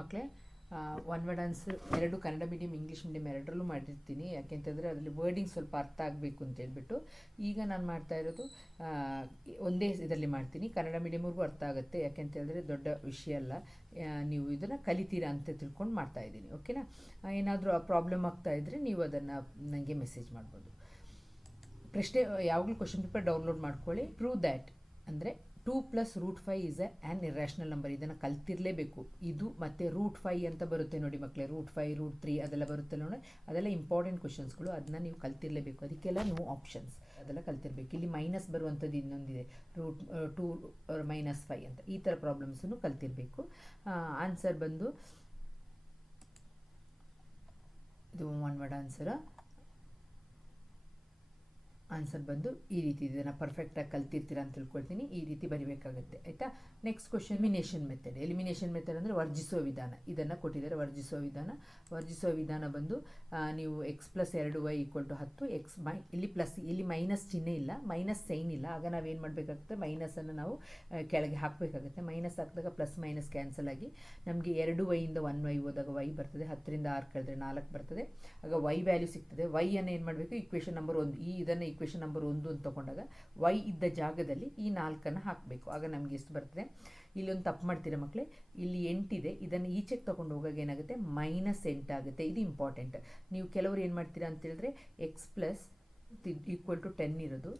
ಮಕ್ಕಳೇ one word answer ಎರಡು Kannada medium English medium ಎರಡರಲ್ಲೂ ಮಾಡಿರ್ತೀನಿ. ಯಾಕೆಂತಂದರೆ ಅದರಲ್ಲಿ ವರ್ಡಿಂಗ್ ಸ್ವಲ್ಪ ಅರ್ಥ ಆಗಬೇಕು ಅಂತ ಹೇಳ್ಬಿಟ್ಟು. ಈಗ ನಾನು ಮಾಡ್ತಾ ಇರೋದು ಒಂದೇ ಇದರಲ್ಲಿ ಮಾಡ್ತೀನಿ. ಕನ್ನಡ ಮೀಡಿಯಮ್ವರೆಗೂ ಅರ್ಥ ಆಗುತ್ತೆ, ಯಾಕೆಂತೇಳಿದ್ರೆ ದೊಡ್ಡ ವಿಷಯ ಅಲ್ಲ. ನೀವು ಇದನ್ನು ಕಲಿತೀರಾ ಅಂತ ತಿಳ್ಕೊಂಡು ಮಾಡ್ತಾಯಿದ್ದೀನಿ. ಓಕೆನಾ? ಏನಾದರೂ ಪ್ರಾಬ್ಲಮ್ ಆಗ್ತಾಯಿದ್ರೆ ನೀವು ಅದನ್ನು ನನಗೆ ಮೆಸೇಜ್ ಮಾಡ್ಬೋದು. ಪ್ರಶ್ನೆ ಯಾವಾಗಲೂ ಕ್ವಶನ್ ಪೇಪರ್ ಡೌನ್ಲೋಡ್ ಮಾಡ್ಕೊಳ್ಳಿ. ಪ್ರೂವ್ ದ್ಯಾಟ್ ಅಂದರೆ 2 + √5 ಈಸ್ ಆ್ಯನ್ ಇರ್ಯಾಷನಲ್ ನಂಬರ್. ಇದನ್ನು ಕಲ್ತಿರಲೇಬೇಕು. ಇದು ಮತ್ತು √5 ಅಂತ ಬರುತ್ತೆ ನೋಡಿ ಮಕ್ಕಳೇ, √5 √3 ಅದೆಲ್ಲ ಬರುತ್ತೆ ನೋಡಿ. ಅದೆಲ್ಲ ಇಂಪಾರ್ಟೆಂಟ್ ಕ್ವಶನ್ಸ್ಗಳು, ಅದನ್ನ ನೀವು ಕಲ್ತಿರಲೇಬೇಕು. ಅದಕ್ಕೆಲ್ಲ ನೋ ಆಪ್ಷನ್ಸ್, ಅದೆಲ್ಲ ಕಲ್ತಿರ್ಬೇಕು. ಇಲ್ಲಿ ಮೈನಸ್ ಬರುವಂಥದ್ದು ಇನ್ನೊಂದಿದೆ, √2 -5 ಅಂತ. ಈ ಥರ ಪ್ರಾಬ್ಲಮ್ಸನ್ನು ಕಲ್ತಿರಬೇಕು. ಆನ್ಸರ್ ಬಂದು ಇದು ಒನ್ ವರ್ಡ್ ಆನ್ಸರ್ ಬಂದು ಈ ರೀತಿ. ಇದನ್ನು ಪರ್ಫೆಕ್ಟಾಗಿ ಕಲ್ತಿರ್ತೀರ ಅಂತ ತಿಳ್ಕೊಳ್ತೀನಿ. ಈ ರೀತಿ ಬರಿಬೇಕಾಗುತ್ತೆ, ಆಯಿತಾ? Next question elimination method. Elimination method ಅಂದರೆ ವರ್ಜಿಸುವ ವಿಧಾನ. ಇದನ್ನು ಕೊಟ್ಟಿದ್ದಾರೆ, ವರ್ಜಿಸುವ ವಿಧಾನ. ವರ್ಜಿಸುವ ವಿಧಾನ ಬಂದು ನೀವು x + 2y = 10, ಇಲ್ಲಿ ಮೈನಸ್ ಚಿಹ್ನೆ ಇಲ್ಲ, ಮೈನಸ್ ಸೈನ್ ಇಲ್ಲ. ಆಗ ನಾವೇನು ಮಾಡಬೇಕಾಗುತ್ತೆ, ಮೈನಸನ್ನು ನಾವು ಕೆಳಗೆ ಹಾಕಬೇಕಾಗುತ್ತೆ. ಮೈನಸ್ ಹಾಕಿದಾಗ ಪ್ಲಸ್ ಮೈನಸ್ ಕ್ಯಾನ್ಸಲ್ ಆಗಿ ನಮಗೆ 2y ಇಂದ 1y ಹೋದಾಗ y ಬರ್ತದೆ. 10 ರಿಂದ 6 ಕಳೆದ್ರೆ 4 ಬರ್ತದೆ. ಆಗ y ವ್ಯಾಲ್ಯೂ ಸಿಗ್ತದೆ. y ಅನ್ನು ಏನು ಮಾಡಬೇಕು, ಇಕ್ವೇಷನ್ ನಂಬರ್ 1, ಇದನ್ನು ಇಕ್ವೇಷನ್ ನಂಬರ್ 1 ಅಂತ ತಗೊಂಡಾಗ y ಇದ್ದ ಜಾಗದಲ್ಲಿ ಈ 4ಅನ್ನು ಹಾಕಬೇಕು. ಆಗ ನಮಗೆ ಎಷ್ಟು ಬರ್ತದೆ. ಇಲ್ಲೊಂದು ತಪ್ಪು ಮಾಡ್ತೀರಾ ಮಕ್ಕಳೇ, ಇಲ್ಲಿ 8 ಇದೆ, ಇದನ್ನು ಈಚೆಗೆ ತೊಗೊಂಡು ಹೋಗಾಗ ಏನಾಗುತ್ತೆ, -8 ಆಗುತ್ತೆ. ಇದು ಇಂಪಾರ್ಟೆಂಟ್. ನೀವು ಕೆಲವರು ಏನು ಮಾಡ್ತೀರಾ ಅಂತ ಹೇಳಿದ್ರೆ x + = 10 ಇರೋದು.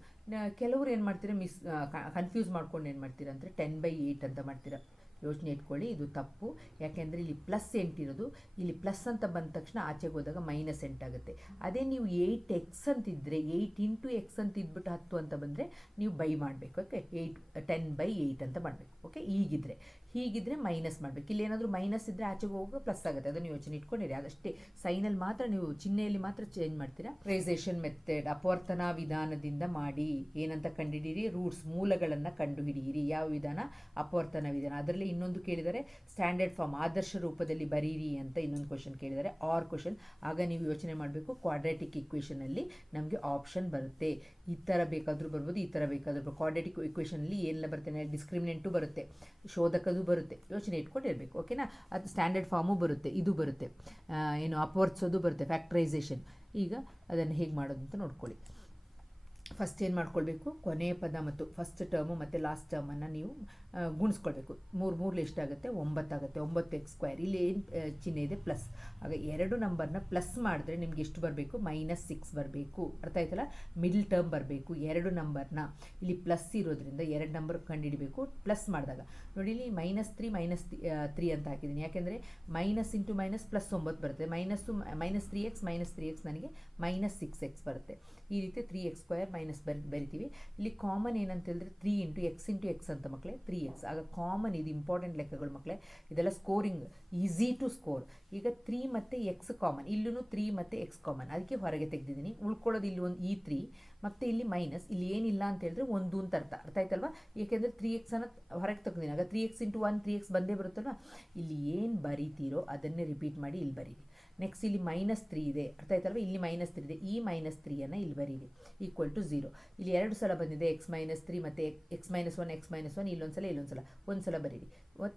ಕೆಲವರು ಏನು ಮಾಡ್ತೀರಾ, ಕನ್ಫ್ಯೂಸ್ ಮಾಡ್ಕೊಂಡು ಏನು ಮಾಡ್ತೀರಾ ಅಂದರೆ 10/8 ಅಂತ ಮಾಡ್ತೀರಾ. ಯೋಚನೆ ಇಟ್ಕೊಳ್ಳಿ, ಇದು ತಪ್ಪು. ಯಾಕೆಂದರೆ ಇಲ್ಲಿ +8 ಇರೋದು, ಇಲ್ಲಿ ಪ್ಲಸ್ ಅಂತ ಬಂದ ತಕ್ಷಣ ಆಚೆಗೆ ಹೋದಾಗ -8 ಆಗುತ್ತೆ. ಅದೇ ನೀವು 8x ಅಂತಿದ್ದರೆ 8 × x ಅಂತ ಇದ್ಬಿಟ್ಟು 10 ಅಂತ ಬಂದರೆ ನೀವು ಬೈ ಮಾಡಬೇಕು. ಓಕೆ, 10/8 ಅಂತ ಮಾಡಬೇಕು. ಓಕೆ, ಹೀಗಿದ್ರೆ ಮೈನಸ್ ಮಾಡಬೇಕು. ಇಲ್ಲಿ ಏನಾದರೂ ಮೈನಸ್ ಇದ್ದರೆ ಆಚೆಗೆ ಹೋಗೋ ಪ್ಲಸ್ ಆಗುತ್ತೆ. ಅದನ್ನು ಯೋಚನೆ ಇಟ್ಕೊಂಡಿರಿ. ಅದಷ್ಟೇ, ಸೈನಲ್ಲಿ ಮಾತ್ರ ನೀವು ಚಿಹ್ನೆಯಲ್ಲಿ ಮಾತ್ರ ಚೇಂಜ್ ಮಾಡ್ತೀರಾ. ಫ್ಯಾಕ್ಟರೈಸೇಷನ್ ಮೆಥಡ್ ಅಪವರ್ತನ ವಿಧಾನದಿಂದ ಮಾಡಿ. ಏನಂತ ಕಂಡುಹಿಡಿಯಿರಿ, ರೂಟ್ಸ್ ಮೂಲಗಳನ್ನು ಕಂಡುಹಿಡಿಯಿರಿ. ಯಾವ ವಿಧಾನ? ಅಪವರ್ತನ ವಿಧಾನ. ಅದರಲ್ಲಿ ಇನ್ನೊಂದು ಕೇಳಿದರೆ ಸ್ಟ್ಯಾಂಡರ್ಡ್ ಫಾರ್ಮ್, ಆದರ್ಶ ರೂಪದಲ್ಲಿ ಬರೀರಿ ಅಂತ ಇನ್ನೊಂದು ಕ್ವಶನ್ ಕೇಳಿದರೆ, ಆರ್ ಕ್ವಶನ್. ಆಗ ನೀವು ಯೋಚನೆ ಮಾಡಬೇಕು, ಕ್ವಾಡ್ರಾಟಿಕ್ ಇಕ್ವೇಷನಲ್ಲಿ ನಮಗೆ ಆಪ್ಷನ್ ಬರುತ್ತೆ. ಈ ಥರ ಬೇಕಾದರೂ ಬರ್ಬೋದು, ಈ ಥರ ಬೇಕಾದರೂ ಬರ್ಬೋದು. ಕ್ವಾಡ್ರಾಟಿಕ್ ಇಕ್ವೇಷನಲ್ಲಿ ಏನೆಲ್ಲ ಬರುತ್ತೆ, ಡಿಸ್ಕ್ರಿಮಿನೆಂಟು ಬರುತ್ತೆ, ಶೋಧಕದು ಬರುತ್ತೆ. ಯೋಚನೆ ಇಟ್ಕೊಂಡಿರಬೇಕು. ಓಕೆನಾ? ಅದು ಸ್ಟ್ಯಾಂಡರ್ಡ್ ಫಾರ್ಮು ಬರುತ್ತೆ, ಇದು ಬರುತ್ತೆ, ಅಪವರ್ತಿಸೋದು ಬರುತ್ತೆ, ಫ್ಯಾಕ್ಟರೈಸೇಷನ್. ಈಗ ಅದನ್ನು ಹೇಗೆ ಮಾಡೋದು ಅಂತ ನೋಡ್ಕೊಳ್ಳಿ. ಫಸ್ಟ್ ಏನು ಮಾಡ್ಕೊಳ್ಬೇಕು, ಕೊನೆಯ ಪದ ಮತ್ತು ಫಸ್ಟ್ ಟರ್ಮು ಮತ್ತು ಲಾಸ್ಟ್ ಟರ್ಮನ್ನು ನೀವು ಗುಣಿಸ್ಕೊಳ್ಬೇಕು. 3 ಎಷ್ಟಾಗುತ್ತೆ, 9 ಆಗುತ್ತೆ. 9x². ಇಲ್ಲಿ ಏನು ಚಿಹ್ನೆ ಇದೆ, ಪ್ಲಸ್. ಆಗ 2 ನಂಬರ್ನ ಪ್ಲಸ್ ಮಾಡಿದ್ರೆ ನಿಮ್ಗೆ ಎಷ್ಟು ಬರಬೇಕು, -6 ಬರಬೇಕು. ಅರ್ಥ ಆಯ್ತಲ್ಲ? ಮಿಡ್ಲ್ ಟರ್ಮ್ ಬರಬೇಕು. 2 ನಂಬರ್ನ ಇಲ್ಲಿ ಪ್ಲಸ್ ಇರೋದ್ರಿಂದ 2 ನಂಬರ್ ಕಂಡುಹಿಡಬೇಕು. ಪ್ಲಸ್ ಮಾಡಿದಾಗ ನೋಡಿ, ಇಲ್ಲಿ -3 ಅಂತ ಹಾಕಿದ್ದೀನಿ. ಯಾಕೆಂದರೆ ಮೈನಸ್ ಇಂಟು ಮೈನಸ್ ಪ್ಲಸ್ 9 ಬರುತ್ತೆ. -3x ನನಗೆ -6x ಬರುತ್ತೆ. ಈ ರೀತಿ 3x² ಮೈನಸ್ ಬರಿತೀವಿ. ಇಲ್ಲಿ ಕಾಮನ್ ಏನಂತ ಹೇಳಿದ್ರೆ 3 × x ಅಂತ ಮಕ್ಕಳೇ, 3x. ಆಗ ಕಾಮನ್, ಇದು ಇಂಪಾರ್ಟೆಂಟ್ ಲೆಕ್ಕಗಳು ಮಕ್ಕಳೇ, ಇದೆಲ್ಲ ಸ್ಕೋರಿಂಗ್, ಈಸಿ ಟು ಸ್ಕೋರ್. ಈಗ 3 ಮತ್ತು x ಕಾಮನ್, ಇಲ್ಲೂ 3 ಮತ್ತು x ಕಾಮನ್, ಅದಕ್ಕೆ ಹೊರಗೆ ತೆಗೆದಿದ್ದೀನಿ. ಉಳ್ಕೊಳ್ಳೋದು ಇಲ್ಲಿ ಒಂದು 3 ಮತ್ತು ಇಲ್ಲಿ ಮೈನಸ್. ಇಲ್ಲಿ ಏನಿಲ್ಲ ಅಂತ ಹೇಳಿದ್ರೆ 1 ಅಂತ ಅರ್ಥ ಆಯ್ತಲ್ವಾ? ಏಕೆಂದರೆ 3x ಅನ್ನು ಹೊರಗೆ ತೆಗೆದಿದ್ದೀನಿ. ಆಗ 3x × 1 3x ಬಂದೇ ಬರುತ್ತಲ್ವ? ಇಲ್ಲಿ ಏನು ಬರೀತೀರೋ ಅದನ್ನೇ ರಿಪೀಟ್ ಮಾಡಿ ಇಲ್ಲಿ ಬರೀರಿ. ನೆಕ್ಸ್ಟ್ ಇಲ್ಲಿ -3 ಇದೆ, ಅರ್ಥ ಆಯ್ತಲ್ವ? ಇಲ್ಲಿ -3 ಇದೆ, ಈ -3ಅನ್ನು ಇಲ್ಲಿ ಬರೀರಿ, = 0. ಇಲ್ಲಿ 2 ಸಲ ಬಂದಿದೆ, x -3 ಮತ್ತು x -1 ಇಲ್ಲೊಂದು ಸಲ ಬರೀರಿ.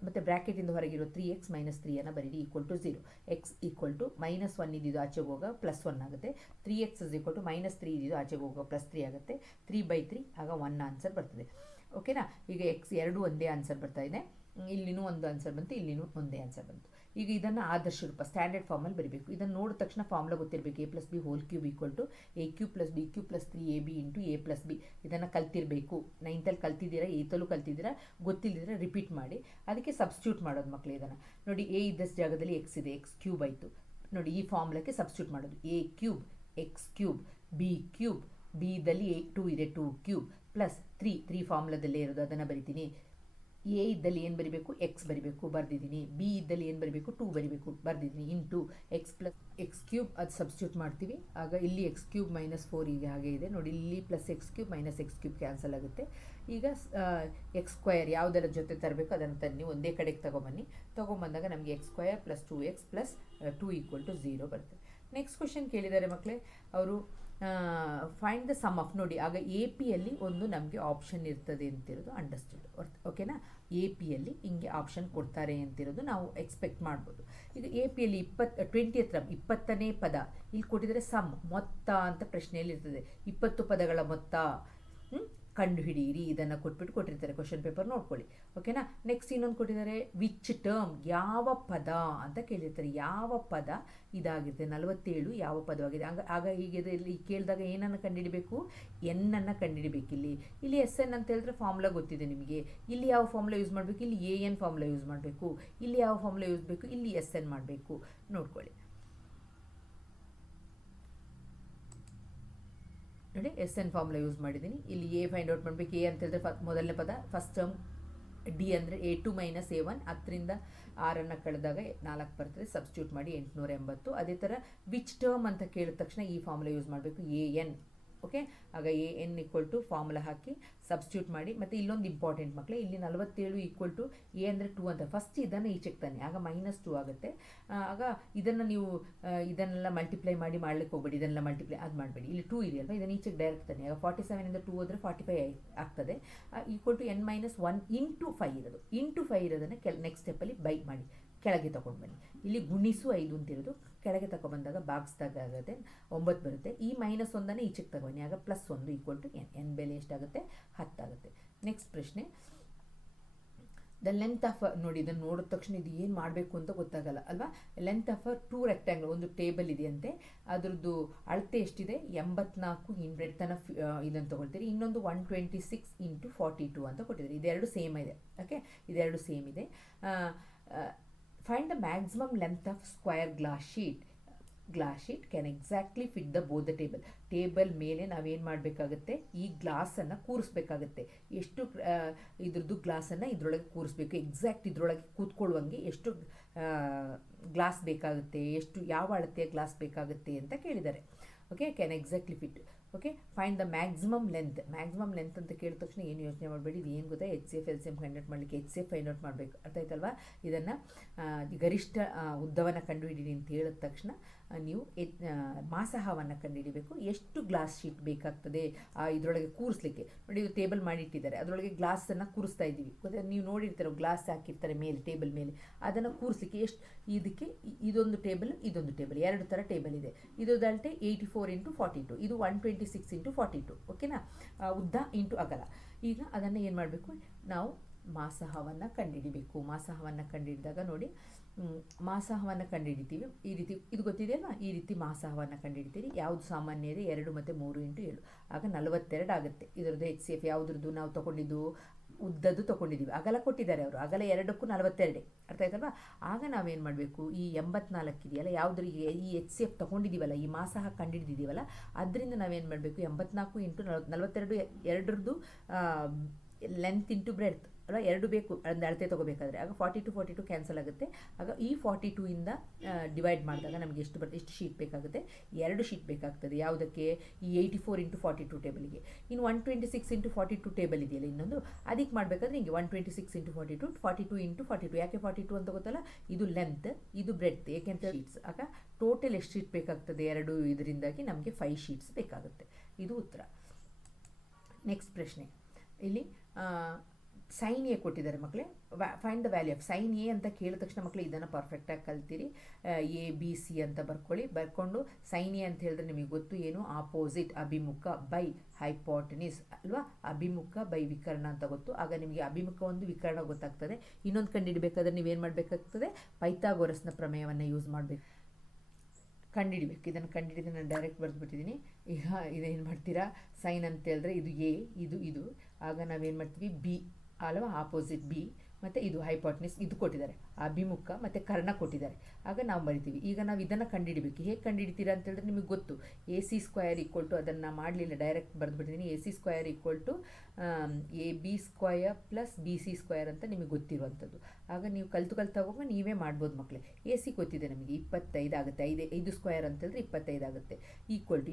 ಮತ್ತು ಬ್ರ್ಯಾಕೆಟಿಂದ ಹೊರಗಿರೋ 3x - 3ಅನ್ನು ಬರೀರಿ, = 0. x = -1 ಇದ್ದಿದ್ದು ಆಚೆಗೆ ಹೋಗ +1 ಆಗುತ್ತೆ. 3x = -3 ಇದ್ದಿದ್ದು ಆಚೆಗೆ ಹೋಗ +3 ಆಗುತ್ತೆ. 3/3 ಆಗ 1 ಆನ್ಸರ್ ಬರ್ತದೆ. ಓಕೆನಾ? ಈಗ x 2 ಒಂದೇ ಆನ್ಸರ್ ಬರ್ತಾ ಇದೆ. ಇಲ್ಲಿನೂ ಒಂದು ಆನ್ಸರ್ ಬಂತು, ಇಲ್ಲಿನೂ ಒಂದೇ ಆನ್ಸರ್ ಬಂತು. ಈಗ ಇದನ್ನು ಆದರ್ಶ ರೂಪ, ಸ್ಟ್ಯಾಂಡರ್ಡ್ ಫಾರ್ಮಲ್ಲಿ ಬರೀಬೇಕು. ಇದನ್ನು ನೋಡಿದ ತಕ್ಷಣ ಫಾರ್ಮುಲಾ ಗೊತ್ತಿರಬೇಕು. a + b whole cube = a³ + b³ + 3ab × a + b. ಇದನ್ನು ಕಲ್ತಿರಬೇಕು. 9th ಕಲ್ತಿದ್ದೀರಾ, 8th ಕಲ್ತಿದ್ದೀರಾ, ಗೊತ್ತಿಲ್ಲದಿದ್ರೆ ರಿಪೀಟ್ ಮಾಡಿ. ಅದಕ್ಕೆ ಸಬ್ಸ್ಟಿಟ್ಯೂಟ್ ಮಾಡೋದು ಮಕ್ಕಳು. ಇದನ್ನು ನೋಡಿ, a ಇದ್ದಷ್ಟು ಜಾಗದಲ್ಲಿ x ಇದೆ, x³ ಆಯಿತು. ನೋಡಿ, ಈ ಫಾರ್ಮುಲಾಕ್ಕೆ ಸಬ್ಸ್ಟಿಟ್ಯೂಟ್ ಮಾಡೋದು. a³ x³ b³ b ಇದ್ದಲ್ಲಿ 2 ಇದೆ, 2³ + 3 ಫಾರ್ಮುಲಾದಲ್ಲೇ ಇರೋದು, ಅದನ್ನು ಬರಿತೀನಿ. ಎ ಇದ್ದಲ್ಲಿ ಏನು ಬರಿಬೇಕು, x ಬರಿಬೇಕು, ಬರ್ದಿದ್ದೀನಿ. ಬಿ ಇದ್ದಲ್ಲಿ ಏನು ಬರಿಬೇಕು, 2 ಬರಿಬೇಕು, ಬರ್ದಿದ್ದೀನಿ. ಇಂಟು x + x³ ಅದು ಸಬ್ಸ್ಟಿಟ್ಯೂಟ್ ಮಾಡ್ತೀವಿ. ಆಗ ಇಲ್ಲಿ x³ -4 ಈಗ ಹಾಗೆ ಇದೆ ನೋಡಿ. ಇಲ್ಲಿ +x³ - x³ ಕ್ಯಾನ್ಸಲ್ ಆಗುತ್ತೆ. ಈಗ x² ಯಾವುದರ ಜೊತೆ ತರಬೇಕು ಅದನ್ನು ತನ್ನಿ, ಒಂದೇ ಕಡೆಗೆ ತೊಗೊಂಬಂದಾಗ ನಮಗೆ x² + 2x + 2 = 0 ಬರುತ್ತೆ. ನೆಕ್ಸ್ಟ್ ಕ್ವಶನ್ ಕೇಳಿದ್ದಾರೆ ಮಕ್ಕಳೇ ಅವರು, ಫೈಂಡ್ ದ ಸಮ್ ಆಫ್. ನೋಡಿ, ಆಗ ಎ ಪಿಯಲ್ಲಿ ಒಂದು ನಮಗೆ ಆಪ್ಷನ್ ಇರ್ತದೆ ಅಂತಿರೋದು ಅಂಡರ್ಸ್ಟುಡ್. ಓಕೆನಾ? ಎ ಪಿಯಲ್ಲಿ ಹಿಂಗೆ ಆಪ್ಷನ್ ಕೊಡ್ತಾರೆ ಅಂತಿರೋದು ನಾವು ಎಕ್ಸ್ಪೆಕ್ಟ್ ಮಾಡ್ಬೋದು. ಈಗ ಎ ಪಿಯಲ್ಲಿ 20th 20ನೇ ಪದ ಇಲ್ಲಿ ಕೊಟ್ಟಿದ್ದಾರೆ ಸಮ್ ಮೊತ್ತ ಅಂತ ಪ್ರಶ್ನೆಯಲ್ಲಿ ಇರ್ತದೆ. 20 ಪದಗಳ ಮೊತ್ತ ಕಂಡುಹಿಡಿಯಿರಿ ಇದನ್ನು ಕೊಟ್ಟಿರ್ತಾರೆ. ಕ್ವಶನ್ ಪೇಪರ್ ನೋಡ್ಕೊಳ್ಳಿ, ಓಕೆನಾ. ನೆಕ್ಸ್ಟ್ ಇನ್ನೊಂದು ಕೊಟ್ಟಿದ್ದಾರೆ ವಿಚ್ ಟರ್ಮ್, ಯಾವ ಪದ ಅಂತ ಕೇಳಿರ್ತಾರೆ. ಯಾವ ಪದ ಇದಾಗಿರುತ್ತೆ 47 ಯಾವ ಪದವಾಗಿದೆ. ಆಗ ಹೀಗೆ ಇಲ್ಲಿ ಕೇಳಿದಾಗ ಏನನ್ನು ಕಂಡುಹಿಡಬೇಕು, ಎನ್ನನ್ನು ಕಂಡುಹಿಡಬೇಕು. ಇಲ್ಲಿ ಎಸ್ ಎನ್ ಅಂತ ಹೇಳಿದ್ರೆ ಫಾರ್ಮುಲಾ ಗೊತ್ತಿದೆ ನಿಮಗೆ. ಇಲ್ಲಿ ಯಾವ ಫಾರ್ಮುಲಾ ಯೂಸ್ ಮಾಡಬೇಕು, ಇಲ್ಲಿ ಎ ಎನ್ ಫಾರ್ಮುಲಾ ಯೂಸ್ ಮಾಡಬೇಕು. ಇಲ್ಲಿ ಯಾವ ಫಾರ್ಮುಲಾ ಯೂಸ್ ಬೇಕು, ಇಲ್ಲಿ ಎಸ್ ಎನ್ ಮಾಡಬೇಕು. ನೋಡ್ಕೊಳ್ಳಿ ನೋಡಿ, ಎಸ್ ಎನ್ ಫಾರ್ಮುಲಾ ಯೂಸ್ ಮಾಡಿದ್ದೀನಿ. ಇಲ್ಲಿ ಎ ಫೈಂಡ್ ಔಟ್ ಮಾಡಬೇಕು. ಎ ಅಂತ ಹೇಳಿದ್ರೆ ಮೊದಲನೇ ಪದ ಫಸ್ಟ್ ಟರ್ಮ್, ಡಿ ಅಂದರೆ A2 - A1, 10ರಿಂದ 6 ಕಳೆದಾಗ 4 ಬರ್ತದೆ. ಸಬ್ಸ್ಟಿಟ್ಯೂಟ್ ಮಾಡಿ 880. ಅದೇ ಥರ ವಿಚ್ ಟರ್ಮ್ ಅಂತ ಕೇಳಿದ ತಕ್ಷಣ ಈ ಫಾರ್ಮುಲಾ ಯೂಸ್ ಮಾಡಬೇಕು, AN. ಓಕೆ, ಆಗ AN = ಫಾರ್ಮುಲಾ ಹಾಕಿ ಸಬ್ಸ್ಟಿಟ್ಯೂಟ್ ಮಾಡಿ. ಮತ್ತು ಇಲ್ಲೊಂದು ಇಂಪಾರ್ಟೆಂಟ್ ಮಕ್ಕಳೇ, ಇಲ್ಲಿ 47 = A ಅಂದರೆ 2 ಅಂತ ಫಸ್ಟ್ ಇದನ್ನು ಈಚೆಗೆ ತಾನೆ, ಆಗ -2 ಆಗುತ್ತೆ. ಆಗ ಇದನ್ನು ನೀವು ಇದನ್ನೆಲ್ಲ ಮಲ್ಟಿಪ್ಲೈ ಮಾಡಿ ಮಾಡ್ಲಿಕ್ಕೆ ಹೋಗ್ಬೇಡಿ, ಇದನ್ನೆಲ್ಲ ಮಲ್ಟಿಪ್ಲೈ ಅದು ಮಾಡಬೇಡಿ. ಇಲ್ಲಿ 2 ಇದೆಯಲ್ವ, ಇದನ್ನು ಈಚೆಗೆ ಡೈರೆಕ್ಟ್ ತಾನೆ. ಆಗ 47ಇಂದ 2 ಹೋದರೆ 45 ಆಗ್ತದೆ. = n - 1 × 5 ಇರೋದು. × 5 ಇರೋದನ್ನು ನೆಕ್ಸ್ಟ್ ಸ್ಟೆಪ್ಪಲ್ಲಿ ಬೈ ಮಾಡಿ ಕೆಳಗೆ ತಗೊಂಡು ಬನ್ನಿ. ಇಲ್ಲಿ ಗುಣಿಸು 5 ಅಂತಿರೋದು ಕೆಳಗೆ ತಗೊಬಂದಾಗ ಬಾಕ್ಸ್ದಾಗ ಆಗುತ್ತೆ 9 ಬರುತ್ತೆ. ಈ -1 ಈಚೆಗೆ ತಗೊಬನ್ನಿ, ಆಗ +1 = n. n ಬೆಲೆ ಎಷ್ಟಾಗುತ್ತೆ, 10 ಆಗುತ್ತೆ. ನೆಕ್ಸ್ಟ್ ಪ್ರಶ್ನೆ, ದ ಲೆಂತ್ ಆಫ್, ನೋಡಿ ಇದನ್ನು ನೋಡಿದ ತಕ್ಷಣ ಇದು ಏನು ಮಾಡಬೇಕು ಅಂತ ಗೊತ್ತಾಗಲ್ಲ ಅಲ್ವಾ. ಲೆಂತ್ ಆಫ್ 2 ರೆಕ್ಟ್ಯಾಂಗಲ್, ಒಂದು ಟೇಬಲ್ ಇದೆಯಂತೆ, ಅದರದ್ದು ಅಳತೆ ಎಷ್ಟಿದೆ 84 ಇನ್ ಬ್ರೆಡ್ತನ ಇದನ್ನು ತೊಗೊಳ್ತೀರಿ. ಇನ್ನೊಂದು 126 × 42 ಅಂತ ಕೊಟ್ಟಿದ್ದಾರೆ. ಇದೆರಡು ಸೇಮ್ ಇದೆ. ಓಕೆ, ಇದೆರಡು ಸೇಮ್ ಇದೆ. Find the maximum length of square glass sheet can exactly fit the both the table ಮೇಲೆ ನಾವೇನು ಮಾಡಬೇಕಾಗುತ್ತೆ, ಈ ಗ್ಲಾಸನ್ನು ಕೂರಿಸ್ಬೇಕಾಗುತ್ತೆ. ಎಷ್ಟು ಇದ್ರದ್ದು ಗ್ಲಾಸನ್ನು ಇದರೊಳಗೆ ಕೂರಿಸ್ಬೇಕು, ಎಕ್ಸಾಕ್ಟ್ ಇದರೊಳಗೆ ಕೂತ್ಕೊಳ್ಳುವಂಗೆ ಎಷ್ಟು ಗ್ಲಾಸ್ ಬೇಕಾಗುತ್ತೆ, ಎಷ್ಟು ಯಾವ ಅಳತೆಯ ಗ್ಲಾಸ್ ಬೇಕಾಗುತ್ತೆ ಅಂತ ಕೇಳಿದ್ದಾರೆ. Okay, can exactly fit. Okay, find the maximum length ಅಂತ ಕೇಳಿದ ತಕ್ಷಣ ಏನು ಯೋಚನೆ ಮಾಡಬೇಡಿ. ಇದು ಏನು ಗೊತ್ತಾ, HCF LCM ಫೈಂಡ್ ಔಟ್ ಮಾಡಲಿಕ್ಕೆ HCF ಫೈಂಡ್ ಔಟ್ ಮಾಡಬೇಕು. ಅರ್ಥ ಆಯ್ತಲ್ವಾ. ಇದನ್ನು ಗರಿಷ್ಠ ಉದ್ದವನ್ನು ಕಂಡುಹಿಡಿಯಿರಿ ಅಂತ ಹೇಳಿದ ತಕ್ಷಣ ನೀವು ಮಾಸಹವನ್ನು ಕಂಡುಹಿಡಿಬೇಕು. ಎಷ್ಟು ಗ್ಲಾಸ್ ಶೀಟ್ ಬೇಕಾಗ್ತದೆ ಇದರೊಳಗೆ ಕೂರಿಸ್ಲಿಕ್ಕೆ. ನೋಡಿ, ಇದು ಟೇಬಲ್ ಮಾಡಿಟ್ಟಿದ್ದಾರೆ, ಅದರೊಳಗೆ ಗ್ಲಾಸನ್ನು ಕೂರಿಸ್ತಾ ಇದ್ದೀವಿ. ಗೊತ್ತಾ, ನೀವು ನೋಡಿರ್ತಾರೆ ಗ್ಲಾಸ್ ಹಾಕಿರ್ತಾರೆ ಮೇಲೆ ಟೇಬಲ್ ಮೇಲೆ, ಅದನ್ನು ಕೂರಿಸ್ಲಿಕ್ಕೆ ಎಷ್ಟು, ಇದಕ್ಕೆ ಇದೊಂದು ಟೇಬಲ್, ಇದೊಂದು ಟೇಬಲ್, ಎರಡು ಥರ ಟೇಬಲ್ ಇದೆ. ಇದು ಅಳತೆ 84 × 42, ಇದು 126 × 42. ಓಕೆನಾ, ಉದ್ದ ಇಂಟು ಅಗಲ. ಈಗ ಅದನ್ನು ಏನು ಮಾಡಬೇಕು, ನಾವು ಮಾಸಹವನ್ನು ಕಂಡುಹಿಡಿಬೇಕು. ಮಾಸಹವನ್ನು ಕಂಡುಹಿಡಿದಾಗ ನೋಡಿ, ಮಾಸಹವನ್ನು ಕಂಡುಹಿಡಿತೀವಿ ಈ ರೀತಿ. ಇದು ಗೊತ್ತಿದೆಯಲ್ವಾ, ಈ ರೀತಿ ಮಾಸಹವನ್ನು ಕಂಡುಹಿಡಿತೀರಿ. ಯಾವುದು ಸಾಮಾನ್ಯ ಇದೆ, 2 ಮತ್ತು 3 × 7, ಆಗ 42 ಆಗುತ್ತೆ. ಇದರದ್ದು HCF ಯಾವುದ್ರದ್ದು ನಾವು ತೊಗೊಂಡಿದ್ದು, ಉದ್ದದ್ದು ತೊಗೊಂಡಿದ್ದೀವಿ. ಅಗಲ ಕೊಟ್ಟಿದ್ದಾರೆ ಅವರು, ಅಗಲ 2ಕ್ಕೂ 42. ಅರ್ಥ ಆಯ್ತಲ್ವಾ. ಆಗ ನಾವೇನು ಮಾಡಬೇಕು, ಈ 84 ಇದೆಯಲ್ಲ, ಯಾವುದ್ರಿಗೆ ಈ HCF ತೊಗೊಂಡಿದ್ದೀವಲ್ಲ, ಈ ಮಾಸಹ ಕಂಡುಹಿಡಿದಿದ್ದೀವಲ್ಲ, ಅದರಿಂದ ನಾವೇನು ಮಾಡಬೇಕು, 84 × 42 ಎರಡರದ್ದು ಲೆಂತ್ ಇಂಟು ಬ್ರೆಡ್ತ್ ಅಲ್ವಾ, ಎರಡು ಬೇಕು ಒಂದು ಅಳತೆ ತೊಗೋಬೇಕಾದ್ರೆ. ಆಗ 42 ಕ್ಯಾನ್ಸಲ್ ಆಗುತ್ತೆ. ಆಗ ಈ 42ಇಂದ ಡಿವೈಡ್ ಮಾಡಿದಾಗ ನಮಗೆ ಎಷ್ಟು ಬರುತ್ತೆ, ಎಷ್ಟು ಶೀಟ್ ಬೇಕಾಗುತ್ತೆ, 2 ಶೀಟ್ ಬೇಕಾಗ್ತದೆ. ಯಾವುದಕ್ಕೆ, ಈ 84 × 42 ಟೇಬಲ್ಗೆ. ಇನ್ನು 126 × 42 ಟೇಬಲ್ ಇದೆಯಲ್ಲ ಇನ್ನೊಂದು, ಅದಕ್ಕೆ ಮಾಡಬೇಕಾದ್ರೆ ಹಿಂಗೆ 126 × 42, 42 × 42. ಯಾಕೆ 42 ಅಂತ ಗೊತ್ತಲ್ಲ, ಇದು ಲೆಂತ್, ಇದು ಬ್ರೆಡ್ತ್. ಏಕೆಂತ ಶೀಟ್ಸ್. ಆಗ ಟೋಟಲ್ ಎಷ್ಟು ಶೀಟ್ ಬೇಕಾಗ್ತದೆ, 2 ಇದರಿಂದಾಗಿ ನಮಗೆ 5 ಶೀಟ್ಸ್ ಬೇಕಾಗುತ್ತೆ. ಇದು ಉತ್ತರ. ನೆಕ್ಸ್ಟ್ ಪ್ರಶ್ನೆ, ಇಲ್ಲಿ ಸೈನ್ ಎ ಕೊಟ್ಟಿದ್ದಾರೆ ಮಕ್ಕಳೇ. Find the value of sine A ಅಂತ ಕೇಳಿದ ತಕ್ಷಣ ಮಕ್ಕಳು ಇದನ್ನು ಪರ್ಫೆಕ್ಟಾಗಿ ಕಲ್ತೀರಿ. ABC ಅಂತ ಬರ್ಕೊಂಡು ಸೈನ್ ಎ ಅಂತ ಹೇಳಿದ್ರೆ ನಿಮಗೆ ಗೊತ್ತು ಏನು, ಆಪೋಸಿಟ್, ಅಭಿಮುಖ ಬೈ ಹೈಪೋಟೆನಿಸ್ ಅಲ್ವಾ. ಅಭಿಮುಖ ಬೈ ವಿಕರ್ಣ ಅಂತ ಗೊತ್ತು. ಆಗ ನಿಮಗೆ ಅಭಿಮುಖ ಒಂದು, ವಿಕರ್ಣ ಗೊತ್ತಾಗ್ತದೆ. ಇನ್ನೊಂದು ಕಂಡುಹಿಡಬೇಕಾದ್ರೆ ನೀವೇನು ಮಾಡಬೇಕಾಗ್ತದೆ, ಪೈಥಾಗೋರಸ್ನ ಪ್ರಮೇಯವನ್ನು ಯೂಸ್ ಮಾಡಬೇಕು, ಕಂಡುಹಿಡಿಬೇಕು. ಇದನ್ನು ಕಂಡುಹಿಡಿದು ನಾನು ಡೈರೆಕ್ಟ್ ಬರೆದುಬಿಟ್ಟಿದ್ದೀನಿ. ಈಗ ಇದೇನು ಮಾಡ್ತೀರಾ, ಸೈನ್ ಅಂತ ಹೇಳಿದ್ರೆ ಇದು ಎ, ಇದು ಆಗ ನಾವೇನು ಮಾಡ್ತೀವಿ, ಬಿ ಅಲ್ವಾ, ಆಪೋಸಿಟ್ ಬಿ, ಮತ್ತು ಇದು ಹೈಪೋಟೆನಿಸ್, ಇದು ಕೊಟ್ಟಿದ್ದಾರೆ, ಅಭಿಮುಖ ಮತ್ತು ಕರ್ಣ ಕೊಟ್ಟಿದ್ದಾರೆ. ಆಗ ನಾವು ಬರಿತೀವಿ. ಈಗ ನಾವು ಇದನ್ನು ಕಂಡುಹಿಡಬೇಕು. ಹೇಗೆ ಕಂಡುಹಿಡಿತೀರಾ ಅಂತ ಹೇಳಿದ್ರೆ ನಿಮಗೆ ಗೊತ್ತು, AC² ಅದನ್ನು ಮಾಡಲಿಲ್ಲ, ಡೈರೆಕ್ಟ್ ಬರೆದುಬಿಟ್ಟಿದ್ದೀನಿ. AC² AB² + BC² ಅಂತ ನಿಮಗೆ ಗೊತ್ತಿರುವಂಥದ್ದು. ಆಗ ನೀವು ಕಲ್ತು ಹೋಗುವಾಗ ನೀವೇ ಮಾಡ್ಬೋದು ಮಕ್ಕಳೇ. AC ಗೊತ್ತಿದೆ ನಮಗೆ, 25 ಆಗುತ್ತೆ. 5² ಅಂತ ಹೇಳಿದ್ರೆ 25 ಆಗುತ್ತೆ.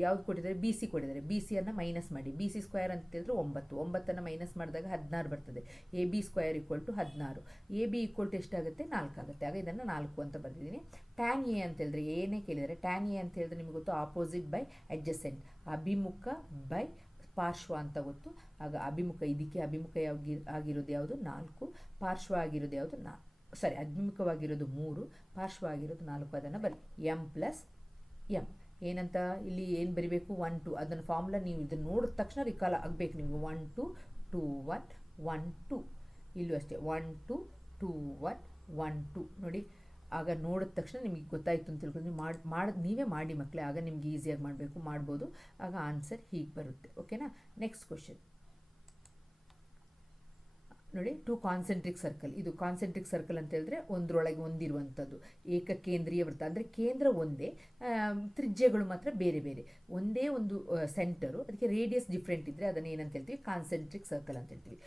ಯಾವ್ದು ಕೊಟ್ಟಿದ್ದಾರೆ, BC ಕೊಟ್ಟಿದ್ದಾರೆ. BCಯನ್ನು ಮೈನಸ್ ಮಾಡಿ, BC² ಅಂತ ಹೇಳಿದ್ರೆ 9, 9ಅನ್ನು ಮೈನಸ್ ಮಾಡಿದಾಗ 16 ಬರ್ತದೆ. AB² = 16. AB = ಎಷ್ಟಾಗುತ್ತೆ, 4 ಆಗುತ್ತೆ. ಆಗ ಇದನ್ನು 4 ಅಂತ ಬರ್ತಿದ್ದೀನಿ. ಟ್ಯಾನ್ ಎ ಅಂತ ಹೇಳಿದ್ರೆ ಏನೇ ಕೇಳಿದರೆ, ಟ್ಯಾನ್ ಎ ಅಂತ ಹೇಳಿದ್ರೆ ನಿಮಗೆ ಗೊತ್ತು, ಆಪೋಸಿಟ್ ಬೈ ಅಡ್ಜಸೆಂಟ್, ಅಭಿಮುಖ ಬೈ ಪಾರ್ಶ್ವ ಅಂತ ಗೊತ್ತು. ಆಗ ಅಭಿಮುಖ, ಇದಕ್ಕೆ ಅಭಿಮುಖ ಆಗಿರೋದು ಯಾವುದು 4, ಪಾರ್ಶ್ವ ಆಗಿರೋದು ಯಾವುದು ಅಭಿಮುಖವಾಗಿರೋದು 3, ಪಾರ್ಶ್ವ ಆಗಿರೋದು 4. ಅದನ್ನು ಬರಿ m ಪ್ಲಸ್ m ಏನಂತ ಇಲ್ಲಿ ಏನು ಬರಿಬೇಕು 1 2. ಅದನ್ನು ಫಾರ್ಮುಲಾ ನೀವು ಇದನ್ನು ನೋಡಿದ ತಕ್ಷಣ ರಿಕಾಲ್ ಆಗಬೇಕು ನಿಮಗೆ. 1 2 2 1 1 2. ಇಲ್ಲೂ ಅಷ್ಟೇ 1 2 2 1 1 2 ನೋಡಿ. ಆಗ ನೋಡಿದ ತಕ್ಷಣ ನಿಮಗೆ ಗೊತ್ತಾಯಿತು ಅಂತ ತಿಳ್ಕೊಂಡು ನೀವೇ ಮಾಡಿ ಮಕ್ಕಳೇ. ಆಗ ನಿಮ್ಗೆ ಈಸಿಯಾಗಿ ಮಾಡ್ಬೋದು. ಆಗ ಆನ್ಸರ್ ಹೀಗೆ ಬರುತ್ತೆ. ಓಕೆನಾ. ನೆಕ್ಸ್ಟ್ ಕ್ವಶನ್ ನೋಡಿ. 2 ಕಾನ್ಸೆಂಟ್ರಿಕ್ ಸರ್ಕಲ್. ಇದು ಕಾನ್ಸೆಂಟ್ರಿಕ್ ಸರ್ಕಲ್ ಅಂತ ಹೇಳಿದ್ರೆ ಒಂದರೊಳಗೆ ಒಂದಿರುವಂಥದ್ದು ಏಕಕೇಂದ್ರೀಯ ವೃತ್ತ. ಅಂದರೆ ಕೇಂದ್ರ ಒಂದೇ, ತ್ರಿಜ್ಯಗಳು ಮಾತ್ರ ಬೇರೆ ಬೇರೆ. ಒಂದೇ ಒಂದು ಸೆಂಟರು, ಅದಕ್ಕೆ ರೇಡಿಯಸ್ ಡಿಫ್ರೆಂಟ್ ಇದ್ದರೆ ಅದನ್ನು ಏನಂತ ಹೇಳ್ತೀವಿ, ಕಾನ್ಸೆಂಟ್ರಿಕ್ ಸರ್ಕಲ್ ಅಂತ ಹೇಳ್ತೀವಿ.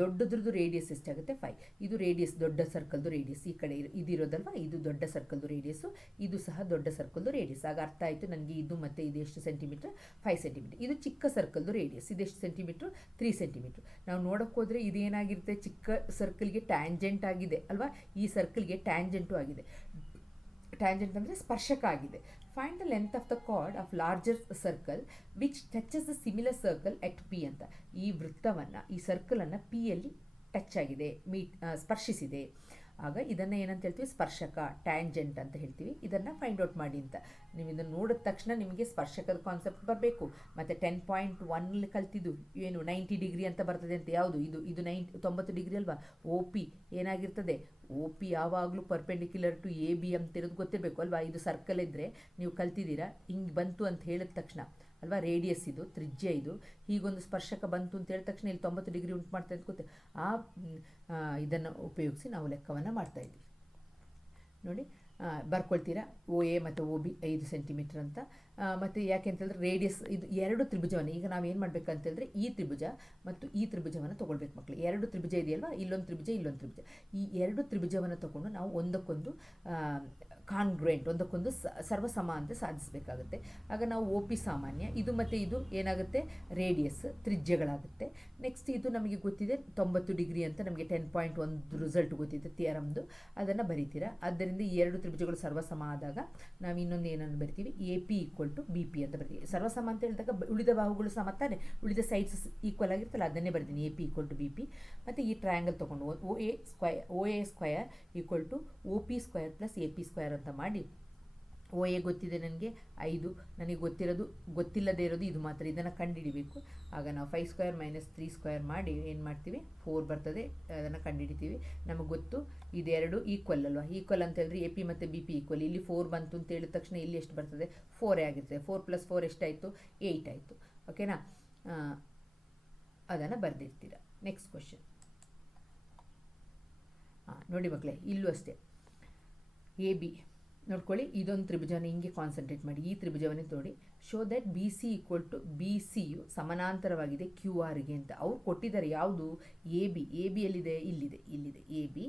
ದೊಡ್ಡದ್ರದ್ದು ರೇಡಿಯಸ್ ಎಷ್ಟಾಗುತ್ತೆ 5. ಇದು ರೇಡಿಯಸ್, ದೊಡ್ಡ ಸರ್ಕಲ್ದು ರೇಡಿಯಸ್. ಈ ಕಡೆ ಇದಿರೋದಲ್ವಾ, ಇದು ದೊಡ್ಡ ಸರ್ಕಲ್ದು ರೇಡಿಯಸ್ಸು, ಇದು ಸಹ ದೊಡ್ಡ ಸರ್ಕಲ್ದು ರೇಡಿಯಸ್. ಆಗ ಅರ್ಥ ಆಯಿತು ನನಗೆ. ಇದು ಮತ್ತು ಇದು ಎಷ್ಟು ಸೆಂಟಿಮೀಟ್ರ್, 5 ಸೆಂಟಿಮೀಟ್ರ್. ಇದು ಚಿಕ್ಕ ಸರ್ಕಲ್ದು ರೇಡಿಯಸ್. ಇದೆಷ್ಟು ಸೆಂಟಿಮೀಟ್ರ್, 3 ಸೆಂಟಿಮೀಟ್ರ್. ನಾವು ನೋಡೋಕೆ ಹೋದರೆ ಇದೇನಾಗಿರುತ್ತೆ, ಚಿಕ್ಕ ಸರ್ಕಲ್ಗೆ ಟ್ಯಾಂಜೆಂಟ್ ಆಗಿದೆ ಅಲ್ವಾ, ಈ ಸರ್ಕಲ್ಗೆ ಟ್ಯಾಂಜೆಂಟು ಆಗಿದೆ. ಟ್ಯಾಂಜೆಂಟ್ ಅಂದರೆ ಸ್ಪರ್ಶಕ ಆಗಿದೆ. Find the length of the card of larger circle which touches the similar circle at P ಅಂತ. ಈ ವೃತ್ತವನ್ನು, ಈ ಸರ್ಕಲನ್ನು ಪಿ ಯಲ್ಲಿ ಟಚ್ ಆಗಿದೆ, ಸ್ಪರ್ಶಿಸಿದೆ. ಆಗ ಇದನ್ನು ಏನಂತ ಹೇಳ್ತೀವಿ, ಸ್ಪರ್ಶಕ, ಟ್ಯಾಂಜೆಂಟ್ ಅಂತ ಹೇಳ್ತೀವಿ. ಇದನ್ನು ಫೈಂಡ್ ಔಟ್ ಮಾಡಿ ಅಂತ. ನೀವು ಇದನ್ನು ನೋಡಿದ ತಕ್ಷಣ ನಿಮಗೆ ಸ್ಪರ್ಶಕದ ಕಾನ್ಸೆಪ್ಟ್ ಬರಬೇಕು. ಮತ್ತು 10.1 ಕಲ್ತಿದ್ದು ಏನು 90 ಡಿಗ್ರಿ ಅಂತ ಬರ್ತದೆ ಅಂತ. ಯಾವುದು ಇದು 90 ಡಿಗ್ರಿ ಅಲ್ವಾ. ಒ ಪಿ ಏನಾಗಿರ್ತದೆ, ಒ ಪಿ ಯಾವಾಗಲೂ ಪರ್ಪೆಂಡಿಕ್ಯುಲರ್ ಟು ಎ ಬಿ ಅಂತಿರೋದು ಗೊತ್ತಿರಬೇಕು ಅಲ್ವಾ. ಇದು ಸರ್ಕಲ್ ಇದ್ದರೆ ನೀವು ಕಲ್ತಿದ್ದೀರಾ, ಹಿಂಗೆ ಬಂತು ಅಂತ ಹೇಳಿದ ತಕ್ಷಣ ಅಲ್ವಾ, ರೇಡಿಯಸ್ ಇದು, ತ್ರಿಜ್ಯ ಇದು, ಹೀಗೊಂದು ಸ್ಪರ್ಶಕ ಬಂತು ಅಂತ ಹೇಳಿದ ತಕ್ಷಣ ಇಲ್ಲಿ 90 ಡಿಗ್ರಿ ಉಂಟು ಮಾಡ್ತಾ ಅಂತ ಗೊತ್ತೆ. ಇದನ್ನು ಉಪಯೋಗಿಸಿ ನಾವು ಲೆಕ್ಕವನ್ನು ಮಾಡ್ತಾಯಿದ್ದೀವಿ ನೋಡಿ. ಬರ್ಕೊಳ್ತೀರಾ ಒ ಎ ಮತ್ತು ಒ ಬಿ 5 ಸೆಂಟಿಮೀಟ್ರ್ ಅಂತ. ಮತ್ತು ಯಾಕೆ ಅಂತೇಳಿದ್ರೆ ರೇಡಿಯಸ್ ಇದು 2 ತ್ರಿಭುಜವನ್ನು, ಈಗ ನಾವು ಏನು ಮಾಡಬೇಕಂತೇಳಿದ್ರೆ ಈ ತ್ರಿಭುಜ ಮತ್ತು ಈ ತ್ರಿಭುಜವನ್ನು ತೊಗೊಳ್ಬೇಕು ಮಕ್ಕಳು. 2 ತ್ರಿಭುಜ ಇದೆಯಲ್ವಾ, ಇಲ್ಲೊಂದು ತ್ರಿಭುಜ, ಇಲ್ಲೊಂದು ತ್ರಿಭುಜ. ಈ 2 ತ್ರಿಭುಜವನ್ನು ತೊಗೊಂಡು ನಾವು ಒಂದಕ್ಕೊಂದು ಕಾನ್ಗ್ರುಯೆಂಟ್, ಒಂದಕ್ಕೊಂದು ಸರ್ವಸಮ ಅಂತ ಸಾಧಿಸಬೇಕಾಗುತ್ತೆ. ಆಗ ನಾವು ಒ ಪಿ ಸಾಮಾನ್ಯ, ಇದು ಮತ್ತು ಇದು ಏನಾಗುತ್ತೆ, ರೇಡಿಯಸ್, ತ್ರಿಜ್ಯಗಳಾಗುತ್ತೆ. ನೆಕ್ಸ್ಟ್ ಇದು ನಮಗೆ ಗೊತ್ತಿದೆ 90 ಡಿಗ್ರಿ ಅಂತ, ನಮಗೆ 10.1 ರಿಸಲ್ಟ್ ಗೊತ್ತಿದೆ ಥಿಯರಮ್ದು. ಅದನ್ನು ಬರೀತೀರಾ. ಆದ್ದರಿಂದ ಈ 2 ತ್ರಿಭುಜಗಳು ಸರ್ವಸಮ ಆದಾಗ ನಾವು ಇನ್ನೊಂದು ಏನನ್ನು ಬರಿತೀವಿ, A P equal to B P ಅಂತ ಬರ್ತೀವಿ. ಸರ್ವಸಮ ಅಂತ ಹೇಳಿದಾಗ ಉಳಿದ ಬಾಹುಗಳು ಸಮ ತಾನೆ, ಉಳಿದ ಸೈಡ್ಸ್ ಈಕ್ವಲ್ ಆಗಿರ್ತಲ್ಲ, ಅದನ್ನೇ ಬರ್ತೀನಿ, A P equal to B P. ಮತ್ತು ಈ ಟ್ರಯಾಂಗಲ್ ತೊಗೊಂಡು O A square equal to O P square plus A P square ಅಂತ ಮಾಡಿ. ಒ ಎ ಗೊತ್ತಿದೆ ನನಗೆ 5, ನನಗೆ ಗೊತ್ತಿಲ್ಲದೇ ಇರೋದು ಇದು ಮಾತ್ರ. ಇದನ್ನು ಕಂಡುಹಿಡಿಬೇಕು. ಆಗ ನಾವು 5 ಸ್ಕ್ವೇರ್ ಮೈನಸ್ 3 ಸ್ಕ್ವೇರ್ ಮಾಡಿ ಏನು ಮಾಡ್ತೀವಿ, 4 ಬರ್ತದೆ. ಅದನ್ನು ಕಂಡುಹಿಡಿತೀವಿ. ನಮಗೆ ಗೊತ್ತು ಇದೆರಡು ಈಕ್ವಲ್ ಅಲ್ವಾ. ಈಕ್ವಲ್ ಅಂತ ಹೇಳಿದ್ರೆ ಎ ಪಿ ಮತ್ತು ಬಿ ಪಿ ಈಕ್ವಲ್. ಇಲ್ಲಿ 4 ಬಂತು ಅಂತ ಹೇಳಿದ ತಕ್ಷಣ ಇಲ್ಲಿ ಎಷ್ಟು ಬರ್ತದೆ, 4 ಆಗಿರ್ತದೆ. 4 + 4 ಎಷ್ಟಾಯಿತು, 8 ಆಯಿತು. ಓಕೆನಾ. ಅದನ್ನು ಬರೆದಿರ್ತೀರ. ನೆಕ್ಸ್ಟ್ ಕ್ವಶನ್ ನೋಡಿ ಮಕ್ಕಳೇ, ಇಲ್ಲೂ ಅಷ್ಟೇ ಎ ಬಿ ನೋಡ್ಕೊಳ್ಳಿ. ಇದೊಂದು ತ್ರಿಭುಜನ ಹಿಂಗೆ ಕಾನ್ಸಂಟ್ರೇಟ್ ಮಾಡಿ. ಈ ತ್ರಿಭುಜವನ್ನೇ ನೋಡಿ. Show that B C equal to B C ಯು ಸಮಾನಾಂತರವಾಗಿದೆ ಕ್ಯೂ ಆರ್ಗೆ ಅಂತ ಅವ್ರು ಕೊಟ್ಟಿದ್ದಾರೆ. ಯಾವುದು, ಎ ಬಿ. ಎ ಬಿ ಎಲ್ಲಿದೆ, ಇಲ್ಲಿದೆ. ಎ ಬಿ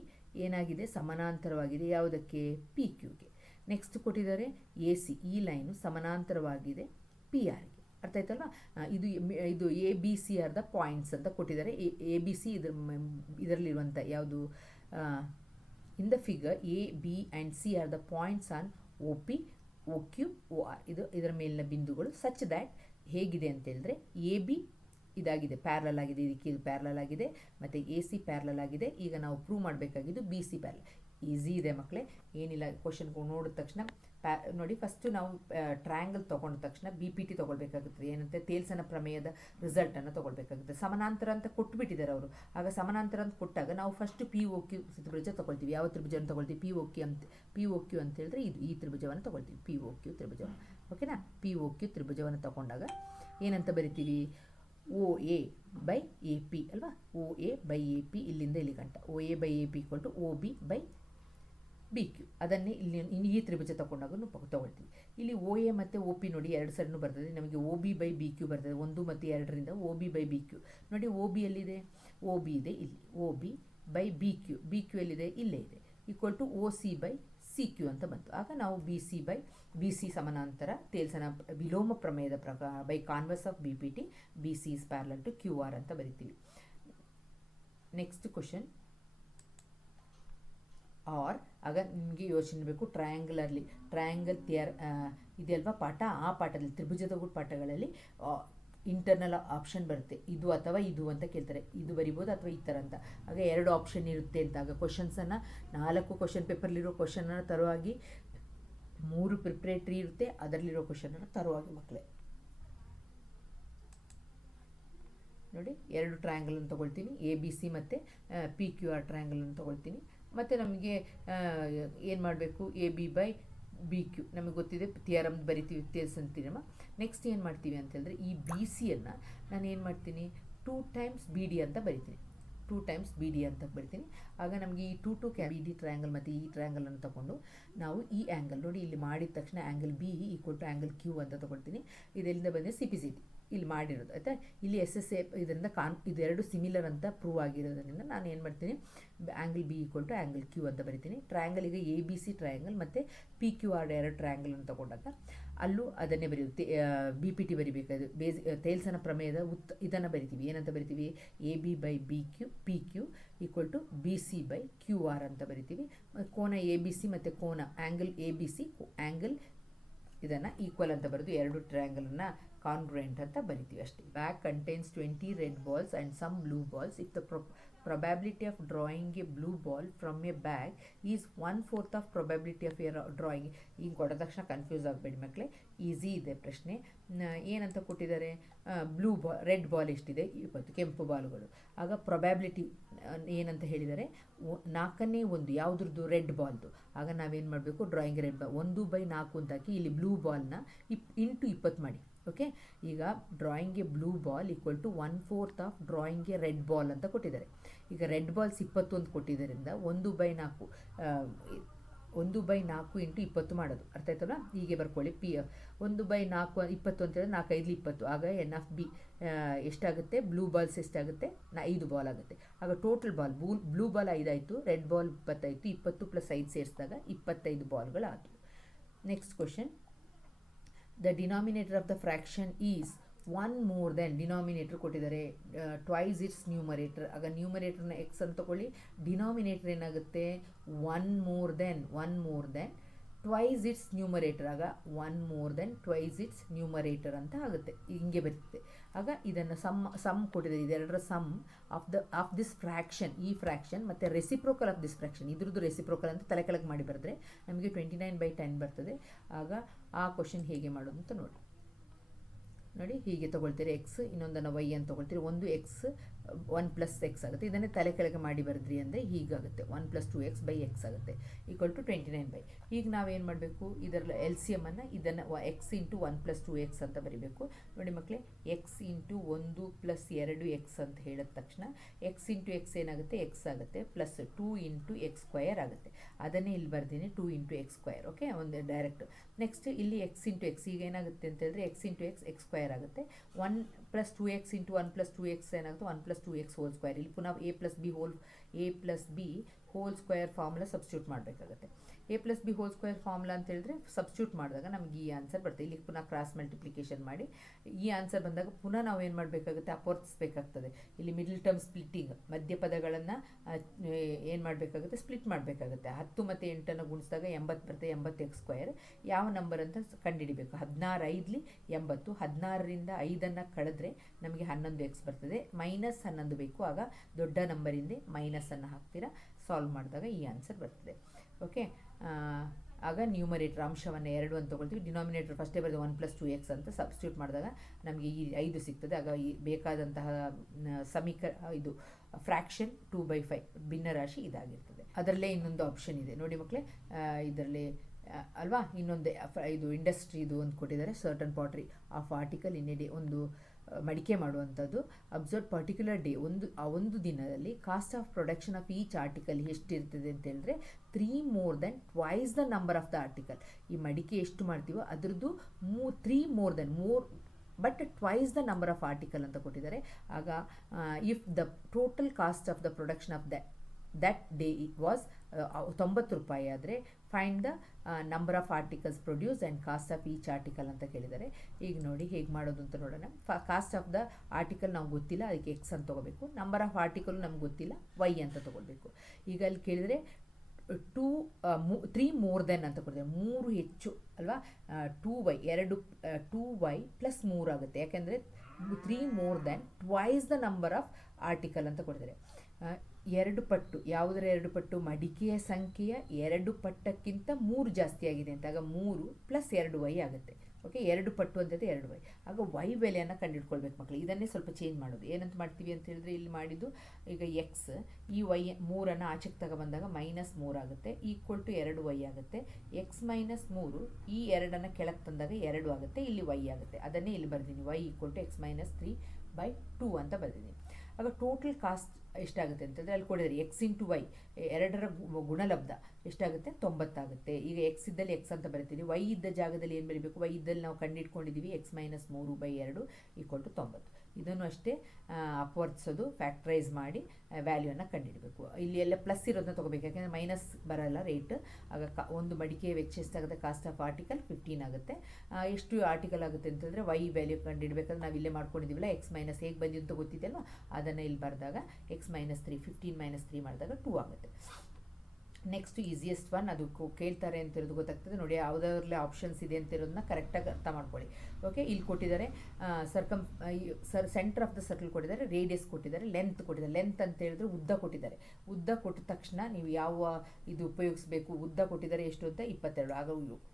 ಏನಾಗಿದೆ, ಸಮಾನಾಂತರವಾಗಿದೆ ಯಾವುದಕ್ಕೆ, ಪಿ ಕ್ಯೂಗೆ. ನೆಕ್ಸ್ಟ್ ಕೊಟ್ಟಿದ್ದಾರೆ ಎ ಸಿ, ಈ ಲೈನು ಸಮಾನಾಂತರವಾಗಿದೆ ಪಿ ಆರ್ಗೆ. ಅರ್ಥ ಆಯ್ತಲ್ವಾ. ಇದು A B C are the points ಅಂತ ಕೊಟ್ಟಿದ್ದಾರೆ. ಎ ಬಿ ಸಿ ಇದರಲ್ಲಿರುವಂಥ ಯಾವುದು, in the figure A, B and C are the points on OP, OQ, OR. ಇದರ ಮೇಲಿನ ಬಿಂದುಗಳು. ಸಚ್ ದ್ಯಾಟ್ ಹೇಗಿದೆ ಅಂತ ಹೇಳಿದ್ರೆ ಎ ಬಿ ಇದಾಗಿದೆ, ಪ್ಯಾರಲಲ್ ಆಗಿದೆ, ಇದಕ್ಕೆ ಇದು ಪ್ಯಾರಲಲ್ ಆಗಿದೆ, ಮತ್ತು ಎ ಸಿ ಪ್ಯಾರಲಲ್ ಆಗಿದೆ. ಈಗ ನಾವು ಪ್ರೂವ್ ಮಾಡಬೇಕಾಗಿದ್ದು ಬಿ ಸಿ ಪ್ಯಾರಲಲ್. ಈಸಿ ಇದೆ ಮಕ್ಕಳೇ, ಏನಿಲ್ಲ. ಕ್ವಶನ್ ನೋಡಿದ ತಕ್ಷಣ ನೋಡಿ, ಫಸ್ಟು ನಾವು ಟ್ರಯಾಂಗಲ್ ತೊಗೊಂಡ ತಕ್ಷಣ ಬಿ ಪಿ ಟಿ ತೊಗೊಳ್ಬೇಕಾಗುತ್ತದೆ. ಏನಂತೆ, ತೇಲ್ಸನ ಪ್ರಮೇಯದ ರಿಸಲ್ಟನ್ನು ತೊಗೊಳ್ಬೇಕಾಗುತ್ತೆ. ಸಮಾನಾಂತರ ಅಂತ ಕೊಟ್ಟುಬಿಟ್ಟಿದ್ದಾರೆ ಅವರು. ಆಗ ಸಮಾನಾಂತರ ಅಂತ ಕೊಟ್ಟಾಗ ನಾವು ಫಸ್ಟು ಪಿ ಒ ಕ್ಯೂ ತ್ರಿಭುಜ ತೊಗೊಳ್ತೀವಿ. ಯಾವ ತ್ರಿಭುಜವನ್ನು ತೊಗೊಳ್ತೀವಿ, ಪಿ ಒ ಕ್ಯೂ ಅಂತ ಹೇಳಿದ್ರೆ ಈ ತ್ರಿಭುಜವನ್ನು ತೊಗೊಳ್ತೀವಿ, ಪಿ ಒ ಕ್ಯೂ ತ್ರಿಭುಜವನ್ನು. ಓಕೆನಾ. ಪಿ ಒ ಕ್ಯೂ ತ್ರಿಭುಜವನ್ನು ತೊಗೊಂಡಾಗ ಏನಂತ ಬರಿತೀವಿ, O A by A P ಅಲ್ವಾ. O A by A P ಇಲ್ಲಿಂದ ಇಲ್ಲಿ ಗಂಟ. O A by A P equal to O B by B Q. ಅದನ್ನೇ ಇಲ್ಲಿ ಈ ತ್ರಿಭುಜ ತೊಗೊಂಡಾಗ ತೊಗೊಳ್ತೀವಿ. ಇಲ್ಲಿ ಒ ಎ ಮತ್ತು ಒ ಪಿ ನೋಡಿ 2 ಸೈಡ್ನು ಬರ್ತದೆ. ನಮಗೆ O B by B Q ಬರ್ತದೆ. 1 ಮತ್ತು 2ರಿಂದ O B by B Q. ನೋಡಿ ಒ ಬಿ ಎಲ್ಲಿದೆ, ಒ ಬಿ ಇದೆ ಇಲ್ಲಿ. O B by B Q ಎಲ್ಲಿದೆ, ಇಲ್ಲೇ ಇದೆ. Equal to O C by C Q ಅಂತ ಬಂತು. ಆಗ ನಾವು ಬಿ ಸಿ ಸಮಾನಾಂತರ ತೇಲ್ಸನ ವಿಲೋಮ ಪ್ರಮೇಯದ ಪ್ರಕಾರ by converse of B P T, B C is parallel to Q R ಅಂತ ಬರಿತೀವಿ. Next question. ಆರ್ ಆಗ ನಿಮಗೆ ಯೋಚನೆ ಬೇಕು, ಟ್ರಯಾಂಗಲ್ ಥಿಯರ್ ಇದೆಯಲ್ವಾ ಪಾಠ. ಆ ಪಾಠದಲ್ಲಿ ತ್ರಿಭುಜದ ಪಾಠಗಳಲ್ಲಿ ಇಂಟರ್ನಲ್ ಆಪ್ಷನ್ ಬರುತ್ತೆ, ಇದು ಅಥವಾ ಇದು ಅಂತ ಕೇಳ್ತಾರೆ, ಇದು ಬರಿಬೋದು ಅಥವಾ ಈ ಥರ ಅಂತ. ಆಗ 2 ಆಪ್ಷನ್ ಇರುತ್ತೆ ಅಂತ. ಆಗ ಕ್ವಶನ್ಸನ್ನು 4 ಕ್ವಶನ್ ಪೇಪರ್ಲಿರೋ ಕ್ವಶನನ್ನು ತರುವಾಗಿ 3 ಪ್ರಿಪ್ರೇಟ್ರಿ ಇರುತ್ತೆ, ಅದರಲ್ಲಿರೋ ಕ್ವಶನನ್ನು ತರುವಾಗಿ ಮಕ್ಕಳೇ. ನೋಡಿ 2 ಟ್ರಯಾಂಗಲನ್ನು ತೊಗೊಳ್ತೀನಿ, ABC ಮತ್ತು PQR ಟ್ರಯಾಂಗಲನ್ನು ತೊಗೊಳ್ತೀನಿ. ಮತ್ತು ನಮಗೆ ಏನು ಮಾಡಬೇಕು, AB/BQ ನಮಗೆ ಗೊತ್ತಿದೆ, ಥಿಯರಮ್ ಬರಿತೀವಿ, ವ್ಯತ್ಯಾಸ ಥಿಯರಮ್. ನೆಕ್ಸ್ಟ್ ಏನು ಮಾಡ್ತೀವಿ ಅಂತ ಹೇಳಿದ್ರೆ ಈ BCಯನ್ನು ನಾನು ಏನು ಮಾಡ್ತೀನಿ, 2 ಟೈಮ್ಸ್ BD ಅಂತ ಬರಿತೀನಿ, 2 ಟೈಮ್ಸ್ BD ಅಂತ ಬರಿತೀನಿ. ಆಗ ನಮಗೆ ಈ 2 BD ಟ್ರಯಾಂಗಲ್ ಮತ್ತು ಈ ಟ್ರಯಾಂಗಲನ್ನು ತಗೊಂಡು ನಾವು ಈ ಆ್ಯಂಗಲ್ ನೋಡಿ ಇಲ್ಲಿ ಮಾಡಿದ ತಕ್ಷಣ ಆ್ಯಂಗಲ್ B = ಆ್ಯಂಗಲ್ Q ಅಂತ ತೊಗೊಳ್ತೀನಿ. ಇದರಿಂದ ಬಂದರೆ CPCT ಇಲ್ಲಿ ಮಾಡಿರೋದು ಆಯಿತಾ. ಇಲ್ಲಿ SSA ಇದರಿಂದ ಇದೆರಡು ಸಿಮಿಲರ್ ಅಂತ ಪ್ರೂವ್ ಆಗಿರೋದ್ರಿಂದ ನಾನು ಏನು ಮಾಡ್ತೀನಿ, ಆ್ಯಂಗಲ್ B = ಆ್ಯಂಗಲ್ Q ಅಂತ ಬರಿತೀನಿ. ಟ್ರಯಾಂಗಲ್ ಈಗ ABC ಟ್ರಯಾಂಗಲ್ ಮತ್ತು PQR 2 ಟ್ರಯಾಂಗಲನ್ನು ತಗೊಂಡಾಗ ಅಲ್ಲೂ ಅದನ್ನೇ ಬರೆಯುತ್ತೆ, BPT ಬರಿಬೇಕಾದ್ರೆ ತೇಲ್ಸನ ಪ್ರಮೇಯದ ಇದನ್ನು ಬರಿತೀವಿ. ಏನಂತ ಬರಿತೀವಿ, AB/PQ = BC/QR ಅಂತ ಬರಿತೀವಿ. ಕೋನ ABC ಮತ್ತು ಕೋನ ಆ್ಯಂಗಲ್ ABC ಆ್ಯಂಗಲ್ ಇದನ್ನು ಈಕ್ವಲ್ ಅಂತ ಬರೆದು 2 ಟ್ರಯಾಂಗಲನ್ನು ಕಾಂಗ್ರುಯೆಂಟ್ ಅಂತ ಬರಿತೀವಿ ಅಷ್ಟೇ. Bag contains 20 red balls and some blue balls. If the probability of drawing a blue ball from a bag is 1/4 of probability of a drawing. ಈಗ ಕೊಟ್ಟ ತಕ್ಷಣ ಕನ್ಫ್ಯೂಸ್ ಆಗಬೇಡಿ ಮಕ್ಕಳೇ, ಈಸಿ ಇದೆ ಪ್ರಶ್ನೆ. ಏನಂತ ಕೊಟ್ಟಿದ್ದಾರೆ, ರೆಡ್ ಬಾಲ್ ಎಷ್ಟಿದೆ 20, ಕೆಂಪು ಬಾಲ್ಗಳು. ಆಗ ಪ್ರೊಬ್ಯಾಬಿಲಿಟಿ ಏನಂತ ಹೇಳಿದ್ದಾರೆ, 4/1 ಯಾವುದ್ರದ್ದು, ರೆಡ್ ಬಾಲ್ದು. ಆಗ ನಾವೇನು ಮಾಡಬೇಕು, ಡ್ರಾಯಿಂಗ್ ರೆಡ್ ಬಾಲ್ 1/4 ಅಂತ ಹಾಕಿ ಇಲ್ಲಿ ಬ್ಲೂ ಬಾಲ್ನ ಇಂಟು 20 ಮಾಡಿ. ಓಕೆ, ಈಗ drawing A blue ball = 1/4 of drawing A red ball ಅಂತ ಕೊಟ್ಟಿದ್ದಾರೆ. ಈಗ ರೆಡ್ ಬಾಲ್ಸ್ 20 ಅಂತ ಕೊಟ್ಟಿದ್ದರಿಂದ 1/4 × 20 ಮಾಡೋದು, ಅರ್ಥ ಆಯ್ತಲ್ಲ. ಹೀಗೆ ಬರ್ಕೊಳ್ಳಿ, 1/4 20 ಅಂತ ಹೇಳಿದ್ರೆ 4 5 20. ಆಗ NF/B ಎಷ್ಟಾಗುತ್ತೆ, ಬ್ಲೂ ಬಾಲ್ಸ್ ಎಷ್ಟಾಗುತ್ತೆ, 5 ಬಾಲ್ ಆಗುತ್ತೆ. ಆಗ ಟೋಟಲ್ ಬಾಲ್ ಬ್ಲೂ ಬಾಲ್ 5 ಆಯಿತು, ರೆಡ್ ಬಾಲ್ 20 ಆಯಿತು, 20 + 5 ಸೇರಿಸಿದಾಗ 25 ಬಾಲ್ಗಳಾದವು. Next question, the denominator of the fraction is 1 more than, denominator ಕೊಟ್ಟಿದ್ದಾರೆ, ಟ್ವೈಸ್ ಇಟ್ಸ್ ನ್ಯೂಮರೇಟರ್. ಆಗ ನ್ಯೂಮರೇಟರ್ನ x ಅಂತ ತಗೊಳ್ಳಿ, ಡಿನಾಮಿನೇಟರ್ ಏನಾಗುತ್ತೆ 1 more than twice its numerator. ಆಗ 1 more than twice its numerator ಅಂತ ಆಗುತ್ತೆ, ಹಿಂಗೆ ಬರುತ್ತೆ. ಆಗ ಇದನ್ನು ಸಮ್ ಕೊಟ್ಟಿದ್ದಾರೆ, ಇದೆರಡರ ಸಮ್ ಆಫ್ ದಿಸ್ ಫ್ರ್ಯಾಕ್ಷನ್, ಈ ಫ್ರ್ಯಾಕ್ಷನ್ ಮತ್ತು ರೆಸಿಪ್ರೋಕಲ್ ಆಫ್ ದಿಸ್ ಫ್ರ್ಯಾಕ್ಷನ್, ಇದ್ರದ್ದು ರೆಸಿಪ್ರೋಕಲ್ ಅಂತ ತಲೆ ಕೆಳಗೆ ಮಾಡಿ ಬರೆದ್ರೆ ನಮಗೆ 29/10 ಬರ್ತದೆ. ಆಗ ಆ ಕ್ವಶನ್ ಹೇಗೆ ಮಾಡೋದು ಅಂತ ನೋಡಿ, ಹೀಗೆ ತೊಗೊಳ್ತೀರಿ, x ಇನ್ನೊಂದನ್ನು y ಅಂತ ತೊಗೊಳ್ತೀರಿ, ಒಂದು x 1 + x ಆಗುತ್ತೆ. ಇದನ್ನೇ ತಲೆ ಕೆಳಗೆ ಮಾಡಿ ಬರೆದ್ರಿ ಅಂದರೆ ಹೀಗಾಗುತ್ತೆ, 1 + 2x/x ಆಗುತ್ತೆ = 29/. ಈಗ ನಾವೇನು ಮಾಡಬೇಕು, ಇದರ LCM ಅನ್ನು ಇದನ್ನು x × 1 + 2x ಅಂತ ಬರಿಬೇಕು. ನೋಡಿ ಮಕ್ಕಳೇ, x × 1 + 2x ಅಂತ ಹೇಳಿದ ತಕ್ಷಣ x × x ಏನಾಗುತ್ತೆ, x ಆಗುತ್ತೆ, ಪ್ಲಸ್ 2 × x² ಆಗುತ್ತೆ. ಅದನ್ನೇ ಇಲ್ಲಿ ಬರ್ತೀನಿ, 2 × x². ಓಕೆ, ಒಂದು ಡೈರೆಕ್ಟ್. ನೆಕ್ಸ್ಟ್ ಇಲ್ಲಿ x × x ಈಗ ಏನಾಗುತ್ತೆ ಅಂತ ಹೇಳಿದ್ರೆ x × x x² ಆಗುತ್ತೆ. 1 + 2x × 1 + 2x ಏನಾಗುತ್ತೆ, 1 + 2x². ಇಲ್ಲಿ ಪುನಃ a + b whole square formula substitute ಮಾಡಬೇಕಾಗುತ್ತೆ. a + b whole square formula ಅಂತ ಹೇಳಿದ್ರೆ ಸಬ್ಸ್ಟಿಟ್ಯೂಟ್ ಮಾಡಿದಾಗ ನಮಗೆ ಈ ಆನ್ಸರ್ ಬರುತ್ತೆ. ಇಲ್ಲಿ ಪುನಃ ಕ್ರಾಸ್ ಮಲ್ಟಿಪ್ಲಿಕೇಶನ್ ಮಾಡಿ ಈ ಆನ್ಸರ್ ಬಂದಾಗ ಪುನಃ ನಾವು ಏನು ಮಾಡಬೇಕಾಗುತ್ತೆ, ಅಪವರ್ತಿಸಬೇಕಾಗ್ತದೆ. ಇಲ್ಲಿ ಮಿಡಲ್ ಟರ್ಮ್ ಸ್ಪ್ಲಿಟ್ಟಿಂಗ್, ಮಧ್ಯ ಪದಗಳನ್ನು ಏನು ಮಾಡಬೇಕಾಗುತ್ತೆ, ಸ್ಪ್ಲಿಟ್ ಮಾಡಬೇಕಾಗುತ್ತೆ. 10 ಮತ್ತು 8 ಗುಣಿಸಿದಾಗ 80 ಬರುತ್ತೆ, 80x². ಯಾವ ನಂಬರ್ ಅಂತ ಕಂಡುಹಿಡಿಬೇಕು. 16 5 80, 16ರಿಂದ 5 ಕಳೆದ್ರೆ ನಮಗೆ 11x ಬರ್ತದೆ. -11 ಬೇಕು, ಆಗ ದೊಡ್ಡ ನಂಬರಿಂದ ಮೈನಸನ್ನು ಹಾಕ್ತೀರಾ, ಸಾಲ್ವ್ ಮಾಡಿದಾಗ ಈ ಆನ್ಸರ್ ಬರ್ತದೆ. ಓಕೆ, ಆಗ ನ್ಯೂಮರೇಟರ್ ಅಂಶವನ್ನು 2 ಅಂತ ತೊಗೊಳ್ತೀವಿ, ಡಿನಾಮಿನೇಟರ್ ಫಸ್ಟೇ ಬರೆದು 1 + 2x ಅಂತ ಸಬ್ಸ್ಟಿಟ್ಯೂಟ್ ಮಾಡಿದಾಗ ನಮಗೆ ಈ 5 ಸಿಗ್ತದೆ. ಆಗ ಈ ಬೇಕಾದಂತಹ ಇದು ಫ್ರ್ಯಾಕ್ಷನ್ 2/5 ಭಿನ್ನರಾಶಿ ಇದಾಗಿರ್ತದೆ. ಅದರಲ್ಲೇ ಇನ್ನೊಂದು ಆಪ್ಷನ್ ಇದೆ ನೋಡಿ ಮಕ್ಕಳೇ, ಇದರಲ್ಲಿ ಅಲ್ವಾ, ಇನ್ನೊಂದು ಇದು ಇಂಡಸ್ಟ್ರಿದು ಒಂದು ಕೊಟ್ಟಿದ್ದಾರೆ, certain pottery of article in a day, ಒಂದು ಮಡಿಕೆ ಮಾಡುವಂಥದ್ದು. ಅಬ್ಸರ್ವ್ ಪರ್ಟಿಕ್ಯುಲರ್ ಡೇ, ಒಂದು ದಿನದಲ್ಲಿ cost of production of each article ಎಷ್ಟಿರ್ತದೆ ಅಂತ ಹೇಳಿದ್ರೆ 3 more than twice the number of the article. ಈ ಮಡಿಕೆ ಎಷ್ಟು ಮಾಡ್ತೀವೋ ಅದರದ್ದು 3 more than but twice the number of article ಅಂತ ಕೊಟ್ಟಿದ್ದಾರೆ. ಆಗ if the total cost of the production of that day was 90 ರೂಪಾಯಿ ಆದರೆ find the number of articles produce and cost of each article ಅಂತ ಕೇಳಿದ್ದಾರೆ. ಈಗ ನೋಡಿ ಹೇಗೆ ಮಾಡೋದು ಅಂತ ನೋಡೋಣ. ಕಾಸ್ಟ್ ಆಫ್ ದ ಆರ್ಟಿಕಲ್ ನಮ್ಗೆ ಗೊತ್ತಿಲ್ಲ, ಅದಕ್ಕೆ x ಅಂತ ತೊಗೋಬೇಕು. ನಂಬರ್ ಆಫ್ ಆರ್ಟಿಕಲ್ ನಮ್ಗೆ ಗೊತ್ತಿಲ್ಲ, y ಅಂತ ತೊಗೊಳ್ಬೇಕು. ಈಗ ಅಲ್ಲಿ ಕೇಳಿದರೆ 3 more than ಅಂತ ಕೊಡ್ತಾರೆ, 3 ಹೆಚ್ಚು ಅಲ್ವಾ, 2y 2y + 3 ಆಗುತ್ತೆ. ಯಾಕೆಂದರೆ 3 more than twice the number of article ಅಂತ ಕೊಟ್ಟಿದ್ದಾರೆ. ಎರಡು ಪಟ್ಟು, ಯಾವುದರ ಎರಡು ಪಟ್ಟು? ಮಡಿಕೆಯ ಸಂಖ್ಯೆಯ ಎರಡು ಪಟ್ಟಕ್ಕಿಂತ 3 ಜಾಸ್ತಿ ಆಗಿದೆ ಅಂತ. ಆಗ 3 + 2y ಆಗುತ್ತೆ. ಓಕೆ, ಎರಡು ಪಟ್ಟು ಅಂತಂದರೆ 2y. ಆಗ y ಬೆಲೆಯನ್ನು ಕಂಡುಹಿಡ್ಕೊಳ್ಬೇಕು ಮಕ್ಕಳು. ಇದನ್ನೇ ಸ್ವಲ್ಪ ಚೇಂಜ್ ಮಾಡೋದು. ಏನಂತ ಮಾಡ್ತೀವಿ ಅಂತ ಹೇಳಿದ್ರೆ, ಇಲ್ಲಿ ಮಾಡಿದ್ದು ಈಗ ಎಕ್ಸ್, ಈ y 3ಅನ್ನು ಆಚೆಗೆ ತಗೊಬಂದಾಗ -3 ಆಗುತ್ತೆ, ಈಕ್ವಲ್ ಟು 2y ಆಗುತ್ತೆ. ಎಕ್ಸ್ - 3 ಈ 2ಅನ್ನು ಕೆಳಗೆ ತಂದಾಗ 2 ಆಗುತ್ತೆ, ಇಲ್ಲಿ y ಆಗುತ್ತೆ. ಅದನ್ನೇ ಇಲ್ಲಿ ಬರ್ತೀನಿ, y = x - 3/2 ಅಂತ ಬರ್ತೀನಿ. ಆಗ ಟೋಟಲ್ ಕಾಸ್ಟ್ ಎಷ್ಟಾಗುತ್ತೆ ಅಂತಂದರೆ ಅಲ್ಲಿ ಕೊಡಿದರೆ x × y, ಎರಡರ ಗುಣಲಬ್ಧ ಎಷ್ಟಾಗುತ್ತೆ? 90 ಆಗುತ್ತೆ. ಈಗ ಎಕ್ಸ್ ಇದ್ದಲ್ಲಿ ಎಕ್ಸ್ ಅಂತ ಬರಿತೀವಿ, y ಇದ್ದ ಜಾಗದಲ್ಲಿ ಏನು ಬರೀಬೇಕು? y ಇದ್ದಲ್ಲಿ ನಾವು ಕಂಡುಹಿಡ್ಕೊಂಡಿದ್ದೀವಿ x - 3/2 = 90. ಇದನ್ನು ಅಷ್ಟೇ ಅಪವರ್ತಿಸೋದು, ಫ್ಯಾಕ್ಟ್ರೈಸ್ ಮಾಡಿ ವ್ಯಾಲ್ಯೂವನ್ನು ಕಂಡುಹಿಡಬೇಕು. ಇಲ್ಲಿ ಎಲ್ಲ ಪ್ಲಸ್ ಇರೋದನ್ನ ತೊಗೋಬೇಕು, ಯಾಕೆಂದರೆ ಮೈನಸ್ ಬರಲ್ಲ ರೇಟ್. ಆಗ ಒಂದು ಮಡಿಕೆ ವೆಚ್ಚ ಎಷ್ಟಾಗುತ್ತೆ? ಕಾಸ್ಟ್ ಆಫ್ ಆರ್ಟಿಕಲ್ 15 ಆಗುತ್ತೆ. ಎಷ್ಟು ಆರ್ಟಿಕಲ್ ಆಗುತ್ತೆ ಅಂತಂದರೆ y ವ್ಯಾಲ್ಯೂ ಕಂಡುಹಿಡಬೇಕಾದ್ರೆ ನಾವು ಇಲ್ಲೇ ಮಾಡ್ಕೊಂಡಿದ್ದೀವಲ್ಲ, x - ಹೇಗೆ ಬಂದಿದ್ದು ಅಂತ ಗೊತ್ತಿದೆಯಲ್ವ, ಅದನ್ನು ಇಲ್ಲಿ ಬರೆದಾಗ x - 3, 15 - 3 ಮಾಡಿದಾಗ 2 ಆಗುತ್ತೆ. ನೆಕ್ಸ್ಟ್ ಈಸಿಯೆಸ್ಟ್ ಒನ್, ಅದು ಕೇಳ್ತಾರೆ ಅಂತಿರೋದು ಗೊತ್ತಾಗ್ತದೆ ನೋಡಿ, ಯಾವುದಾದ್ರಲ್ಲಿ ಆಪ್ಷನ್ಸ್ ಇದೆ ಅಂತಿರೋದನ್ನ ಕರೆಕ್ಟಾಗಿ ಅರ್ಥ ಮಾಡ್ಕೊಳ್ಳಿ. ಓಕೆ, ಇಲ್ಲಿ ಕೊಟ್ಟಿದ್ದಾರೆ ಸೆಂಟರ್ ಆಫ್ ದ ಸರ್ಕಲ್ ಕೊಟ್ಟಿದ್ದಾರೆ, ರೇಡಿಯಸ್ ಕೊಟ್ಟಿದ್ದಾರೆ, ಲೆಂತ್ ಕೊಟ್ಟಿದ್ದಾರೆ. ಲೆಂತ್ ಅಂತ ಹೇಳಿದ್ರೆ ಉದ್ದ ಕೊಟ್ಟಿದ್ದಾರೆ. ಉದ್ದ ಕೊಟ್ಟ ತಕ್ಷಣ ನೀವು ಯಾವ ಇದು ಉಪಯೋಗಿಸಬೇಕು? ಉದ್ದ ಕೊಟ್ಟಿದ್ದಾರೆ ಎಷ್ಟು ಅಂತ? 22. ಆಗ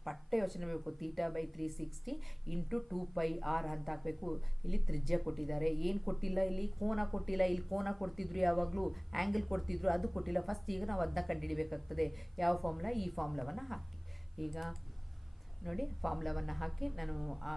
ಪಟ್ಟೆ ಯೋಚನೆ ಬೇಕು, θ/360 × 2πr ಅಂತ ಹಾಕಬೇಕು. ಇಲ್ಲಿ ತ್ರಿಜ್ಯ ಕೊಟ್ಟಿದ್ದಾರೆ, ಏನು ಕೊಟ್ಟಿಲ್ಲ, ಇಲ್ಲಿ ಕೋನ ಕೊಟ್ಟಿಲ್ಲ. ಇಲ್ಲಿ ಕೋನ ಕೊಡ್ತಿದ್ರು, ಯಾವಾಗಲೂ ಆ್ಯಂಗಲ್ ಕೊಡ್ತಿದ್ರು, ಅದು ಕೊಟ್ಟಿಲ್ಲ. ಫಸ್ಟ್ ಈಗ ನಾವು ಅದನ್ನ ಕಂಡುಹಿಡಿಬೇಕಾಗ್ತದೆ. ಯಾವ ಫಾರ್ಮುಲಾ? ಈ ಫಾರ್ಮುಲಾವನ್ನು ಹಾಕಿ. ಈಗ ನೋಡಿ, ಫಾರ್ಮುಲಾವನ್ನು ಹಾಕಿ ನಾನು ಆ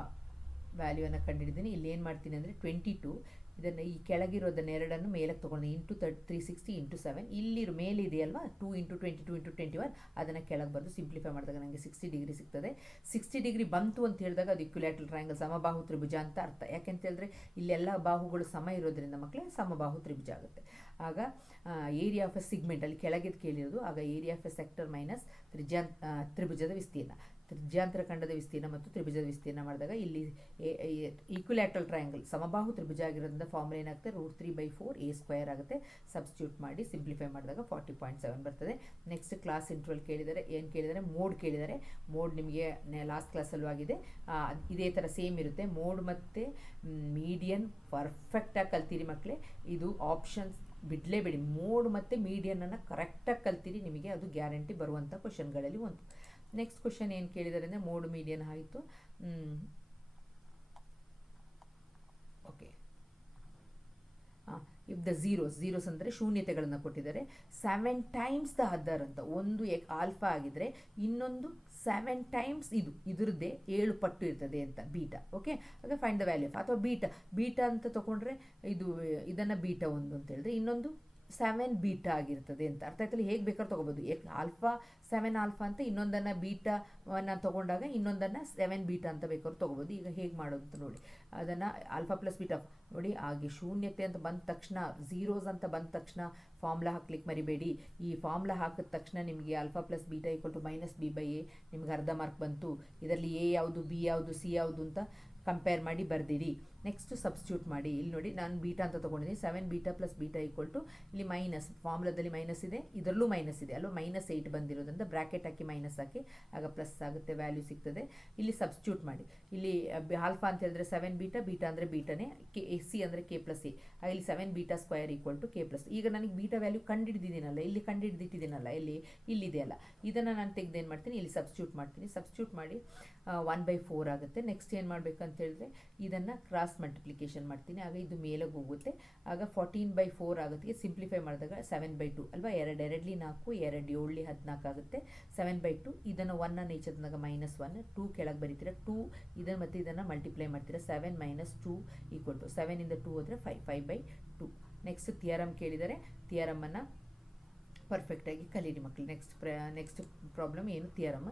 ವ್ಯಾಲ್ಯೂವನ್ನು ಕಂಡುಹಿಡಿದ್ದೀನಿ. ಇಲ್ಲಿ ಏನು ಮಾಡ್ತೀನಿ ಅಂದರೆ 22, ಇದನ್ನು ಈ ಕೆಳಗಿರೋದನ್ನು ಎರಡನ್ನು ಮೇಲಕ್ಕೆ ತೊಗೊಂಡು × 360 × 7, ಇಲ್ಲಿ ಮೇಲೆ ಇದೆಯಲ್ವಾ 2 × 22 × 21, ಅದನ್ನು ಕೆಳಗೆ ಬಂದು ಸಿಂಪ್ಲಿಫೈ ಮಾಡಿದಾಗ ನನಗೆ 60 ಡಿಗ್ರಿ ಸಿಗ್ತದೆ. 60 ಡಿಗ್ರಿ ಬಂತು ಅಂತ ಹೇಳಿದಾಗ ಅದು ಇಕ್ವಿಲ್ಯಾಟ್ರಲ್ ಟ್ರಯಾಂಗಲ್, ಸಮಬಾಹು ತ್ರಿಭುಜ ಅಂತ ಅರ್ಥ. ಯಾಕೆಂತ ಹೇಳಿದ್ರೆ ಇಲ್ಲೆಲ್ಲ ಬಾಹುಗಳು ಸಮ ಇರೋದ್ರಿಂದ ಮಕ್ಕಳೇ ಸಮಬಾಹು ತ್ರಿಭುಜ ಆಗುತ್ತೆ. ಆಗ ಏರಿಯಾ ಆಫ್ ಎ ಸಿಗ್ಮೆಂಟ್, ಅಲ್ಲಿ ಕೆಳಗೆ ಕೇಳಿರೋದು, ಆಗ area of a sector minus ತ್ರಿಭುಜದ ವಿಸ್ತೀರ್ಣ, ತ್ರಿಜ್ಯಾಂತರ ಖಂಡದ ವಿಸ್ತೀರ್ಣ ಮತ್ತು ತ್ರಿಭುಜದ ವಿಸ್ತೀರ್ಣ ಮಾಡಿದಾಗ ಇಲ್ಲಿ ಈಕ್ವಿಲ್ಯಾಟ್ರಲ್ ಟ್ರಯಾಂಗಲ್ ಸಮಬಾಹು ತ್ರಿಭುಜ ಆಗಿರೋದ್ರಿಂದ ಫಾರ್ಮುಲಾ ಏನಾಗುತ್ತೆ? √3/4a² ಆಗುತ್ತೆ. ಸಬ್ಸ್ಟಿಟ್ಯೂಟ್ ಮಾಡಿ ಸಿಂಪ್ಲಿಫೈ ಮಾಡಿದಾಗ 40.7 ಬರ್ತದೆ. ನೆಕ್ಸ್ಟ್ ಕ್ಲಾಸ್ ಇಂಟರ್ವಲ್ ಕೇಳಿದರೆ, ಏನು ಕೇಳಿದರೆ? ಮೋಡ್ ಕೇಳಿದರೆ. ಮೋಡ್ ನಿಮಗೆ ಲಾಸ್ಟ್ ಕ್ಲಾಸಲ್ಲೂ ಆಗಿದೆ, ಇದೇ ಥರ ಸೇಮ್ ಇರುತ್ತೆ. ಮೋಡ್ ಮತ್ತು ಮೀಡಿಯನ್ ಪರ್ಫೆಕ್ಟಾಗಿ ಕಲ್ತೀರಿ ಮಕ್ಕಳೇ. ಇದು ಆಪ್ಷನ್ಸ್ ಬಿಡಲೇಬೇಡಿ. ಮೋಡ್ ಮತ್ತು ಮೀಡಿಯನನ್ನು ಕರೆಕ್ಟಾಗಿ ಕಲ್ತೀರಿ, ನಿಮಗೆ ಅದು ಗ್ಯಾರಂಟಿ ಬರುವಂಥ ಕ್ವಶನ್ಗಳಲ್ಲಿ ಒಂದು. ನೆಕ್ಸ್ಟ್ ಕ್ವಶನ್ ಏನು ಕೇಳಿದ್ದಾರೆ ಅಂದರೆ ಮೋಡ್ ಮೀಡಿಯನ್ ಆಯಿತು. ಓಕೆ, ಇಫ್ ದ ಝೀರೋಸ್ ಅಂದರೆ ಶೂನ್ಯತೆಗಳನ್ನು ಕೊಟ್ಟಿದ್ದಾರೆ. 7 ಟೈಮ್ಸ್ ದ ಅದರ್ ಅಂತ, ಒಂದು ಆಲ್ಫಾ ಆಗಿದ್ರೆ ಇನ್ನೊಂದು 7 ಟೈಮ್ಸ್ ಇದ್ರದ್ದೇ 7 ಪಟ್ಟು ಇರ್ತದೆ ಅಂತ, ಬೀಟಾ. ಓಕೆ, ಆಗ ಫೈಂಡ್ ದ ವ್ಯಾಲ್ಯೂ ಆಫ್, ಅಥವಾ ಬೀಟಾ ಅಂತ ತೊಗೊಂಡ್ರೆ ಇದನ್ನು ಬೀಟಾ 1 ಅಂತ ಹೇಳಿದ್ರೆ ಇನ್ನೊಂದು 7 ಬೀಟಾ ಆಗಿರ್ತದೆ ಅಂತ ಅರ್ಥ ಆಯ್ತಲ್ಲ. ಹೇಗೆ ಬೇಕಾದ್ರೂ ತೊಗೋಬೋದು. ಆಲ್ಫಾ 7 ಆಲ್ಫಾ ಅಂತ, ಇನ್ನೊಂದನ್ನು ಬೀಟಾವನ್ನು ತೊಗೊಂಡಾಗ ಇನ್ನೊಂದನ್ನು 7 ಬೀಟಾ ಅಂತ ಬೇಕಾದ್ರೂ ತೊಗೋಬೋದು. ಈಗ ಹೇಗೆ ಮಾಡೋದು ಅಂತ ನೋಡಿ. ಅದನ್ನು ಆಲ್ಫಾ ಪ್ಲಸ್ ಬೀಟಾ ನೋಡಿ, ಹಾಗೆ ಶೂನ್ಯತೆ ಅಂತ ಬಂದ ತಕ್ಷಣ, ಝೀರೋಸ್ ಅಂತ ಬಂದ ತಕ್ಷಣ ಫಾರ್ಮುಲಾ ಹಾಕ್ಲಿಕ್ಕೆ ಮರಿಬೇಡಿ. ಈ ಫಾರ್ಮುಲಾ ಹಾಕಿದ ತಕ್ಷಣ ನಿಮಗೆ ಆಲ್ಫಾ ಪ್ಲಸ್ ಬೀಟಾ = -b/a, ನಿಮ್ಗೆ ಅರ್ಧ ಮಾರ್ಕ್ ಬಂತು. ಇದರಲ್ಲಿ ಎ ಯಾವುದು, ಬಿ ಯಾವುದು, ಸಿ ಯಾವುದು ಅಂತ ಕಂಪೇರ್ ಮಾಡಿ ಬರ್ದಿರಿ. ನೆಕ್ಸ್ಟ್ ಸಬ್ಸ್ಟಿಟ್ಯೂಟ್ ಮಾಡಿ. ಇಲ್ಲಿ ನೋಡಿ, ನಾನು ಬೀಟಾ ಅಂತ ತೊಗೊಂಡಿದ್ದೀನಿ. 7 ಬೀಟಾ ಪ್ಲಸ್ ಬೀಟಾ ಇಲ್ಲಿ ಮೈನಸ್, ಫಾರ್ಮುಲಾದಲ್ಲಿ ಮೈನಸ್ ಇದೆ, ಇದರಲ್ಲೂ ಮೈನಸ್ ಇದೆ ಅಲ್ವಾ, -8 ಬಂದಿರೋದ್ರಿಂದ ಬ್ರ್ಯಾಕೆಟ್ ಹಾಕಿ ಮೈನಸ್ ಹಾಕಿ, ಆಗ ಪ್ಲಸ್ ಆಗುತ್ತೆ, ವ್ಯಾಲ್ಯೂ ಸಿಗ್ತದೆ. ಇಲ್ಲಿ ಸಬ್ಸ್ಟಿಟ್ಯೂಟ್ ಮಾಡಿ. ಇಲ್ಲಿ ಆಲ್ಫಾ ಅಂತ ಹೇಳಿದ್ರೆ 7 ಬೀಟಾ, ಬೀಟಾ ಅಂದರೆ ಬೀಟಾನೇ, ಸಿ ಅಂದರೆ k+a, ಇಲ್ಲಿ 7 ಬೀಟಾ ಸ್ಕ್ವೇರ್ = k+. ಈಗ ನನಗೆ ಬೀಟಾ ವ್ಯಾಲ್ಯೂ ಕಂಡುಹಿಡಿದಿದ್ದೀನಲ್ಲ, ಇಲ್ಲಿ ಕಂಡುಹಿಡಿದಿಟ್ಟಿದ್ದೀನಲ್ಲ, ಇಲ್ಲಿದೆಯಲ್ಲ, ಇದನ್ನು ನಾನು ತೆಗೆದು ಏನು ಮಾಡ್ತೀನಿ, ಇಲ್ಲಿ ಸಬ್ಸ್ಟಿಟ್ಯೂಟ್ ಮಾಡ್ತೀನಿ. ಸಬ್ಸ್ಟಿಟ್ಯೂಟ್ ಮಾಡಿ 1/4 ಆಗುತ್ತೆ. ನೆಕ್ಸ್ಟ್ ಏನು ಮಾಡಬೇಕಂತ ಹೇಳಿದ್ರೆ ಇದನ್ನು ಕ್ರಾಸ್ ಮಲ್ಟಿಪ್ಲಿಕೇಶನ್ ಮಾಡ್ತೀನಿ. ಆಗ ಇದು ಮೇಲೆ ಹೋಗುತ್ತೆ, ಆಗ 14/4 ಆಗುತ್ತೆ. ಸಿಂಪ್ಲಿಫೈ ಮಾಡಿದಾಗ 7/2 ಅಲ್ವಾ, 2 4 2 7 14 ಆಗುತ್ತೆ. 7/2 ಇದನ್ನು 1 ಈಚೆದಾಗ -1, 2 ಕೆಳಗೆ ಬರೀತೀರಾ, 2 ಇದನ್ನು ಮತ್ತು ಇದನ್ನು ಮಲ್ಟಿಪ್ಲೈ ಮಾಡ್ತೀರಾ. 7 - 2 = 7 ಇಂದ 2 ಹೋದರೆ 5/2. ನೆಕ್ಸ್ಟ್ ಥಿಯರಮ್ ಕೇಳಿದರೆ, ಥಿಯರಮನ್ನು ಪರ್ಫೆಕ್ಟಾಗಿ ಕಲೀರಿ ಮಕ್ಕಳು. ನೆಕ್ಸ್ಟ್ ಪ್ರಾಬ್ಲಮ್ ಏನು? ಥಿಯರಮ್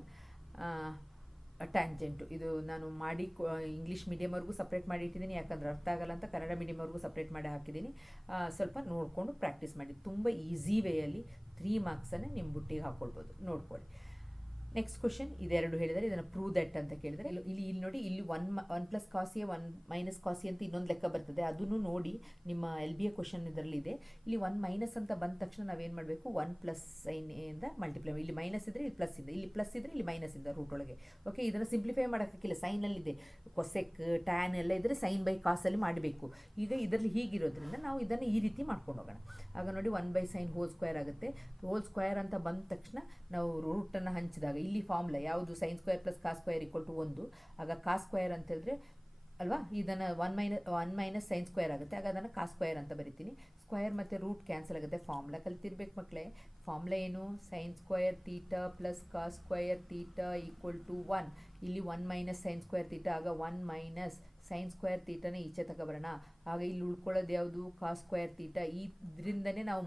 ಟ್ಯಾಂಜೆಂಟು. ಇದು ನಾನು ಮಾಡಿ ಇಂಗ್ಲೀಷ್ ಮೀಡಿಯಮ್ವರೆಗೂ ಸಪ್ರೇಟ್ ಮಾಡಿ ಇಟ್ಟಿದ್ದೀನಿ, ಯಾಕಂದ್ರೆ ಅರ್ಥ ಆಗಲ್ಲ ಅಂತ ಕನ್ನಡ ಮೀಡಿಯಮ್ವರೆಗೂ ಸಪ್ರೇಟ್ ಮಾಡಿ ಹಾಕಿದ್ದೀನಿ. ಸ್ವಲ್ಪ ನೋಡಿಕೊಂಡು ಪ್ರಾಕ್ಟೀಸ್ ಮಾಡಿ. ತುಂಬ ಈಸಿ ವೇಯಲ್ಲಿ 3 ಮಾರ್ಕ್ಸನ್ನು ನಿಮ್ಮ ಬುಟ್ಟಿಗೆ ಹಾಕ್ಕೊಳ್ಬೋದು, ನೋಡ್ಕೊಳ್ಳಿ. ನೆಕ್ಸ್ಟ್ ಕ್ವಶನ್ ಇದೆರಡು ಹೇಳಿದರೆ ಇದನ್ನು ಪ್ರೂವ್ ದಟ್ ಅಂತ ಕೇಳಿದರೆ ಇಲ್ಲಿ ನೋಡಿ, ಇಲ್ಲಿ ಒನ್ ಪ್ಲಸ್ ಕಾಸಿ ಒನ್ ಮೈನಸ್ ಕಾಸಿ ಅಂತ ಇನ್ನೊಂದು ಲೆಕ್ಕ ಬರ್ತದೆ, ಅದನ್ನು ನೋಡಿ ನಿಮ್ಮ LBA ಕ್ವಶನ್ ಇದರಲ್ಲಿ ಇದೆ. ಇಲ್ಲಿ ಒನ್ ಮೈನಸ್ ಅಂತ ಬಂದ ತಕ್ಷಣ ನಾವೇನು ಮಾಡಬೇಕು, ಒನ್ ಪ್ಲಸ್ ಸೈನ್ ಇಂದ ಮಲ್ಟಿಪ್ಲೈ, ಇಲ್ಲಿ ಮೈನಸ್ ಇದ್ದರೆ ಇಲ್ಲಿ ಪ್ಲಸ್ ಇದೆ, ಇಲ್ಲಿ ಪ್ಲಸ್ ಇದ್ದರೆ ಇಲ್ಲಿ ಮೈನಸ್ ಇದೆ ರೂಟ್ ಒಳಗೆ. ಓಕೆ, ಇದನ್ನು ಸಿಂಪ್ಲಿಫೈ ಮಾಡೋಕ್ಕಿಲ್ಲ, ಸೈನಲ್ಲಿದೆ ಕೊಸೆಕ್ ಟ್ಯಾನ್ ಎಲ್ಲ ಇದ್ದರೆ ಸೈನ್ ಬೈ ಕಾಸಲ್ಲಿ ಮಾಡಬೇಕು. ಈಗ ಇದರಲ್ಲಿ ಹೀಗಿರೋದ್ರಿಂದ ನಾವು ಇದನ್ನು ಈ ರೀತಿ ಮಾಡ್ಕೊಂಡು ಹೋಗೋಣ. ಆಗ ನೋಡಿ 1/sin ಹೋಲ್ ಸ್ಕ್ವೇರ್ ಆಗುತ್ತೆ. ಹೋಲ್ ಸ್ಕ್ವೇರ್ ಅಂತ ಬಂದ ತಕ್ಷಣ ನಾವು ರೂಟನ್ನು ಹಂಚಿದಾಗ ಇಲ್ಲಿ ಫಾರ್ಮುಲಾ ಯಾವುದು, sin square plus cos square equal to 1. ಆಗ ಕಾಸ್ ಸ್ಕ್ವೇರ್ ಅಂತ ಹೇಳಿದ್ರೆ ಅಲ್ವಾ, ಇದನ್ನು ಒನ್ ಮೈನಸ್ ಸೈನ್ ಸ್ಕ್ವೇರ್ ಆಗುತ್ತೆ. ಆಗ ಅದನ್ನು ಕಾಸ್ ಸ್ಕ್ವೇರ್ ಅಂತ ಬರಿತೀನಿ. ಸ್ಕ್ವೇರ್ ಮತ್ತು ರೂಟ್ ಕ್ಯಾನ್ಸಲ್ ಆಗುತ್ತೆ. ಫಾರ್ಮುಲಾ ಕಲ್ತಿರ್ಬೇಕು ಮಕ್ಕಳೇ. ಫಾರ್ಮುಲಾ ಏನು, sine square theta plus cos square theta equal to 1. ಇಲ್ಲಿ 1 ಮೈನಸ್ ಸೈನ್ ಸ್ಕ್ವೇರ್ ತೀಟಾ, ಆಗ 1 ಮೈನಸ್ ಸೈನ್ ಸ್ಕ್ವೇರ್ ತೀಟನ ಈಚೆ ತಗೊಬರೋಣ. ಆಗ ಇಲ್ಲಿ ಉಳ್ಕೊಳ್ಳೋದು ಯಾವುದು, ಕಾಸ್ ಸ್ಕ್ವೇರ್ ತೀಟಾ. ಇದರಿಂದನೇ ನಾವು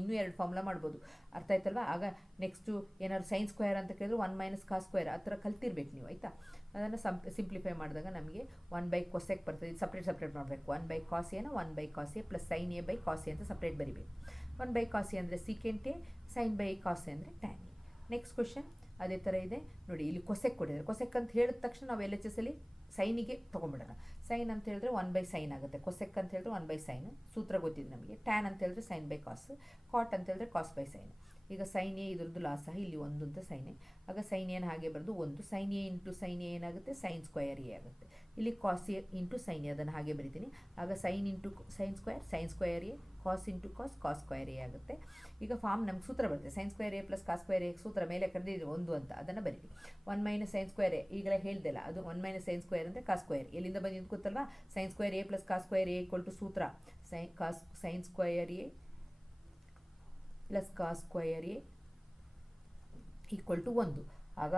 ಇನ್ನೂ ಎರಡು ಫಾರ್ಮುಲಾ ಮಾಡ್ಬೋದು. ಅರ್ಥ ಆಯ್ತಲ್ವಾ. ಆಗ ನೆಕ್ಸ್ಟು ಏನಾದ್ರು ಸೈನ್ ಸ್ಕ್ವೇರ್ ಅಂತ ಕೇಳಿದ್ರೆ 1 ಮೈನಸ್ ಕಾಸ್ ಸ್ಕ್ವೇರ್ ಆ ಥರ ಕಲ್ತಿರ್ಬೇಕು ನೀವು, ಆಯಿತಾ. ಅದನ್ನು ಸಿಂಪ್ಲಿಫೈ ಮಾಡಿದಾಗ ನಮಗೆ 1/ಕೊಸೆಕ್ ಬರ್ತದೆ. ಇದು ಸಪ್ರೇಟ್ ಮಾಡಬೇಕು. 1/ಕಾಸ್ ಎನ 1/ಕಾಸ್ A plus sine A by cos A ಅಂತ ಸಪ್ರೇಟ್ ಬರಿಬೇಕು. 1/ಕಾಸ್ ಎ ಅಂದರೆ secant A, sine by cos A ಅಂದರೆ ಟ್ಯಾನ್ ಎ. ನೆಕ್ಸ್ಟ್ ಕ್ವಶನ್ ಅದೇ ಥರ ಇದೆ ನೋಡಿ. ಇಲ್ಲಿ ಕೊಸೆಕ್ ಕೊಟ್ಟಿದ್ದಾರೆ. ಕೊಸೆಕ್ ಅಂತ ಹೇಳಿದ ತಕ್ಷಣ ನಾವು LHS ಅಲ್ಲಿ ಸೈನಿಗೆ ತೊಗೊಂಬಿಡೋಣ. ಸೈನ್ ಅಂತ ಹೇಳಿದ್ರೆ 1/sin ಆಗುತ್ತೆ. ಕೊಸೆಕ್ ಅಂತ ಹೇಳಿದ್ರೆ 1/sin, ಸೂತ್ರ ಗೊತ್ತಿದೆ ನಮಗೆ. ಟ್ಯಾನ್ ಅಂತ ಹೇಳಿದ್ರೆ ಸೈನ್ ಬೈ ಕಾಸ್, ಕಾಟ್ ಅಂತ ಹೇಳಿದ್ರೆ ಕಾಸ್ ಬೈ ಸೈನ್. ಈಗ ಸೈನ್ ಎ ಇದ್ರದ್ದು ಲಾಸ್ ಸಹ ಇಲ್ಲಿ 1 ಅಂತ ಸೈನ್ ಎ. ಆಗ ಸೈನ್ ಎನ ಹಾಗೆ ಬರೆದು 1 sine A into sine A ಏನಾಗುತ್ತೆ, ಸೈನ್ ಸ್ಕ್ವಯರ್ ಎ ಆಗುತ್ತೆ. ಇಲ್ಲಿ cos A into sine A ಅದನ್ನು ಹಾಗೆ ಬರಿತೀನಿ. ಆಗ sine into sine square A, cos into cos square A ಆಗುತ್ತೆ. ಈಗ ಫಾರ್ಮ್ ನಮ್ಗೆ ಸೂತ್ರ ಬರುತ್ತೆ. Sine square A plus cos square A ಸೂತ್ರ ಮೇಲೆ ಕರೆದಿದೆ 1 ಅಂತ, ಅದನ್ನು ಬರೀರಿ. 1 ಮೈನಸ್ ಸೈನ್ ಸ್ಕ್ವೇರ್ ಎ ಈಗಲೇ ಹೇಳ್ದಲ್ಲ, ಅದು 1 ಮೈನಸ್ ಸೈನ್ ಸ್ಕ್ವೇರ್ ಅಂದರೆ ಕಾಸ್ ಸ್ಕ್ವೇರ್. ಎಲ್ಲಿಂದ ಬಂದಿದ್ದು ಗೊತ್ತಲ್ವಾ, sine square A plus cos square A equal to ಸೂತ್ರ sine square A plus cos square A equal to 1. ಆಗ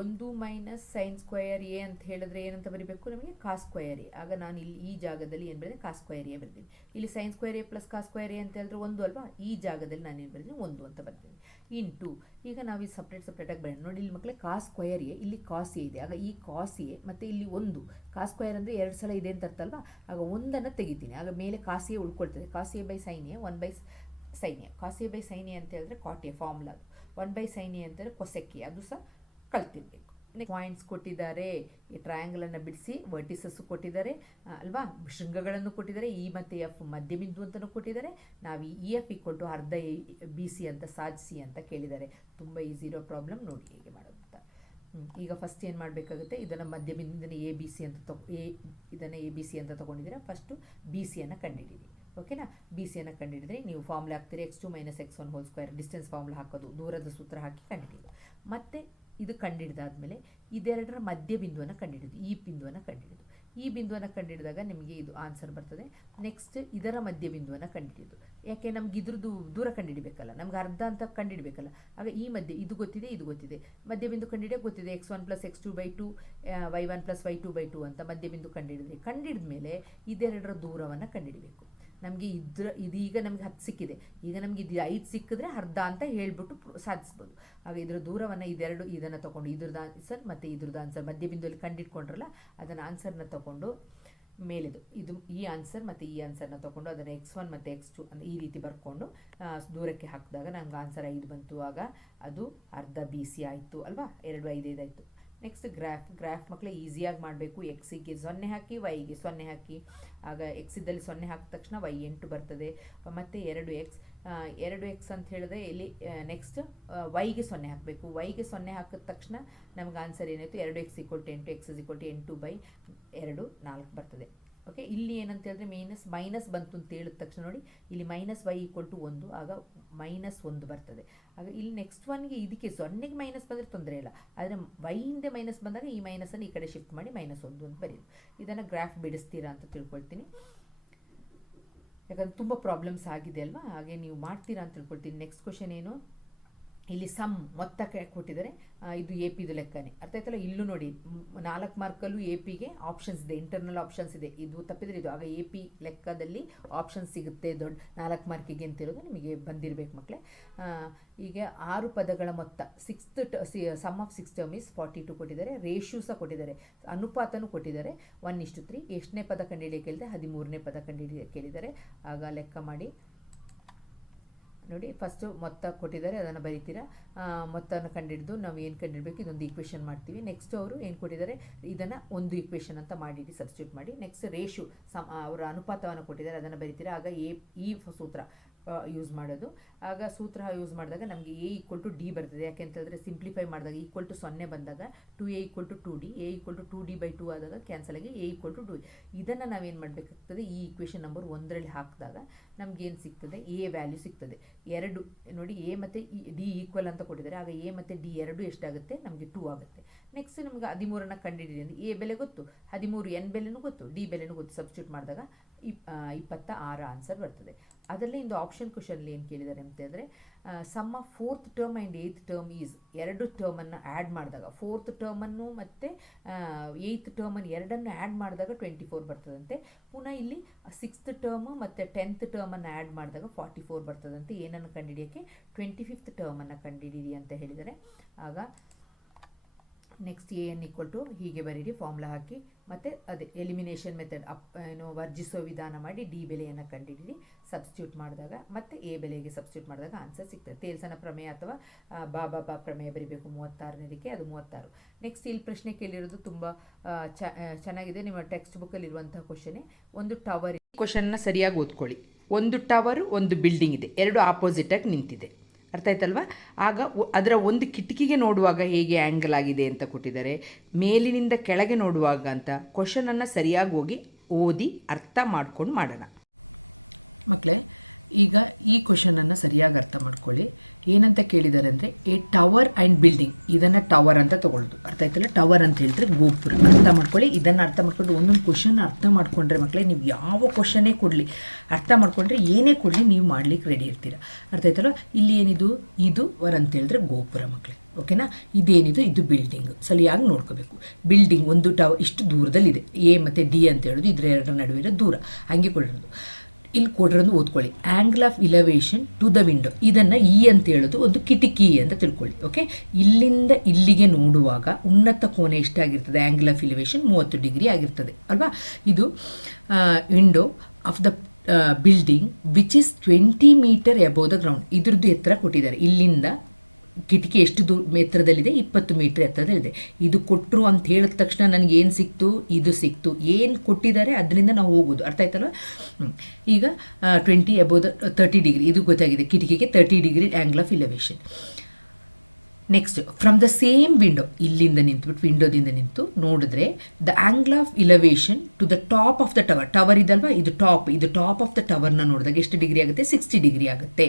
1 ಮೈನಸ್ ಸೈನ್ ಸ್ಕ್ವಯರ್ ಎ ಅಂತ ಹೇಳಿದ್ರೆ ಏನಂತ ಬರೀಬೇಕು ನಮಗೆ, ಕಾಸ್ ಸ್ಕ್ವಯರ್ ಎ. ಆಗ ನಾನು ಇಲ್ಲಿ ಈ ಜಾಗದಲ್ಲಿ ಏನು ಬರೆದೆ, ಕಾಸ್ ಸ್ಕ್ವಯರ್ ಎ ಬರ್ತೀನಿ. ಇಲ್ಲಿ sine square A plus cos square A ಅಂತ ಹೇಳಿದ್ರೆ 1 ಅಲ್ವಾ, ಈ ಜಾಗದಲ್ಲಿ ನಾನು ಏನು ಬರ್ತೀನಿ 1 ಅಂತ ಬರ್ತೀನಿ. ಇಂಟು ಈಗ ನಾವು ಈ ಸಪ್ರೇಟಾಗಿ ಬರೋಣ. ನೋಡಿ ಇಲ್ಲಿ ಮಕ್ಕಳೇ, ಕಾಸ್ ಸ್ಕ್ವಯರ್ ಎ ಇಲ್ಲಿ ಕಾಸ್ ಎ ಇದೆ. ಆಗ ಈ ಕಾಸ್ ಎ ಮತ್ತು ಇಲ್ಲಿ 1 ಕಾಸ್ ಸ್ಕ್ವಯರ್ ಅಂದರೆ 2 ಸಲ ಇದೆ ಅಂತ ಅರ್ಥ ಅಲ್ವಾ. ಆಗ 1ಅನ್ನು ತೆಗಿತೀನಿ. ಆಗ ಮೇಲೆ ಕಾಸ್ ಎ ಉಳ್ಕೊಳ್ತದೆ. Cos A by sine A 1/sin A. Cos A by sine A ಅಂತ ಹೇಳಿದ್ರೆ cot A formula. 1/sin A ಅಂತಂದರೆ ಕೊಸೆಕ್ ಎ, ಅದು ಸಹ ಕಲ್ತಿರ್ಬೇಕು. ಪಾಯಿಂಟ್ಸ್ ಕೊಟ್ಟಿದ್ದಾರೆ, ಈ ಟ್ರಯಾಂಗಲನ್ನು ಬಿಡಿಸಿ ವರ್ಟಿಸಸ್ ಕೊಟ್ಟಿದ್ದಾರೆ ಅಲ್ವಾ, ಶೃಂಗಗಳನ್ನು ಕೊಟ್ಟಿದ್ದಾರೆ. ಇ ಮತ್ತು ಎಫ್ ಮಧ್ಯಬಿಂದು ಅಂತಲೂ ಕೊಟ್ಟಿದ್ದಾರೆ. ನಾವು ಈ EF ಈಕ್ವಲ್ ಟು ಅರ್ಧ BC ಅಂತ ಸಾಧಿಸಿ ಅಂತ ಕೇಳಿದ್ದಾರೆ. ತುಂಬ ಈಸಿ ಇರೋ ಪ್ರಾಬ್ಲಮ್, ನೋಡಿ ಹೇಗೆ ಮಾಡೋದು ಅಂತ. ಈಗ ಫಸ್ಟ್ ಏನು ಮಾಡಬೇಕಾಗುತ್ತೆ, ಇದನ್ನು ಮಧ್ಯಬಿಂದುವಿನ ABC ಅಂತ ಇದನ್ನು ABC ಅಂತ ತೊಗೊಂಡಿದ್ದೀರಾ. ಫಸ್ಟು BCಯನ್ನು ಕಂಡುಹಿಡಿಯಿರಿ. ಓಕೆನಾ, BCಯನ್ನು ಕಂಡುಹಿಡಿದ್ರೆ ನೀವು ಫಾರ್ಮುಲಾ ಹಾಕ್ತೀರಿ. x2 minus x1 whole square, distance formula ಹಾಕೋದು, ದೂರದ ಸೂತ್ರ ಹಾಕಿ ಕಂಡುಹಿಡಿಯೋದು. ಮತ್ತು ಇದು ಕಂಡುಹಿಡಿದಾದ್ಮೇಲೆ ಇದೆರಡರ ಮಧ್ಯ ಬಿಂದುವನ್ನು ಕಂಡುಹಿಡಿದು, ಈ ಬಿಂದುವನ್ನು ಕಂಡುಹಿಡಿದು, ಈ ಬಿಂದುವನ್ನು ಕಂಡುಹಿಡಿದಾಗ ನಿಮಗೆ ಇದು ಆನ್ಸರ್ ಬರ್ತದೆ. ನೆಕ್ಸ್ಟ್ ಇದರ ಮಧ್ಯ ಬಿಂದುವನ್ನು ಕಂಡುಹಿಡಿಯೋದು. ಯಾಕೆ, ನಮ್ಗೆ ಇದ್ರದ್ದು ದೂರ ಕಂಡುಹಿಡಬೇಕಲ್ಲ, ನಮ್ಗೆ ಅರ್ಧ ಅಂತ ಕಂಡುಹಿಡಬೇಕಲ್ಲ. ಆಗ ಈ ಮಧ್ಯೆ ಇದು ಗೊತ್ತಿದೆ, ಇದು ಗೊತ್ತಿದೆ, ಮಧ್ಯ ಬಿಂದು ಕಂಡುಹಿಡಿಯೋಕೆ ಗೊತ್ತಿದೆ. x1 plus x2/2 y1 plus y2/2 ಅಂತ ಮಧ್ಯ ಬಿಂದು ಕಂಡುಹಿಡಿದ ಮೇಲೆ ಇದೆರಡರ ದೂರವನ್ನು ಕಂಡುಹಿಡಬೇಕು. ನಮಗೆ ಇದೀಗ ನಮಗೆ 10 ಸಿಕ್ಕಿದೆ. ಈಗ ನಮಗೆ ಇದು 5 ಸಿಕ್ಕಿದ್ರೆ ಅರ್ಧ ಅಂತ ಹೇಳ್ಬಿಟ್ಟು ಸಾಧಿಸ್ಬೋದು. ಆಗ ಇದರ ದೂರವನ್ನು ಇದನ್ನು ತೊಗೊಂಡು ಇದ್ರದ್ದು ಆನ್ಸರ್ ಮತ್ತು ಇದ್ರದ್ದು ಆನ್ಸರ್ ಮಧ್ಯ ಬಿಂದುವಲ್ಲಿ ಕಂಡಿಟ್ಕೊಂಡ್ರಲ್ಲ, ಅದನ್ನು ಆನ್ಸರ್ನ ತೊಗೊಂಡು ಮೇಲೆದು ಈ ಆನ್ಸರ್ ಮತ್ತು ಈ ಆನ್ಸರ್ನ ತೊಗೊಂಡು ಅದನ್ನು x1 ಮತ್ತು x2 ಅಂತ ಈ ರೀತಿ ಬರ್ಕೊಂಡು ದೂರಕ್ಕೆ ಹಾಕಿದಾಗ ನಮ್ಗೆ ಆನ್ಸರ್ 5 ಬಂತು. ಆಗ ಅದು ಅರ್ಧ BC ಆಯಿತು ಅಲ್ವಾ. 2 5 ಆಯಿತು. ನೆಕ್ಸ್ಟ್ ಗ್ರಾಫ್ ಮಕ್ಕಳೇ ಈಸಿಯಾಗಿ ಮಾಡಬೇಕು. ಎಕ್ಸಿಗೆ 0 ಹಾಕಿ, ವೈಗೆ 0 ಹಾಕಿ. ಆಗ ಎಕ್ಸಿದ್ದಲ್ಲಿ 0 ಹಾಕಿದ ತಕ್ಷಣ y 8 ಬರ್ತದೆ. ಮತ್ತು 2x ಅಂತ ಹೇಳಿದ್ರೆ ಇಲ್ಲಿ ನೆಕ್ಸ್ಟ್ ವೈಗೆ 0 ಹಾಕಬೇಕು. ವೈಗೆ 0 ಹಾಕಿದ ತಕ್ಷಣ ನಮ್ಗೆ ಆನ್ಸರ್ ಏನಾಯಿತು, 2x = 8, x = 8/2 4 ಬರ್ತದೆ. ಓಕೆ, ಇಲ್ಲಿ ಏನಂತ ಹೇಳಿದ್ರೆ ಮೈನಸ್ ಬಂತು ಅಂತ ಹೇಳಿದ ತಕ್ಷಣ ನೋಡಿ, ಇಲ್ಲಿ -y = 1, ಆಗ -1 ಬರ್ತದೆ. ಆಗ ಇಲ್ಲಿ ನೆಕ್ಸ್ಟ್ ಒನ್ಗೆ ಇದಕ್ಕೆ 0ಗೆ ಮೈನಸ್ ಬಂದರೆ ತೊಂದರೆ ಇಲ್ಲ. ಆದರೆ ವೈಯಿಂದ ಮೈನಸ್ ಬಂದಾಗ ಈ ಮೈನಸನ್ನು ಈ ಕಡೆ ಶಿಫ್ಟ್ ಮಾಡಿ -1 ಅಂತ ಬರೆಯೋದು. ಇದನ್ನು ಗ್ರಾಫ್ ಬಿಡಿಸ್ತೀರಾ ಅಂತ ತಿಳ್ಕೊಳ್ತೀನಿ. ಯಾಕಂದರೆ ತುಂಬ ಪ್ರಾಬ್ಲಮ್ಸ್ ಆಗಿದೆ ಅಲ್ವಾ, ಹಾಗೆ ನೀವು ಮಾಡ್ತೀರಾ ಅಂತ ತಿಳ್ಕೊಳ್ತೀನಿ. ನೆಕ್ಸ್ಟ್ ಕ್ವಶನ್ ಏನು, ಇಲ್ಲಿ ಸಮ್ ಮೊತ್ತ ಕೊಟ್ಟಿದ್ದಾರೆ. ಇದು AP ಲೆಕ್ಕನೇ, ಅರ್ಥ ಆಯ್ತಲ್ಲ. ಇಲ್ಲೂ ನೋಡಿ 4 ಮಾರ್ಕಲ್ಲೂ APಗೆ ಆಪ್ಷನ್ಸ್ ಇದೆ, ಇಂಟರ್ನಲ್ ಆಪ್ಷನ್ಸ್ ಇದೆ. ಇದು ತಪ್ಪಿದರೆ ಇದು, ಆಗ AP ಲೆಕ್ಕದಲ್ಲಿ ಆಪ್ಷನ್ಸ್ ಸಿಗುತ್ತೆ ದೊಡ್ಡ 4 ಮಾರ್ಕಿಗೆ ಅಂತಿರೋದು ನಿಮಗೆ ಬಂದಿರಬೇಕು ಮಕ್ಕಳೇ. ಈಗ 6 ಪದಗಳ ಮೊತ್ತ ಸಮ್ ಆಫ್ 6 ಟರ್ಮ್ ಇಸ್ 42 ಕೊಟ್ಟಿದ್ದಾರೆ. ರೇಷ್ಯೂ ಸಹ ಕೊಟ್ಟಿದ್ದಾರೆ, ಅನುಪಾತನೂ ಕೊಟ್ಟಿದ್ದಾರೆ 1:3. ಎಷ್ಟನೇ ಪದ ಕಂಡುಹಿಡಿಯೋಕೆ ಕೇಳಿದೆ, 13ನೇ ಪದ ಕಂಡುಹಿಡಿಯೋಕೆ ಕೇಳಿದ್ದಾರೆ. ಆಗ ಲೆಕ್ಕ ಮಾಡಿ ನೋಡಿ ಫಸ್ಟು ಮೊತ್ತ ಕೊಟ್ಟಿದ್ದಾರೆ, ಅದನ್ನು ಬರೀತೀರಾ. ಮೊತ್ತವನ್ನು ಕಂಡುಹಿಡಿದು ನಾವು ಏನು ಕಂಡುಹಿಡಬೇಕು, ಇದೊಂದು ಈಕ್ವೇಷನ್ ಮಾಡ್ತೀವಿ. ನೆಕ್ಸ್ಟ್ ಅವರು ಏನು ಕೊಟ್ಟಿದ್ದಾರೆ, ಇದನ್ನು ಒಂದು ಈಕ್ವೇಷನ್ ಅಂತ ಮಾಡಿಡಿ ಸಬ್ಸ್ಟಿಟ್ಯೂಟ್ ಮಾಡಿ. ನೆಕ್ಸ್ಟ್ ರೇಷು ಅವರ ಅನುಪಾತವನ್ನು ಕೊಟ್ಟಿದ್ದಾರೆ, ಅದನ್ನು ಬರೀತೀರಾ. ಆಗ ಈ ಸೂತ್ರ ಯೂಸ್ ಮಾಡೋದು. ಆಗ ಸೂತ್ರ ಯೂಸ್ ಮಾಡಿದಾಗ ನಮಗೆ ಎ ಈಕ್ವಲ್ ಟು ಡಿ ಬರ್ತದೆ. ಯಾಕೆ ಅಂತ ಹೇಳಿದ್ರೆ ಸಿಂಪ್ಲಿಫೈ ಮಾಡಿದಾಗ ಈಕ್ವಲ್ ಟು 0 ಬಂದಾಗ 2a equal to 2d, A equal to 2d/2 ಆದಾಗ ಕ್ಯಾನ್ಸಲ್ ಆಗಿ ಎ ಈಕ್ವಲ್ ಟು 2. ಇದನ್ನು ನಾವೇನು ಮಾಡಬೇಕಾಗ್ತದೆ, ಈ ಈಕ್ವೇಷನ್ ನಂಬರ್ 1ರಲ್ಲಿ ಹಾಕಿದಾಗ ನಮಗೇನು ಸಿಗ್ತದೆ, ಎ ವ್ಯಾಲ್ಯೂ ಸಿಗ್ತದೆ. 2 ನೋಡಿ, ಎ ಮತ್ತು ಡಿ ಈಕ್ವಲ್ ಅಂತ ಕೊಟ್ಟಿದ್ದಾರೆ. ಆಗ ಎ ಮತ್ತು ಡಿ ಎರಡು ಎಷ್ಟಾಗುತ್ತೆ, ನಮಗೆ 2 ಆಗುತ್ತೆ. ನೆಕ್ಸ್ಟ್ ನಮಗೆ 13ನ್ನು ಕಂಡುಹಿಡಿಯಿರಿ ಅಂದರೆ ಎ ಬೆಲೆ ಗೊತ್ತು, 13 n ಬೆಲೆನೂ ಗೊತ್ತು, ಡಿ ಬೆಲೆನೂ ಗೊತ್ತು. ಸಬ್ಸ್ಟಿಟ್ಯೂಟ್ ಮಾಡಿದಾಗ 26 ಆನ್ಸರ್ ಬರ್ತದೆ. ಅದರಲ್ಲೇ ಇಂದು ಆಪ್ಷನ್ ಕ್ವಶನಲ್ಲಿ ಏನು ಕೇಳಿದ್ದಾರೆ ಅಂತ ಹೇಳಿದ್ರೆ, sum of 4th term and 8th term is, 2 ಟರ್ಮನ್ನು ಆ್ಯಡ್ ಮಾಡಿದಾಗ 4th ಟರ್ಮನ್ನು ಮತ್ತು 8th ಟರ್ಮನ್ನು ಎರಡನ್ನು ಆ್ಯಡ್ ಮಾಡಿದಾಗ 24 ಬರ್ತದಂತೆ. ಪುನಃ ಇಲ್ಲಿ 6th ಟರ್ಮ್ ಮತ್ತು 10th ಟರ್ಮನ್ನು ಆ್ಯಡ್ ಮಾಡಿದಾಗ 44 ಬರ್ತದಂತೆ. ಏನನ್ನು ಕಂಡುಹಿಡಿಯೋಕ್ಕೆ, 25th ಟರ್ಮನ್ನು ಕಂಡುಹಿಡಿಯಿರಿ ಅಂತ ಹೇಳಿದರೆ. ಆಗ ನೆಕ್ಸ್ಟ್ ಎನ್ ಈಕ್ವಲ್ ಟು ಹೀಗೆ ಬರೀರಿ, ಫಾರ್ಮುಲಾ ಹಾಕಿ, ಮತ್ತು ಅದೇ ಎಲಿಮಿನೇಷನ್ ಮೆಥಡ್ ವರ್ಜಿಸೋ ವಿಧಾನ ಮಾಡಿ ಡಿ ಬೆಲೆಯನ್ನು ಕಂಡುಹಿಡಿಯಿರಿ. ಸಬ್ಸ್ಟಿಟ್ಯೂಟ್ ಮಾಡಿದಾಗ ಮತ್ತು ಎ ಬೆಲೆಗೆ ಸಬ್ಸ್ಟಿಟ್ಯೂಟ್ ಮಾಡಿದಾಗ ಆನ್ಸರ್ ಸಿಗ್ತದೆ. ತೇಲ್ಸನ ಪ್ರಮೇಯ ಅಥವಾ ಬಾ ಪ್ರಮೇಯ ಬರೀಬೇಕು 36ನೇದಕ್ಕೆ, ಅದು 36. ನೆಕ್ಸ್ಟ್ ಇಲ್ಲಿ ಪ್ರಶ್ನೆ ಕೇಳಿರೋದು ತುಂಬ ಚೆನ್ನಾಗಿದೆ, ನಿಮ್ಮ ಟೆಕ್ಸ್ಟ್ ಬುಕ್ಕಲ್ಲಿರುವಂಥ ಕ್ವಶನೇ. ಒಂದು ಟವರ್, ಕ್ವಶನ್ನ ಸರಿಯಾಗಿ ಓದ್ಕೊಳ್ಳಿ. ಒಂದು ಟವರು, ಒಂದು ಬಿಲ್ಡಿಂಗ್ ಇದೆ, ಎರಡು ಆಪೋಸಿಟಾಗಿ ನಿಂತಿದೆ. ಅರ್ಥ ಆಯ್ತಲ್ವ? ಆಗ ಅದರ ಒಂದು ಕಿಟಕಿಗೆ ನೋಡುವಾಗ ಹೇಗೆ ಆ್ಯಂಗಲ್ ಆಗಿದೆ ಅಂತ ಕೊಟ್ಟಿದ್ದಾರೆ, ಮೇಲಿನಿಂದ ಕೆಳಗೆ ನೋಡುವಾಗ ಅಂತ. ಕ್ವಶನನ್ನು ಸರಿಯಾಗಿ ಹೋಗಿ ಓದಿ ಅರ್ಥ ಮಾಡ್ಕೊಂಡು ಮಾಡೋಣ ಮಕ್ಕಳೇ. ಈಗ ಈ ಕ್ವಶನನ್ನು ಸರಿಯಾಗಿ ಅರ್ಥ ಮಾಡ್ಕೊಳ್ಳಿ. ಏನಂತ ಕೇಳಿದ್ದಾರೆ ಅಂದರೆ, ಎ ಟವರ್ ಆ್ಯಂಡ್ ಬಿಲ್ಡಿಂಗ್, ಇದನ್ನು ಟವರ್ ಅಂತ ತೊಗೊಳ್ಳೋದು. ಅರ್ಥ ಆಯ್ತಲ್ಲ? ಟವರ್ ಅಂತ ಹೇಳಿದ್ರೆ ಗೋಪುರ. ಅರ್ಥ ಮಾಡ್ಕೊಳ್ಳಿ. ಇದನ್ನು ಅರ್ಥ ಮಾಡ್ಕೊಂಡು ಒಂದೊಂದು ಕ್ವಶನ್ ಅರ್ಥ ಮಾಡ್ಕೊಂಡ್ರೆ ಮಕ್ಕಳೇ, ನೀವು ಯಾವ ಕ್ವಶನ್ನೇ ಕೊಡಲಿ ಅರ್ಥ ಮಾಡ್ಕೊಂಡ್ರೆ ಏನೇ ಕೊಡಲಿ ನೀವು ಮಾಡ್ಲಿಕ್ಕೆ ರೆಡಿ ಇರ್ತೀರ. ಅರ್ಥ ಆಯ್ತಲ್ಲ? ಇಲ್ಲಿ ಏನಿದು, ಇದು ವರ್ ಅಂತ ಹೇಳಿದ್ರೆ ಗೋಪುರ ಮಕ್ಕಳೇ. ಓಕೆನಾ? ಇದೇನಿದು, ಇದು ಬಿಲ್ಡಿಂಗ್. ಸರಿಯಾಗಿ ನೋಡ್ಕೋಬೇಕು. ಬಿಲ್ಡಿಂಗ್ ಒಂದು ಟವರ್ ಇಷ್ಟು ದೂರದಲ್ಲಿದೆ, ಎ ಮತ್ತು ಡಿ ಅಂತ ಹೇಳೋದು ಇದರ ಎರಡರ ನಡುವೆ ಇರೋ ದೂರ. ಹಾಗೆ ಕೊಡೋದು. ಇಲ್ಲಿ ಕೊಟ್ಟಿರೋದು ಓದ್ಕೊಳ್ಳಿ, angle of elevation to the window. ಇದನ್ನು ಇ ಅಂತ ಹೇಳೋದು ಒಂದು ಕಿಟಕಿ ಅಂತ ತಿಳ್ಕೊಳ್ಳಿ. ಓಕೆ, ಇಲ್ಲಿಂದ ಇಲ್ಲಿಗೆ ನೋಡುವಾಗ ಉನ್ನತ ಕೋನ ಎಷ್ಟಾಗಿರ್ತದೆ, ಆ್ಯಂಗಲ್ ಆಫ್ ಇಲವೇಷನ್ 30 ಡಿಗ್ರಿ ಆಗಿರ್ತದೆ ಅಲ್ವಾ. ಇದು window of the building which is 20 metre above the ground. ಇದ್ರದ್ದು ಎತ್ತರ ಕೊಟ್ಟಿದ್ದಾರೆ. ಇಲ್ಲಿಂದ ಕಿಟಕಿ ಎಷ್ಟು ಎತ್ತರದಲ್ಲಿದೆ, 20 ಮೀಟರ್ ಎತ್ತರದಲ್ಲಿದೆ. ಇದು ಕೊಟ್ಟರು ಅಂತ ಹೇಳಿದ ತಕ್ಷಣ ನನಗೆ ಏನು ಸಿಕ್ತು, ಇದು ಸಿಕ್ತು. ಏನು ಕೊಟ್ಟಿದ್ದಾರೆ ಅದರಿಂದ ನಾವು ಹೋಗೋದು. ಅರ್ಥ ಆಯ್ತಲ್ವ? ಈಗ 20 ಅಬೋವ್ ದ 30 ಡಿಗ್ರಿ ಇದು ಗೊತ್ತಾಗಿದೆ. ಕಿಟಕಿಗೆ 30 degree angle of elevation. Next, from the same window, ಇಲ್ಲಿಂದ ನಿಂತುಬಿಟ್ಟು ವಿಂಡೋದಿಂದ ನಿಂತು ನೋಡಿದ್ರೆ the angle of elevation to the top of the tower. Tower ಇದಲ್ವಾ, ಇದು ಟಾಪ್ ಆಫ್ ದ ಟವರ್ನ ನೋಡಿದಾಗ ಎಷ್ಟು ಡಿಗ್ರಿ ಆಗುತ್ತೆ, 60 ಡಿಗ್ರಿ ಆಗುತ್ತೆ.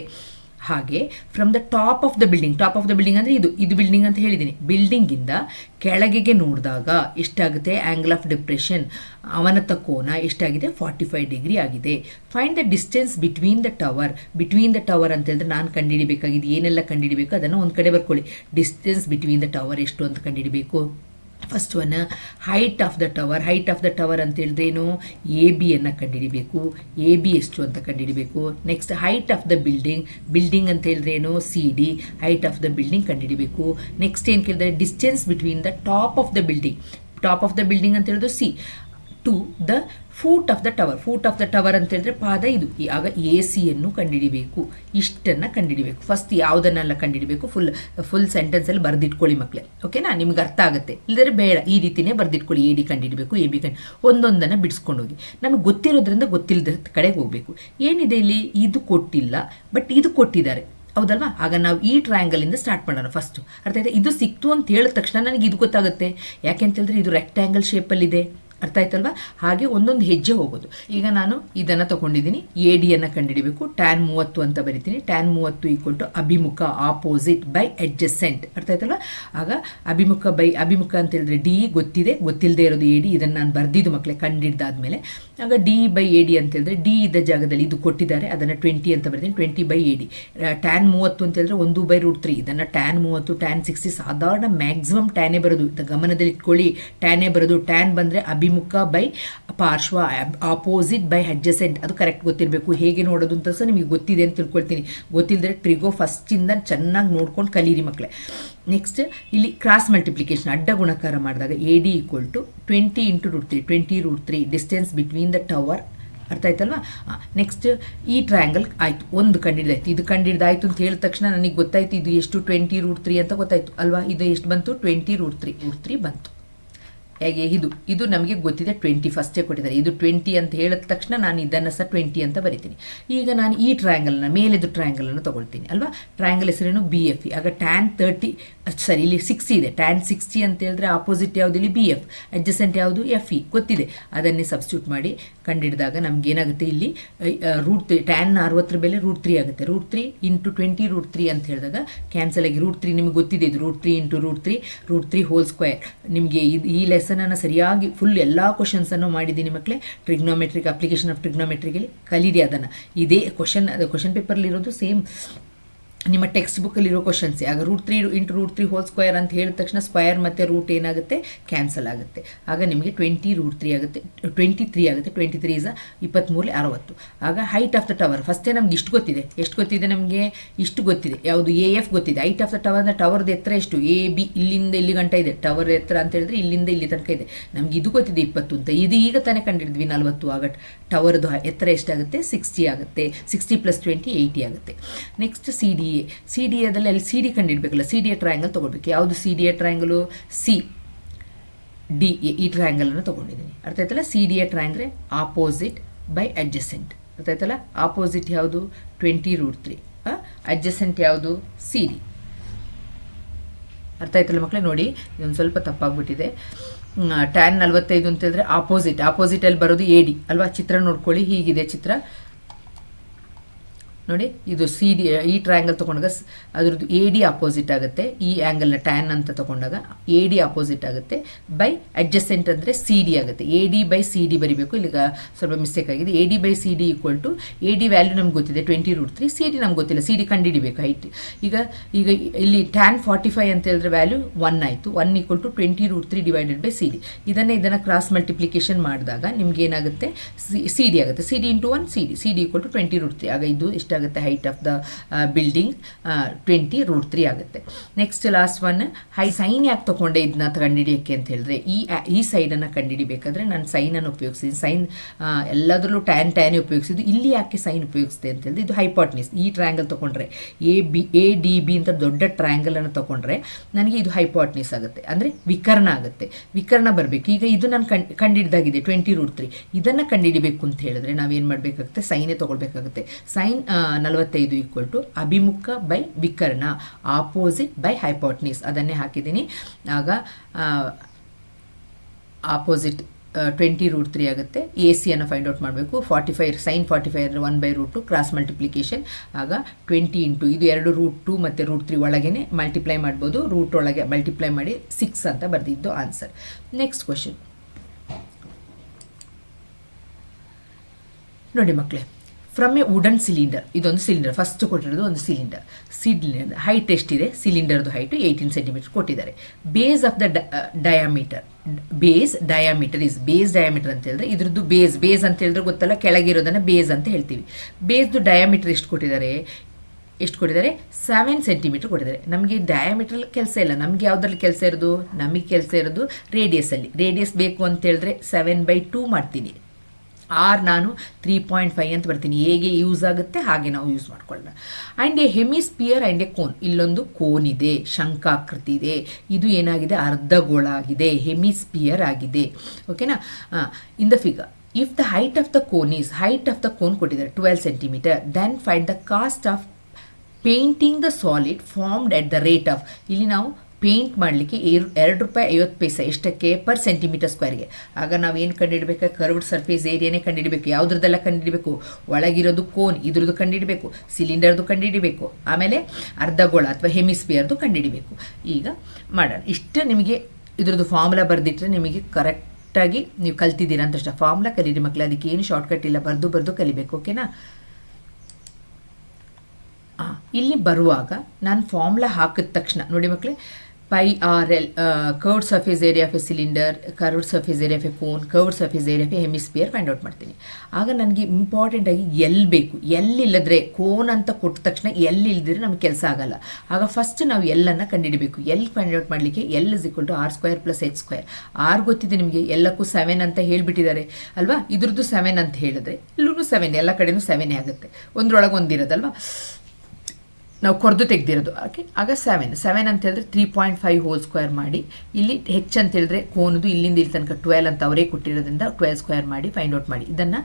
ಹಾಗೆ from the top of the building, top of the building ಅಂದರೆ ಇದು ಬಿಲ್ಡಿಂಗ್ ಅಂತ ಹೇಳಿದ್ದೀನಿ. ಬಿಲ್ಡಿಂಗಿಂದ ಕೆಳಗೆಗೆ ನೋಡಿದಾಗ ಎಷ್ಟಾಗುತ್ತೆ, ಆ್ಯಂಗಲ್ ಆಫ್ ಡಿಪ್ರೆಷನ್ ಅವನತ ಕೋನ ಎಷ್ಟಾಗಿದೆ, 45 ಡಿಗ್ರಿ ಆಗಿದೆ. Find the distance between the tower ಅಂತ ಹೇಳಿದ್ರೆ ನಾನು ಕಂಡುಹಿಡಿಬೇಕಾಗಿದೆ. ಏನೆಲ್ಲ ಕಂಡುಹಿಡಿಬೇಕು ಅದನ್ನು ಒಂದು ಕಡೆ ಬರ್ಕೊಳ್ಳಿ. ಡಿಸ್ಟೆನ್ಸ್ ಬಿಟ್ವೀನ್ ದ ಟವರ್ ಎಷ್ಟು ಅಂತ ಕಂಡುಹಿಡಿಬೇಕು. First one, height of the tower ಅಂತ ಹೇಳಿದ್ರೇನು, ಎ ಬಿಯನ್ನು ಕಂಡುಹಿಡಿಬೇಕು. ಎ ಬಿ ಎಷ್ಟು ಅಂತ ಕಂಡುಹಿಡಿಬೇಕು. Next, height of the building ಅಂತ ಹೇಳಿದ್ರೇನು, C D. Height of the building ಕಂಡುಹಿಡಿಬೇಕು. ನೆಕ್ಸ್ಟ್ ಏನು ಕೇಳಿದ್ರೆ, distance between the top of the building ಅಂತ ಹೇಳಿದ್ರು C, to the foot of the tower ಅಂತ ಹೇಳಿದ್ರೆ ಪಾದ ಇದು. ಆಗ ಎ ಸಿಯನ್ನು ಕಂಡುಹಿಡಿಬೇಕು. ಇಷ್ಟನ್ನು ಕಂಡುಹಿಡಿಬೇಕು. ಫಸ್ಟ್ ಯಾವುದನ್ನೆಲ್ಲ ಕಂಡುಹಿಡಿಬೇಕು, ಫುಲ್ ಸೆಂಟೆನ್ಸಲ್ಲಿ ಬರೆದಿಟ್ಕೊಳ್ಳಿ ಮಕ್ಕಳೇ. ಓಕೆನಾ? ನಿಮ್ಗೆ ಅರ್ಥ ಆಗುತ್ತೆ. ಇಲ್ಲದ್ರೆ ಬೇಡ, ಈ ರೀತಿಯೇ ಬರೆದಿಟ್ಕೊಳ್ಳಿ. ಎ ಡಿ ಕಂಡುಹಿಡಿಬೇಕು, ಎ ಬಿ ಒಂದೊಂದನ್ನು ಬಿಡಿಸ್ಕೊಂಡು ಹೋಗಿ. ನಮಗೆ ಗೊತ್ತಿರೋದ್ರಿಂದ ಗೊತ್ತಿಲ್ಲದ ಕಡೆಗೆ ಹೋಗಬೇಕು. ಏನಿದೆ ಇಲ್ಲಿ, ಇದು ಕೊಟ್ಟಿಲ್ಲ ಬಟ್ ಇದು ಕೊಟ್ಟಿದ್ದಾರೆ, ಹೌದಲ್ವಾ? ಆಗ ನಾವು ಈ ಟ್ರಯಾಂಗಲಿಂದ ಸ್ಟಾರ್ಟ್ ಮಾಡೋಣ ಫಸ್ಟು. ಅರ್ಥ ಆಯ್ತಾ? ಇದು ಸಿಕ್ತು ಅಂತ ಹೇಳಿದ ತಕ್ಷಣ ನನಗೆ ಇದು ಗೊತ್ತಾಗುತ್ತೆ. ಯಾಕೆ ಅಂತ ಹೇಳಿದ್ರೆ ಇದು ರೆಕ್ಟ್ಯಾಂಗಲ್ ಶೇಪಲ್ಲಿದೆ. ಅರ್ಥ ಆಯ್ತಲ್ವಾ? ಹಾಗೆ ಒಂದೊಂದು ಹೆಜ್ಜೆ ಹೋಗೋದು. ಈಗ ನಾನು ಇದನ್ನು ತಗೊಂಡಿದ್ದೀನಿ. ಎ ಡಿಯನ್ನು ಕಂಡುಹಿಡಿಬೇಕು. ಟ್ಯಾನ್ 30 ಅಂತ ಬರಿತೀನಿ. ಟ್ಯಾನ್ 30 ಈಕ್ವಲ್ ಟು ಅಭಿಮುಖ, ಆಪೋಸಿಟ್ ಬೈ ಅಡ್ಜಸೆಂಟ್. ಅರ್ಥ ಆಯ್ತಲ್ವಾ? ಆಗ ಅಭಿಮುಖ ಅಂತ ಹೇಳಿದ್ರೆ ಡಿ ಗೊತ್ತಿಲ್ಲದೆ ಇರೋದು ಎ ಡಿ. ಇದನ್ನು ನಾನು ಬರ್ದಿದ್ದು ಮಕ್ಕಳೇ ಕಂಡುಹಿಡ್ದಾದ್ಮೇಲೆ. ಆಗ ಡಿ ಬೈ ಎ ಡಿ ಅಂತ ಹೇಳಿದ್ರೆ ಡಿ ಇದ್ದ ಜಾಗದಲ್ಲಿ ಇದು ಕೊಟ್ಟಿದ್ದಾರೆ, ಅದನ್ನು 20 ಅಂತ ಬರ್ತೀನಿ. 20 ಬೈ ಎ ಡಿ. ಟ್ಯಾನ್ 30 ಅಂತ ಹೇಳಿದ್ರೆ 1/√3. ಇದನ್ನು ಟ್ಯಾನ್ 30, ಟ್ಯಾನ್ 60 ಸಾಧಾರಣ ಮ್ಯಾಕ್ಸಿಮಮ್ ಟ್ಯಾನೇ ಬರೋದು. ಗಮನದಲ್ಲಿ ಇಟ್ಕೊಳ್ಳಿ, ಟ್ಯಾನೇ ಬರೋದು. ಟ್ಯಾನ್ ಬಂದರೆ ಅಭಿಮುಖ ಬೈ ಪಾರ್ಶ್ವ, ಆಪೋಸಿಟ್ ಬೈ ಅಡ್ಜಸೆಂಟ್. ಅದು ಕರೆಕ್ಟ್ ಗೊತ್ತಿರಬೇಕು. ಹೇಗೆ ನೋಡೋದು ಅಂತ ಸಹ ನಿಮಗೆ ಗೊತ್ತಿದೆ ಅಂತ ತಿಳ್ಕೊಳ್ತೀನಿ. ಗೊತ್ತಿಲ್ಲದ್ರೆ ಟ್ರಿಗೋ ಫಸ್ಟಿಂದ ಚೆನ್ನಾಗಿ ನೋಡ್ಕೊಂಡು ಕಲೀರಿ ಮಕ್ಕಳೇ. ನೆಕ್ಸ್ಟ್, ಇಲ್ಲಿ ಕ್ರಾಸ್ ಮಲ್ಟಿಪ್ಲಿಕೇಶನ್, ಅಡ್ಡ ಗುಣಕಾರ ಮಾಡಿದಾಗ A D equal to 20 × √3. 20 √3 distance between the tower ಅರ್ಥ ಆಯ್ತಲ್ವಾ? ನೆಕ್ಸ್ಟ್ ಈ ಟ್ರಯಾಂಗಲ್ ಆಯಿತು, ಒಂದು ಕಂಡಿಡ್ದಾಯ್ತು. ಇದು ಕಂಡಿಡ್ದಾಯ್ತು ಅಂತ ಹೇಳಿದ ತಕ್ಷಣ ನನಗೆ ಗೊತ್ತಾಯ್ತು ಇದು ಎಷ್ಟು 20√3 ಅಂತ ಗೊತ್ತಾಯ್ತು ಅಲ್ವಾ? ಇದು ಎಷ್ಟು ಬಂತು? 20√3 ಬಂತು. ಹೇಗೆ ಇದು ನಮಗೆ ಗೊತ್ತಿದೆ 20 ಫಸ್ಟೇ ಕೊಟ್ಟಿದ್ದಾರೆ. ಇದು 20 ಅಂತ ಹೇಳಿದ ತಕ್ಷಣ ನಾನು ಇದನ್ನು ಸಹ 20 ಅಂತ ಬರಿತೀನಿ. ಈಗ ನಾನು ಈ ಟ್ರಯಾಂಗಲ್ನ ಮೇಲೆದು ಟ್ರಯಾಂಗಲನ್ನು ತೊಗೊಳ್ತೀನಿ ಅಲ್ವಾ? ಟ್ರಯಾಂಗಲ್ ಹೆಸರೇನು? BF. ಆಗ ಟ್ಯಾನ್ 30 ಸರಿ, ಇಲ್ಲಿ 60 ಇದೆ. ಟ್ಯಾನ್ 60 ಅಂತ ಹೇಳಿದ್ರೆ ಆಪೋಸಿಟ್ ಯಾವುದು? ಇಲ್ಲಿ BF. ಅಡ್ಜಸೆಂಟ್ ಯಾವುದು? FE ಗೊತ್ತಿದೆ. ಅದನ್ನೇ ಸಬ್ಸ್ಟಿಟ್ಯೂಟ್ ಮಾಡಿ ಕಂಡಿಡಿದಾಗ ನಮ್ಗೆ ಏನಾಗುತ್ತೆ? ಇಲ್ಲಿ √3 ಟ್ಯಾನ್ 60 ಬೆಲೆ √3 ಆಗುತ್ತೆ. √3 ಇಂಟು 20√3 ಅಂತ ಹೇಳಿದಾಗ ಕ್ಯಾನ್ಸಲ್ ಆಗಿ √3 ನಿಮಗೆ ಗೊತ್ತಿದೆ. ಇದು √3 ಇಂಟು √3 ಹೋಲ್ ಸ್ಕ್ವೇರ್. ನಿಮಗೆ ಈ ಲೆಸನನ್ನು ಸರಿಯಾಗಿ ಫುಲ್ ಎಲ್ಲ ಕ್ವಶನ್ಸನ್ನು ಮಾಡಿದ್ದೀನಿ ಮಕ್ಕಳೇ. ಟ್ರಿಗ್ನೋಮೆಟ್ರಿಕ್ ಅಪ್ಲಿಕೇಶನ್ ಆಫ್ ಟ್ರಿಗ್ನೋಮೆಟ್ರಿಗಲ್ಲಿ ಕಲೀರಿ ಅದನ್ನು. ಇದೇ ಕ್ವಶನ್ ಪೇಪರ್ಲಿರೋದು ಸೇಮ್ ನಿಮ್ಮ ಟೆಕ್ಸ್ಟ್ ಬುಕ್ಕಲ್ಲಿರೋ ಕ್ವಶನ್ಸೇ. ಆಗ √3 ಇಂಟು √3 ಹೋಲ್ ಸ್ಕ್ವೇರ್ ಅಂತ ಹೇಳಿದ ತಕ್ಷಣ ಸ್ಕ್ವೇರ್ ಮತ್ತು ರೂಟ್ ಏನಾಗುತ್ತೆ? ಕ್ಯಾನ್ಸಲ್ ಆಗುತ್ತೆ. ಆಗ ನಿಮಗೆ 20√3 ಆಗುತ್ತೆ, 23 ಆಗುತ್ತೆ. 23 ಇಸ್ 23 60. ಆಗ ಹೈಟ್ ಆಫ್ ದ ಟವರ್ ಫಸ್ಟೇ ನಮ್ಗೆ ಇಷ್ಟು ಗೊತ್ತಿದೆ. ಎಷ್ಟು ಗೊತ್ತಿದೆ ನಮಗೆ? ಇಷ್ಟು ಗೊತ್ತಿದೆ. ಯಾವುದು? AF ಗೊತ್ತಿದೆ. ಹೈಟ್ ಆಫ್ ದ ಟವರ್ ಟವರ್ದು ಎತ್ತರ ಎಷ್ಟು? AB ಇಲ್ಲಿಂದ ಇಲ್ಲಿ ಗಂಟ ಇದೆ. ಟವರ್ ಎತ್ತರ ಅಂತ ಹೇಳಿದ್ರೆ ಇಲ್ಲಿಂದ ಇಲ್ಲಿ ತನಕ ಇದೆ. ನಮ್ಗೆ ಇದು ಗೊತ್ತಿದೆ 20 ಅಂತ. ಇದು ಈಗ ತಾನೇ ಕಂಡಿಡಿದ್ವಿ 40. ಆಗ ಟವರ್ದು ಎತ್ತರ ಎಷ್ಟಾಗುತ್ತೆ? 60 ಆಗುತ್ತೆ. 60 + 20 80 ಆಗುತ್ತೆ. ನೆಕ್ಸ್ಟ್ CDA ಅಲ್ಲಿ CD ಕಂಡಿಡ್ಬೇಕಲ್ಲ. CDA ಟ್ರಯಾಂಗಲ್ ತೊಗೊಳ್ಬೇಕು. ಯಾವುದು CDA ಟ್ರಯಾಂಗಲು? CDA ಈ ಟ್ರಯಾಂಗಲನ್ನು ತೊಗೊಂಡಿದ್ದೀನಿ. ಅರ್ಥ ಆಯ್ತಲ್ಲ? CDA triangle opposite by adjacent. ಅರ್ಥ ಆಯ್ತಲ್ಲ? ಆಪೋಸಿಟ್ ಯಾವುದು? 20√3. ಅಡ್ಜಸೆಂಟ್ ಯಾವುದು? CD. ಅರ್ಥ ಆಯ್ತಲ್ಲ ಮಕ್ಕಳೇ? ನೋಡಿ ಇದೊಂದು ಸ್ವಲ್ಪ ತಪ್ಪಾಗ್ಬಿಟ್ಟಿದೆ. ಟ್ಯಾನ್ 45 ಅಂತ ಹೇಳಿದ್ರೆ ಆಪೋಸಿಟಲ್ಲಿ ಬರೋದು AD ಅಲ್ವಾ? ಚಿತ್ರ ನೋಡ್ಕೊಳ್ಳಿ, ಹೀಗಿದೆ ಚಿತ್ರ ನೋಡಿ. ಇದು CD ಈ ಟ್ರಯಾಂಗಲ್ ತೊಗೊಂಡಾಗ ಅದ್ರದ್ದು AD ಆಪೋಸಿಟ್ ಆಗುತ್ತೆ. ಈ ಆ್ಯಂಗಲ್ನ ಟ್ಯಾನ್ ಅಂತ ತೊಗೊಂಡಾಗ AD ಆಪೋಸಿಟ್ ಆಗುತ್ತೆ. ಬೈ ಅಡ್ಜಸೆಂಟ್ ಅಂದರೆ CD ಆಗುತ್ತೆ. AD ಬೈ CD ಬರಿಬೇಕು. ಇಲ್ಲಿಗ ಸ್ವಲ್ಪ ಮಿಸ್ಟೇಕ್ ಆಗಿದೆ. AD by CD equal to AD value ನಮ್ಗೆ ಗೊತ್ತಿದೆ 20√3. CD ನಮ್ಗೆ ಗೊತ್ತಿಲ್ಲ. CD ಕಂಡುಹಿಡಿಬೇಕು ಹೈಟ್. ಈಗ ಇಲ್ಲಿ ಟ್ಯಾನ್ 45 ಅಂತ ಹೇಳಿದ್ರೆ ವ್ಯಾಲ್ಯೂ 1 ಆಯಿತು. 1 equal to 20√3 divided by CD. ಇದನ್ನು ಕ್ರಾಸ್ ಮಲ್ಟಿಪ್ಲಿಕೇಶನ್ ಮಾಡಿದಾಗ ನಿಮ್ಗೆ ಏನಾಗುತ್ತೆ? CD ಆಗುತ್ತೆ. CD into 1 CD equal to 20√3. ಆಗ ಇದು ಎಷ್ಟಾಗುತ್ತೆ? ಹೈಟ್ ಆಫ್ ದ ಬಿಲ್ಡಿಂಗ್ 20√3 ಆಗುತ್ತೆ. ನೆಕ್ಸ್ಟ್ ಲಾಸ್ಟ್ ಒನ್ ಸೈನ್ ಯಾಕೆ ತೊಗೊಂಡೆ ಇದನ್ನ ಕಂಡುಹಿಡಿಯೋಕ್ಕೆ ಅಂತ ಹೇಳಿದ್ರೆ ಈ ಸೈಡನ್ನು ಕಂಡುಹಿಡಿಬೇಕಾದ್ರೆ ನಾನು ಸೈನನ್ನು ಉಪಯೋಗಿಸಿದ್ದೀನಿ. ಸೈನ್ ಎಲ್ಲದರಲ್ಲೂ ಟ್ಯಾನ್ ಉಪಯೋಗಿಸಿದ್ದು. ಇಲ್ಲಿ ಯಾಕೆ ಸೈನ್ ಉಪಯೋಗಿಸಿದೆ ಅಂತ ಹೇಳಿದ್ರೆ ಇದು ಹೈಪಾಟ್ನಿಸ್. ಈ ಟ್ರಯಾಂಗಲ್ ತೊಗೊಂಡ್ರೆ ADB ಅಂತ ದೊಡ್ಡ ಟ್ರಯಾಂಗಲನ್ನು ತೊಗೊಂಡ್ರೆ ನನಗೆ ಇದು ಹೈಪಾಟ್ನಿಸ್ ಆಗುತ್ತೆ, ಅಂದರೆ ವಿಕರ್ಣ ಆಗುತ್ತೆ. ವಿಕರ್ಣ ಬರಬೇಕು. ಈಗ ಇದು ನಾನು ಕಂಡುಹಿಡ್ದಾಗಿದೆ 20√3. ಇದನ್ನು ಕಂಡುಹಿಡಿಬೇಕು ಅಂತ ಹೇಳಿದ್ರೆ ನಾವೇನು ಮಾಡಬೇಕಾಗುತ್ತೆ? ಸೈನೇ ತೊಗೊಳ್ಬೇಕಾಗುತ್ತೆ. ಸೈನ್ 45 ಈಕ್ವಲ್ ಟು ಅಭಿಮುಖ ಬೈ ವಿಕರ್ಣ, ಆಪೋಸಿಟ್ ಬೈ ಹೈಪಾಟ್ನಿಸ್. ಅದನ್ನೇ ಹಾಕಿದ್ದೀನಿ. ಆಗ ಆಪೋಸಿಟ್ 20√3 ಆಗುತ್ತೆ. AC ಫೈಂಡ್ ಔಟ್ ಮಾಡಬೇಕು. 45 ಸೈನ್ 45 ಅಂದರೆ 1/√2 ಕ್ರಾಸ್ ಮಲ್ಟಿಪ್ಲಿಕೇಶನ್. ಆಗ 20 ಇಂಟು ಇದು 2 √2 ಮತ್ತು √3 ಒಳಗೇನೆ ಮಲ್ಟಿಪ್ಲೈ ಮಾಡ್ಬೋದು. ರೂಟ್ ಒಳಗೆ ಮಲ್ಟಿಪ್ಲೈ ಮಾಡಿ 6 ಅಂತ ಬರೆದಿದ್ದು ಆನ್ಸರ್. ನೆಕ್ಸ್ಟ್ ಕ್ವಶನ್ ನೋಡಿ ಮಕ್ಕಳೇ. ಫ್ರಮ್ ಎ ವುಡನ್ ಸಿಲಿಂಡರ್, ಇದೊಂದು ಸಿಲಿಂಡರ್ ಫಸ್ಟ್ ಕೊಟ್ಟಿರೋದು ಒಂದು ಸಿಲಿಂಡರ್ ಹೈಟ್ ಎಷ್ಟಿದೆ? ಸಿಲಿಂಡರ್ದು ಹೈಟು 18 ಸೆಂಟಿಮೀಟರ್ ಕೊಟ್ಟಿದ್ದಾರೆ. Base of the diameter base diameter ಅಂತ ಹೇಳಿದ್ರೆ ಇದ್ರದ್ದು ಬೇಸ್ ಅಂತ ಹೇಳಿದ್ರೆ ಗೊತ್ತಲ್ಲ, ಕೆಳಗಿರೋದನ್ನು ಬೇಸ್ ಅಂತ ಹೇಳ್ತೀವಿ. ಬೇಸ್ದು ಡಯಾಮೀಟರ್ ಎಷ್ಟು ಕೊಟ್ಟಿದ್ದಾರೆ? 7 ಸೆಂಟಿಮೀಟರ್ ಕೊಟ್ಟಿದ್ದಾರೆ. ನಮಗೆ ಡಯಾಮೀಟ್ರಲ್ಲಿ ಕೆಲಸ ಇಲ್ಲ. ನಮಗೆ ಯಾವುದ್ರಲ್ಲಿ ಕೆಲಸ ಇರೋದು? ನಮಗೆ ಕೆಲಸ ಇರೋದು ರೇಡಿಯಸ್ಸಲ್ಲಿ. ರೇಡಿಯಸ್ ಬೇಕು ಅಂತ ಹೇಳಿದ್ರೆ 7/2 ಮಾಡ್ತೀನಿ. ನಾನು 3.5 ಅಂತ ಬರ್ತೀನಿ. ಹೇಗೆ ಯೂಸ್ ಆಗುತ್ತೆ ಹಾಗೆ ನಾವು ಯೂಸ್ ಮಾಡ್ಕೊಳ್ಳೋಣ. And A hemisphere and A cone. ಇಲ್ಲೊಂದು ಕೋನ್ ಇದೆ, ಶಂಕಾಕೃತಿ ಇದೆ. ಇದು ಏನಾಗಿದೆ? ಅರ್ಧಗೋಳ ಆಗಿದೆ, ಹೆಮಿಸ್ಪಿಯರ್ ಆಗಿದೆ. ಓಕೆನಾ? In the figure if the height of the cone ಕೊಟ್ಟಿದ್ದಾರೆ 12 centimetre, then find the cost of painting the solid formed at the rate of. ಇಲ್ಲಿ ನಾವು ಪೇಂಟ್ ಮಾಡಲಿಕ್ಕೆ ₹2.50 ಎಷ್ಟಕ್ಕೆ? ಪರ್ ಸೆಂಟಿಮೀಟರ್ ಸ್ಕ್ವೇರ್ಗೆ. ಆಗ ನಾವು ಏನು ಕಂಡುಹಿಡಬೇಕು? ಕರ್ವ್ಡ್ ಸರ್ಫೇಸ್ ಏರಿಯಾನೇ ಕಂಡುಹಿಡಬೇಕು. ಯಾವುದ್ರದ್ದೆಲ್ಲ ಕಂಡುಹಿಡಬೇಕು? ಒಳಗಿರೋದು ಕೋನ್, ಇದ್ರದ್ದು ಕಂಡುಹಿಡಬೇಕು, ಸಿಲಿಂಡರ್ದು ಕಂಡುಹಿಡಬೇಕು, ಆಮೇಲೆ ಅರ್ಧಗೋಳ ಅಥವಾ ಹೆಮಿಸ್ಪಿಯರ್ದು ಕಂಡುಹಿಡಬೇಕು. ಈಗ ಮಾಡೋಣ. ಇಷ್ಟು ನಿಮಗೆ ಇದ್ರದ್ದು ಫಾರ್ಮುಲಾ ಬರೆದಿಟ್ಟರೆ ನಿಮಗೆ ಕರೆಕ್ಟಾಗಿ ನೀವು ಕಲ್ತಿದ್ದೀರಾ ಅಂತ ಅಷ್ಟೇ. ಫಾರ್ಮುಲಾ ಕಲೀರಿ ಮಕ್ಕಳು, ಅದಕ್ಕೆ ಏನು ಶಾರ್ಟ್ಕಟ್ ಇಲ್ಲ, ಬರೆದು ಕಲಿಬೇಕು. ಓಕೆನಾ? ಇಲ್ಲಿ ಬರುವಾಗ ನಾನು ಫಾರ್ಮುಲಾ ಹಾಕಿದ ತಕ್ಷಣ ನೋಡಿ ಮಕ್ಕಳೇ, pi RL, curved surface area of a cylinder, curved surface area of a cone, curved surface area of a hemisphere find out ಮಾಡ್ತೀನಿ. ಆಗ ನನಗೆ ಇಂಪಾರ್ಟೆಂಟ್ ಆಗಿ ಎಲ್ ಬೇಕು. ಎಲ್ ಇಲ್ಲದ್ರೆ ಕೋನ್ ಅಂತ ಕೊಟ್ಟ ತಕ್ಷಣ ಎಲ್ ಇಲ್ದಿದ್ರೆ ನಮ್ಗೆ ಕೆಲಸ ಆಗಲ್ಲ. ಆಗ ಫಸ್ಟ್ ನಾವು ಎಲ್ ಅನ್ನು ಕಂಡುಹಿಡಬೇಕು. ಎಲ್ ಫೈಂಡ್ ಔಟ್ ಮಾಡಲಿಕ್ಕೆ L is equal to R² + H². R ಗೊತ್ತಿದೆ ನಿಮಗೆ, ಎಲ್ಲಕ್ಕೂ 7 ಅಂತ ಹೇಳಿಬಿಟ್ಟಿದ್ದಾರೆ ಅಲ್ವಾ. ಇದ್ರದ್ದು 7 ಅಂತ ಹೇಳಿದ್ರೆ ಇಲ್ಲೂ 7, ಎಲ್ಲ ಕಡೆನೂ 7 ಆಗುತ್ತೆ. ಒಂದ್ರೊಳಗೆ ಒಂದಿರೋದಲ್ವಾ, ನಾವು ಕೊರ್ದು ತೆಗೆದಿರೋದು. ಓಕೆ, ಆಗ 7 ಅಂತ ಹೇಳಿದ್ರೆ 3.5 ಹೋಲ್ ಸ್ಕ್ವೇರ್ ಮಾಡಿ, ಇಲ್ಲಿ ಹೆಚ್ಚು ಅಂತ ಹೇಳಿದ್ರೆ ಕೋನದು ಇಲ್ಲಿಂದ ಇಲ್ಲಿ ತನಕ 12 ಅಂತ ಅವರೇ ಕೊಟ್ಟಿರೋದ್ರಿಂದ 12 ಸ್ಕ್ವೇರ್ ಮಾಡಿ ಫೈಂಡ್ ಔಟ್ ಮಾಡಿ. ಇದನ್ನು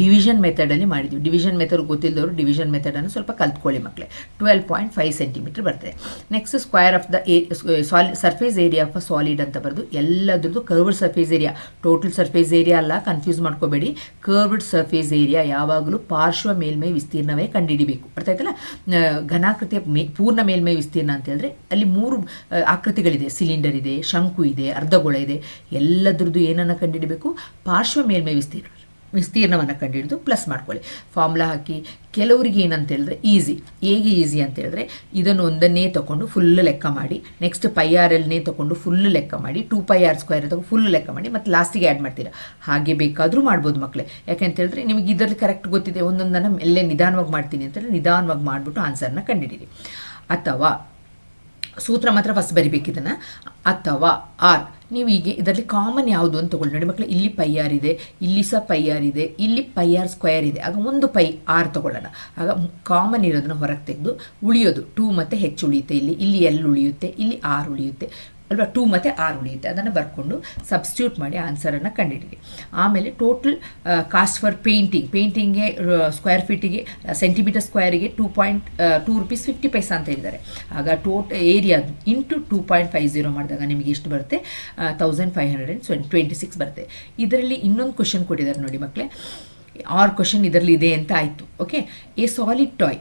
ಡಿವಿಷನ್ ಮೆಥಡಲ್ಲಿ ಮಾಡಿದ್ವಿ. ಡಿವಿಷನ್ ಮೆಥಡ್ ಗೊತ್ತಿಲ್ಲದವರು ಡಿವಿಷನ್ ಮೆಥಡನ್ನು ಸ್ವಲ್ಪ ಕಲ್ತ್ಕೊಳ್ಳಿ ಮಕ್ಕಳೇ. 12.5 ಸೆಂಟಿಮೀಟರ್ ಬರ್ತದೆ. Next square of the surface area of a solid ಅಂತ ಬರೆದು ಎಲ್ಲದ್ರದ್ದು curved surface area, total surface area ಅಲ್ಲ, ಕನ್ಫ್ಯೂಸ್ ಮಾಡ್ಕೋಬೇಡಿ. ಕರ್ವ್ಡ್ ಸರ್ಫೇಸ್ ಏರಿಯಾ ಯಾವಾಗಲೂ ಪಾರ್ಶ್ವ ಮೇಲ್ಮೈ ವಿಸ್ತೀರ್ಣವೇ ಕಂಡುಹಿಡಿಬೇಕು. ಅರ್ಥ ಆಯ್ತಲ್ಲ. ಘನಾಕೃತಿಯ ಪೂರ್ಣ ಮೇಲ್ಮೈ ವಿಸ್ತೀರ್ಣ ಅಂತ ಹೇಳಿದ್ರೆ ಅಲ್ಲಿ 3 ಆಕೃತಿಗಳಿದೆ. ಸಿಲಿಂಡರ್ ಇದೆ, ಶಂಕು ಇದೆ, ಅರ್ಧಗೋಳ ಇದೆ. ಎಲ್ಲದ್ರದ್ದು ಏನನ್ನು ಕಂಡುಹಿಡಬೇಕು? ಪಾರ್ಶ್ವ ಮೇಲ್ಮೈ ವಿಸ್ತೀರ್ಣವನ್ನು ಕಂಡುಹಿಡಿದು ಪ್ಲಸ್ ಮಾಡ್ಕೊಳ್ಳಿ. ಫಾರ್ಮುಲಾ ಹಾಕಿ. ಕೆಲವರಿಗೆ ಏನಂತ ಹೇಳಿದ್ರೆ ಈಸಿ. ಹೇಗೆ ಈಸಿ ಅಂತ ಹೇಳಿದ್ರೆ ಇದನ್ನು ಒಂದನ್ನೇ ತಗೊಂಡು ಫುಲ್ ಲೆಕ್ಕ ಮಾಡಿ, ನೆಕ್ಸ್ಟ್ πRLನೇ ತಗೊಂಡು ಫುಲ್ ಲೆಕ್ಕ ಮಾಡಿ, 2πr² ತಗೊಂಡು ಫುಲ್ ಲೆಕ್ಕ ಮಾಡಿ, ಮತ್ತು ಲಾಸ್ಟಿಗೆ ಆ್ಯಡ್ ಮಾಡ್ತೀರಾ. ಹಾಗೆ ಬೇಕಾದರೂ ಮಾಡ್ಬೋದು ಮಕ್ಕಳೇ. ಯಾಕೆಂತ ಹೇಳಿದ್ರೆ ನಿಮಗೆ ಇದರಲ್ಲಿ ಕರೆಕ್ಟ್ ಗೊತ್ತಿದೆ. ಒಂದೊಂದನ್ನು ಎಲ್ಲೇ ನಿಧಾನವಾಗಿ ಮಾಡ್ತೀನಿ ಅಂತೇಳಿ ನಿಧಾನವಾಗಿ ಮಾಡಿಬಿಟ್ಟು ಆನ್ಸರ್ನ ಕಂಡುಹಿಡಿರಿ. ಅಥವಾ ಸೂತ್ರ ಮಾತ್ರ ಫಸ್ಟ್ ಬರಿಬೇಕು ಇದನ್ನು. ಅಥವಾ ಆರ್, ನೀವು ಈಗ ಇದರಲ್ಲಿ ಕಾಮನ್ ಯಾವುದು ಅಂತ ತಗೊಳ್ಳಿ. ನೋಡಿ ಮಕ್ಕಳು, ಇಲ್ಲಿ πr ಇದೆ, ಇಲ್ಲಿ ಸಹ πr ಇದೆ, ಇಲ್ಲಿ πr² ಇದೆ. ಆಗ ಒಂದು πr ತಗೊಳ್ಳೋಣ. ಆಗ ಕಾಮನ್ ಇರೋದನ್ನ ಹೊರಗೆ ತೆಗೆದು ಉಳಿಯೋದು 2 ಮತ್ತು H ಉಳಿಯುತ್ತೆ. ಇಲ್ಲಿ L ಉಳಿಯುತ್ತೆ, ಇಲ್ಲಿ R ಉಳಿಯುತ್ತೆ ಅಲ್ವಾ. 2 ಮತ್ತು R ಉಳಿಯುತ್ತೆ. ಅದನ್ನು ಬರ್ಕೊಂಡು ಸಬ್ಸ್ಟಿಟ್ಯೂಟ್ ಮಾಡಿ ಆನ್ಸರನ್ನು ಕಂಡುಹಿಡಿರಿ. ಆಮೇಲೆ ಟೋಟಲ್ ಕಾಸ್ಟ್ ಫಾರ್ ಪೇಂಟಿಂಗ್ಗೆ ಸ್ಕ್ವೇರ್ ಫೀಟಿಗೆ ಸೆಂಟಿಮೀಟರ್ ಸ್ಕ್ವೇರಿಗೆ 2.2 ರೂಪೀಸ್ 50 ಪೈಸಾ ಅಂತ ಹೇಳಿದ್ದಾರೆ. ಆಗ ಏರಿಯಾ ಇಂಟು 2.50 ಮಾಡಿದಾಗ ನಿಮಗೆ ಎಷ್ಟು ಬರುತ್ತೆ? 1526 ಬರುತ್ತೆ. ಇದರಲ್ಲಿ ಇನ್ನೊಂದು ಕ್ವಶನ್ ಕೊಟ್ಟಿದ್ದಾರೆ ನೋಡಿ ಮಕ್ಕಳೇ. 6 ಕ್ವಶನ್ ಇದರಲ್ಲಿ ಇದೆ ಅಂತ ಆಯಿತು. ಓಕೆ, ಎ ಸಾಲಿಡ್ ಟಾಯ್,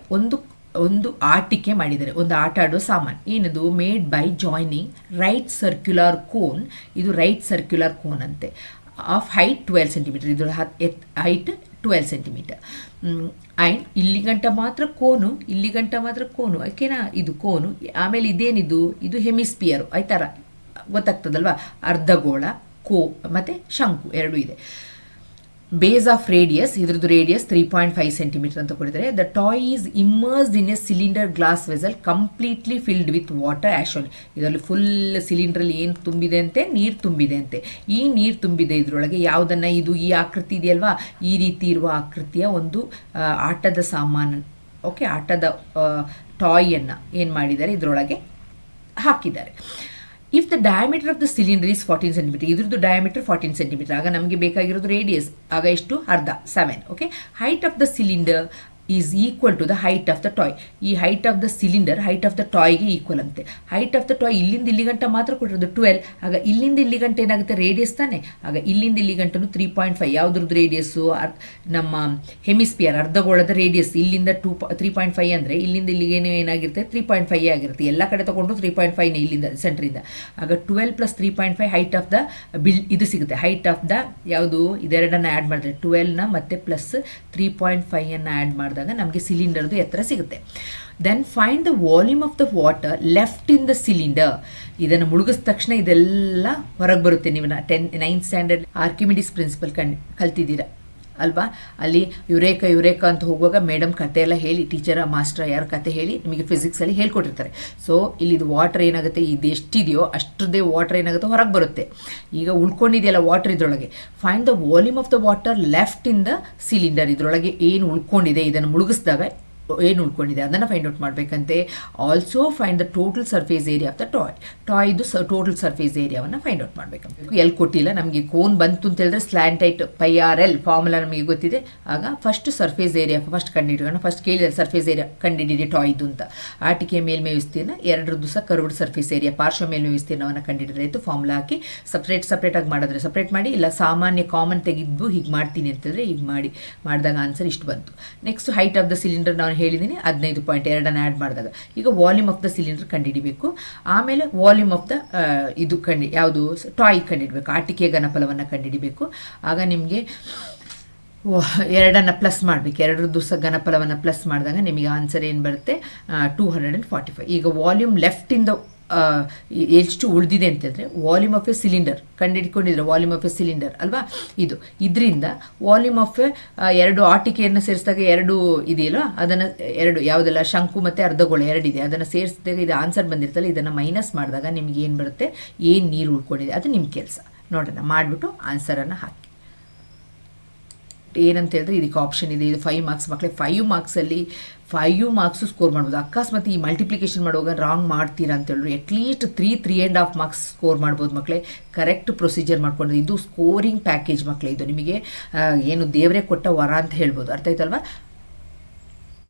ಒಂದು ಆಟಿಕೆ ಮಾಡಿದ್ದಾರೆ, ಒಂದು ಆಟ ಆಡೋ ಸಾಮಾನು. ಏನದು? Made by joining right circular cone. ಇದು ರೈಟ್ ಸರ್ಕ್ಯುಲರ್ ಕೋನ್ ಅಂತೆ. Of height 12 centimetre. ಇದು ಹೈಟ್ 12 ಸೆಂಟಿಮೀಟರ್. ಆ್ಯಂಡ್ ಇಲ್ಲಿ ಗಂಟ ಮಾತ್ರ ಕೋನು, ಇಲ್ಲಿ ಗಂಟ ಮಾತ್ರ ಕೋನು. ಓಕೆನಾ? ಇದು ಕೋನು. ಆಮೇಲೆ ಇದೇನಿದು? ಇದು ಹೆಮಿಸ್ಪಿಯರು. ಆಯ್ತಾರ ಗೊತ್ತಾಗ್ತದಲ್ವಾ? ಅರ್ಧಗೋಳ, ಮತ್ತು ಶಂಕು ಎರಡೂ ಇದೆ. ಬೇಸ್ ಆಫ್ ರೇಡಿಯಸ್, ಇದ್ರದ್ದು ರೇಡಿಯಸ್ 3.5 ಸೆಂಟಿಮೀಟರ್ ಅಂತ ಕೊಟ್ಟಿದ್ದಾರೆ. The toy is immersed in a cylinder glass vessel completely filled with water ash. ಇದರಲ್ಲಿ ಫುಲ್ ಸಿಲಿಂಡ್ರಲ್ಲಿ ಏನು ತುಂಬಿದೆ ಅಂತೆ? ನೀರು ತುಂಬಿದೆ ಅಂತೆ. ಈ ನೀರು ತುಂಬಿದೆ ಇದರೊಳಗೆ ಯಾವುದನ್ನು? ಇದು ಈ ಆಕೃತಿ ಇದೆಯಲ್ವಾ, ಈ ರೀತಿ ಇರುವ ಆಕೃತಿಯ ಒಂದು ಆಟದ ಸಾಮಾನು. ಓಕೆ, ಆಟದ ಟಾಯನ್ನು ಏನು ಮಾಡಿದ್ದಾರೆ? ಇದರೊಳಗೆ ಹಾಕಿದ್ದಾರೆ. If the diameter of the cylinder is 14 centimetre, ಇದ್ರದ್ದು ಡಯಾಮೀಟರ್ 14 ಸೆಂಟಿಮೀಟರ್. ಆಗ ನಮಗೆ ಬೇಕಾಗಿರೋದು ರೇಡಿಯಸ್. ಆಗ ಎಷ್ಟು? ಅರ್ಧ, 7. Okay, height of the cylinder is equal to the height of the toy. ಈ height of the cylinder height of the ಟಾಯ್ಗೆ equal ಅಂತೆ. ಹೈಟ್ ಆಫ್ ದ ಟಾಯ್ ಇಲ್ಲಿಂದ ಇಲ್ಲಿ ಗಂಟ ಮಾತ್ರ ಕೊಟ್ಟಿರೋದು 12. ಆಗ ಇಲ್ಲಿಂದ ಇಲ್ಲಿ ಗಂಟೆ ಏನಾಗುತ್ತೆ? ರೇಡಿಯಸ್ ತಾನೆ. ಆಗ ಇಲ್ಲಿಂದ ಇಲ್ಲಿ ಗಂಟನು 3.5. ಯಾವುದ್ರದ್ದು ರೇಡಿಯಸ್ಸು? ನಮ್ಮ ಹೆಮಿಸ್ಪಿಯರ್ ಅರ್ಧಗೋಳದ ರೇಡಿಯಸ್. ಇಲ್ಲಿಂದ 3.5 ಅಂದರೆ ಇಲ್ಲಿಂದ ಇಲ್ಲಿಗೇನು ಏನಾಗಿರುತ್ತೆ? 3.5 ಆಗಿರುತ್ತೆ. ಎಲ್ಲ ಕಡೆ ತಗೊಂಡು 3.5ನೇ ಇಲ್ಲಿಂದ ಸೆಂಟ್ರಿಂದ. ಆಗ 12 + 3.5 ಹೈಟ್ ಆಫ್ ದ ಇದು ಸಿಗುತ್ತೆ. ಹೈಟ್ ಆಫ್ ದ ಯಾವುದು? ಇದೆರಡನ್ನು ಆ್ಯಡ್ ಮಾಡಿದ್ರೆ 12ನ ಮತ್ತು ಪ್ಲಸ್ 3.5ಅನ್ನು ಆ್ಯಡ್ ಮಾಡಿದಾಗ ನಮಗೆ ಸಿಲಿಂಡರ್ದು ಎತ್ತರ ಸಿಗುತ್ತೆ. Then find the volume of the water left in the cylinder. ಇದನ್ನು ಮುಳುಗಿದ ತಕ್ಷಣ ಇದೆಲ್ಲ ಹೊರಗೆ ಬರುತ್ತೆ. ನೀವು 9th ಸ್ಟ್ಯಾಂಡರ್ಡ್ ಆರ್ಕಿಮಿಡೀಸ್ ಪ್ರಿನ್ಸಿಪಲ್ ಕಲ್ತಿದ್ದೀರಾ ಅಲ್ವಾ? ಅಲ್ಲಿ ಯುರೇಕಾ ಅಂತ ಹೋಗುವಾಗ ಮೇಡಮ್ ಕತೆ ಎಲ್ಲ ಹೇಳಿ, ಟೀಚರ ಮಾಸ್ಟರ್ ಯಾರು ಕತೆ ಹೇಳಿ ನಿಮಗೆ ಫಿಸಿಕ್ಸಲ್ಲಿ ಹೇಳ್ಕೊಟ್ಟಿರ್ತಾರೆ. ಸೊ ಇಲ್ಲಿದು ವಾಟರ್ ಏನಾಗುತ್ತೆ? ಇದು ಎಷ್ಟಿದೆಯೋ ಅಷ್ಟರದ್ದೇ ವಾಟರ್ ಏನಾಗುತ್ತೆ? ಹೊರಗೆ ಬರುತ್ತೆ. ಈಗ ಉಳ್ಕೊಂಡಿದೆಯಲ್ಲ ವಾಟರ್ ಇದರೊಳಗೆ. Find the volume of the water left in the cylinder. ಇದರೊಳಗೆ ಏನು ಉಳ್ಕೊಂಡಿದೆ? ಇದನ್ನು ಮುಳುಗಿಸಿದಾಗ ಏನು ಉಳ್ಕೊಂಡಿದೆ ಅದನ್ನು ಫೈಂಡ್ ಔಟ್ ಮಾಡಬೇಕಂತೆ. Also find the total surface area of the ಟಾಯ್ದು ಟೋಟಲ್ ಸರ್ಫೇಸ್ ಏರಿಯಾವನ್ನು ಫೈಂಡ್ ಔಟ್ ಮಾಡಬೇಕಂತ. ಎಲ್ಲಿ ಕೊಟ್ಟಿಲ್ಲ ನಮಗೆ. ಕೋನ್ ಬಂತು ಅಂತ ಹೇಳಿದ್ರೆ ಸ್ಲ್ಯಾಂಟೈಟ್ πRL ಫಾರ್ಮುಲಾ ನಮಗೆ ಗೊತ್ತಿದೆ. ಆಗ ಫಸ್ಟ್ ಸರ್ಫೇಸ್ ಏರಿಯಾ ಫಸ್ಟ್ ಕಂಡುಹಿಡಿಯೋಣ. ಫಸ್ಟ್ ಕೇಳಿದರೆ ಸರ್ಫೇಸ್ ಏರಿಯಾ ಕಂಡುಹಿಡಿದೆ ಟಾಯ್ದು ಅಂತ. ಆಟಿಕೆ ಮೇಲ್ಮೈ ವಿಸ್ತೀರ್ಣ, ಎರಡರದ್ದು ಸಹ ಕರ್ವ್ಡ್ ಸರ್ಫೇಸ್ ಏರಿಯಾ ಪಾರ್ಶ್ವ ಮೇಲ್ಮೈ ವಿಸ್ತೀರ್ಣವನ್ನು ಕಂಡುಹಿಡಿದ್ರೆ ಆಯಿತು. ಫಾರ್ಮುಲಾ ಹಾಕಿ ಸಪ್ರೇಟಾಗಿ ಮಾಡಿದ್ರೆ ಸಪ್ರೇಟ್ ಮಾಡಿ, ಇಲ್ಲ ಸಾಮಾನ್ಯ ಕಾಮನ್ ತೆಗೆದು ಹೀಗೆ ಮಾಡ್ತೀನಿ ಅಂತಂದರೆ ಹೀಗೆ ಮಾಡಿದಾಗ ಆನ್ಸರ್ ಇಷ್ಟು ಬಂತು. Next height of the cylinder ನಾನು ಹೇಳಿದ್ದೀನಿ 15.2 ಆ್ಯಡ್ ಮಾಡಿದಾಗ. ಈಗ ವಾಲ್ಯೂಮ್ ಆಫ್ ದ ಸಿಲಿಂಡರ್ ಕಂಡುಹಿಡಿಬೇಕು. ಆಮೇಲೆ ವಾಲ್ಯೂಮ್ ಆಫ್ ದ ಇದು ಯಾವುದು? ಟಾಯ್ ಕಂಡುಹಿಡಬೇಕು. ಆಟಿಕೆ ಘನಫಲವನ್ನು ಕಂಡುಹಿಡಿಬೇಕು. ಆಗ ನಿಮಗೆ ಎರಡನ್ನು ಪ್ಲಸ್ ಮಾಡಬೇಕು. ಎರಡರದ್ದು ಸಹ ಘನಫಲವನ್ನು ಪ್ಲಸ್ ಮಾಡಿದಾಗ ನಿಮಗೆ ಆನ್ಸರ್ ಏನು ಬರುತ್ತೆ? 245. ಈಗ ವಾಲ್ಯೂಮ್ ಲೆಫ್ಟ್ ಇನ್ ದ ಎಷ್ಟು ಉಳಿದಿದೆ ಅಂತಂದರೆ ವಾಲ್ಯೂಮ್ ಆಫ್ ಎ ಸಿಲಿಂಡರ್ ಕಂಡುಹಿಡ್ಕೊಂಡಿದ್ರೆ ವಾಲ್ಯೂಮ್ ಆಫ್ ಎ ಸಿಲಿಂಡರ್ ಅಲ್ವಾ ಇದರಿಂದ ವಾಲ್ಯೂಮ್ ಆಫ್ ಎ ಎರಡು ಆಟಿಕೆಯನ್ನು ಸೇರಿಸಿದಾಗ ಎರಡು ಇದೆಯಲ್ವ ಅದನ್ನು ಎರಡು ಯಾವುದೆಲ್ಲ ಶಂಕು ಮತ್ತು ಅರ್ಧಗೋಳ ಎರಡಿದೆ ಅದನ್ನು ಸೇರಿಸಿದಾಗ ಇದು ಆನ್ಸರ್ ಬಂದಿರ್ತಲ್ಲ ಇದನ್ನು ಮೈನಸ್ ಮಾಡಿದಾಗ ನಿಮ್ಗೆ ಏನು ಬರುತ್ತೆ ಏನು ನೀರು ಉಳ್ಕೊಂಡಿದೆ ಅದು ನಿಮ್ಮ ಕೆಲಸ ನೋಡೋಣ ಮಾಡಿಬಿಟ್ಟು ಆನ್ಸರನ್ನು ಹಾಕಿ ಏನಂತ ಹೇಳಿದ್ರೆ ಇದಕ್ಕೆ ಆಪ್ಷನ್ ಇದೆ ಇದು 5 ಮಾರ್ಕ್ಸ್ ಮಕ್ಕಳೇ 5 ಮಾರ್ಕ್ಸಲ್ಲಿ 5 ಮಾರ್ಕ್ಸು ಸ್ಕೋರ್ ಮಾಡ್ಬೋದು ಅಕಸ್ಮಾತ್ ಈ ಮಲ್ಟಿಪ್ಲಿಕೇಶನ್ ಮಾಡುವಾಗ ರಾಂಗ್ ಮಾಡ್ತೀರಾ ಅಂತ ಹೇಳಿದ್ರು ಅಟ್ಲೀಸ್ಟ್ 3.5 ಮಾರ್ಕ್ಸ್ ಸ್ಕೋರ್ ಮಾಡ್ಬೋದು ಮಕ್ಕಳೇ ಕರೆಕ್ಟ್ ಪ್ರೊಸೀಜರ್ ಮಾಡ್ಕೊಂಡು ಇದು ಸ್ಕೋರಿಂಗ್ ಪ್ಯಾಕೇಜ್ ಮಕ್ಕಳೇ ಇದು ನಿಮಗೆ ಏನು ದೇವರೇ ಕೊಟ್ಟ ವರ ಅಂತ ಹೇಳ್ಬೋದು ಅರ್ಥ ಆಯ್ತಲ್ವಾ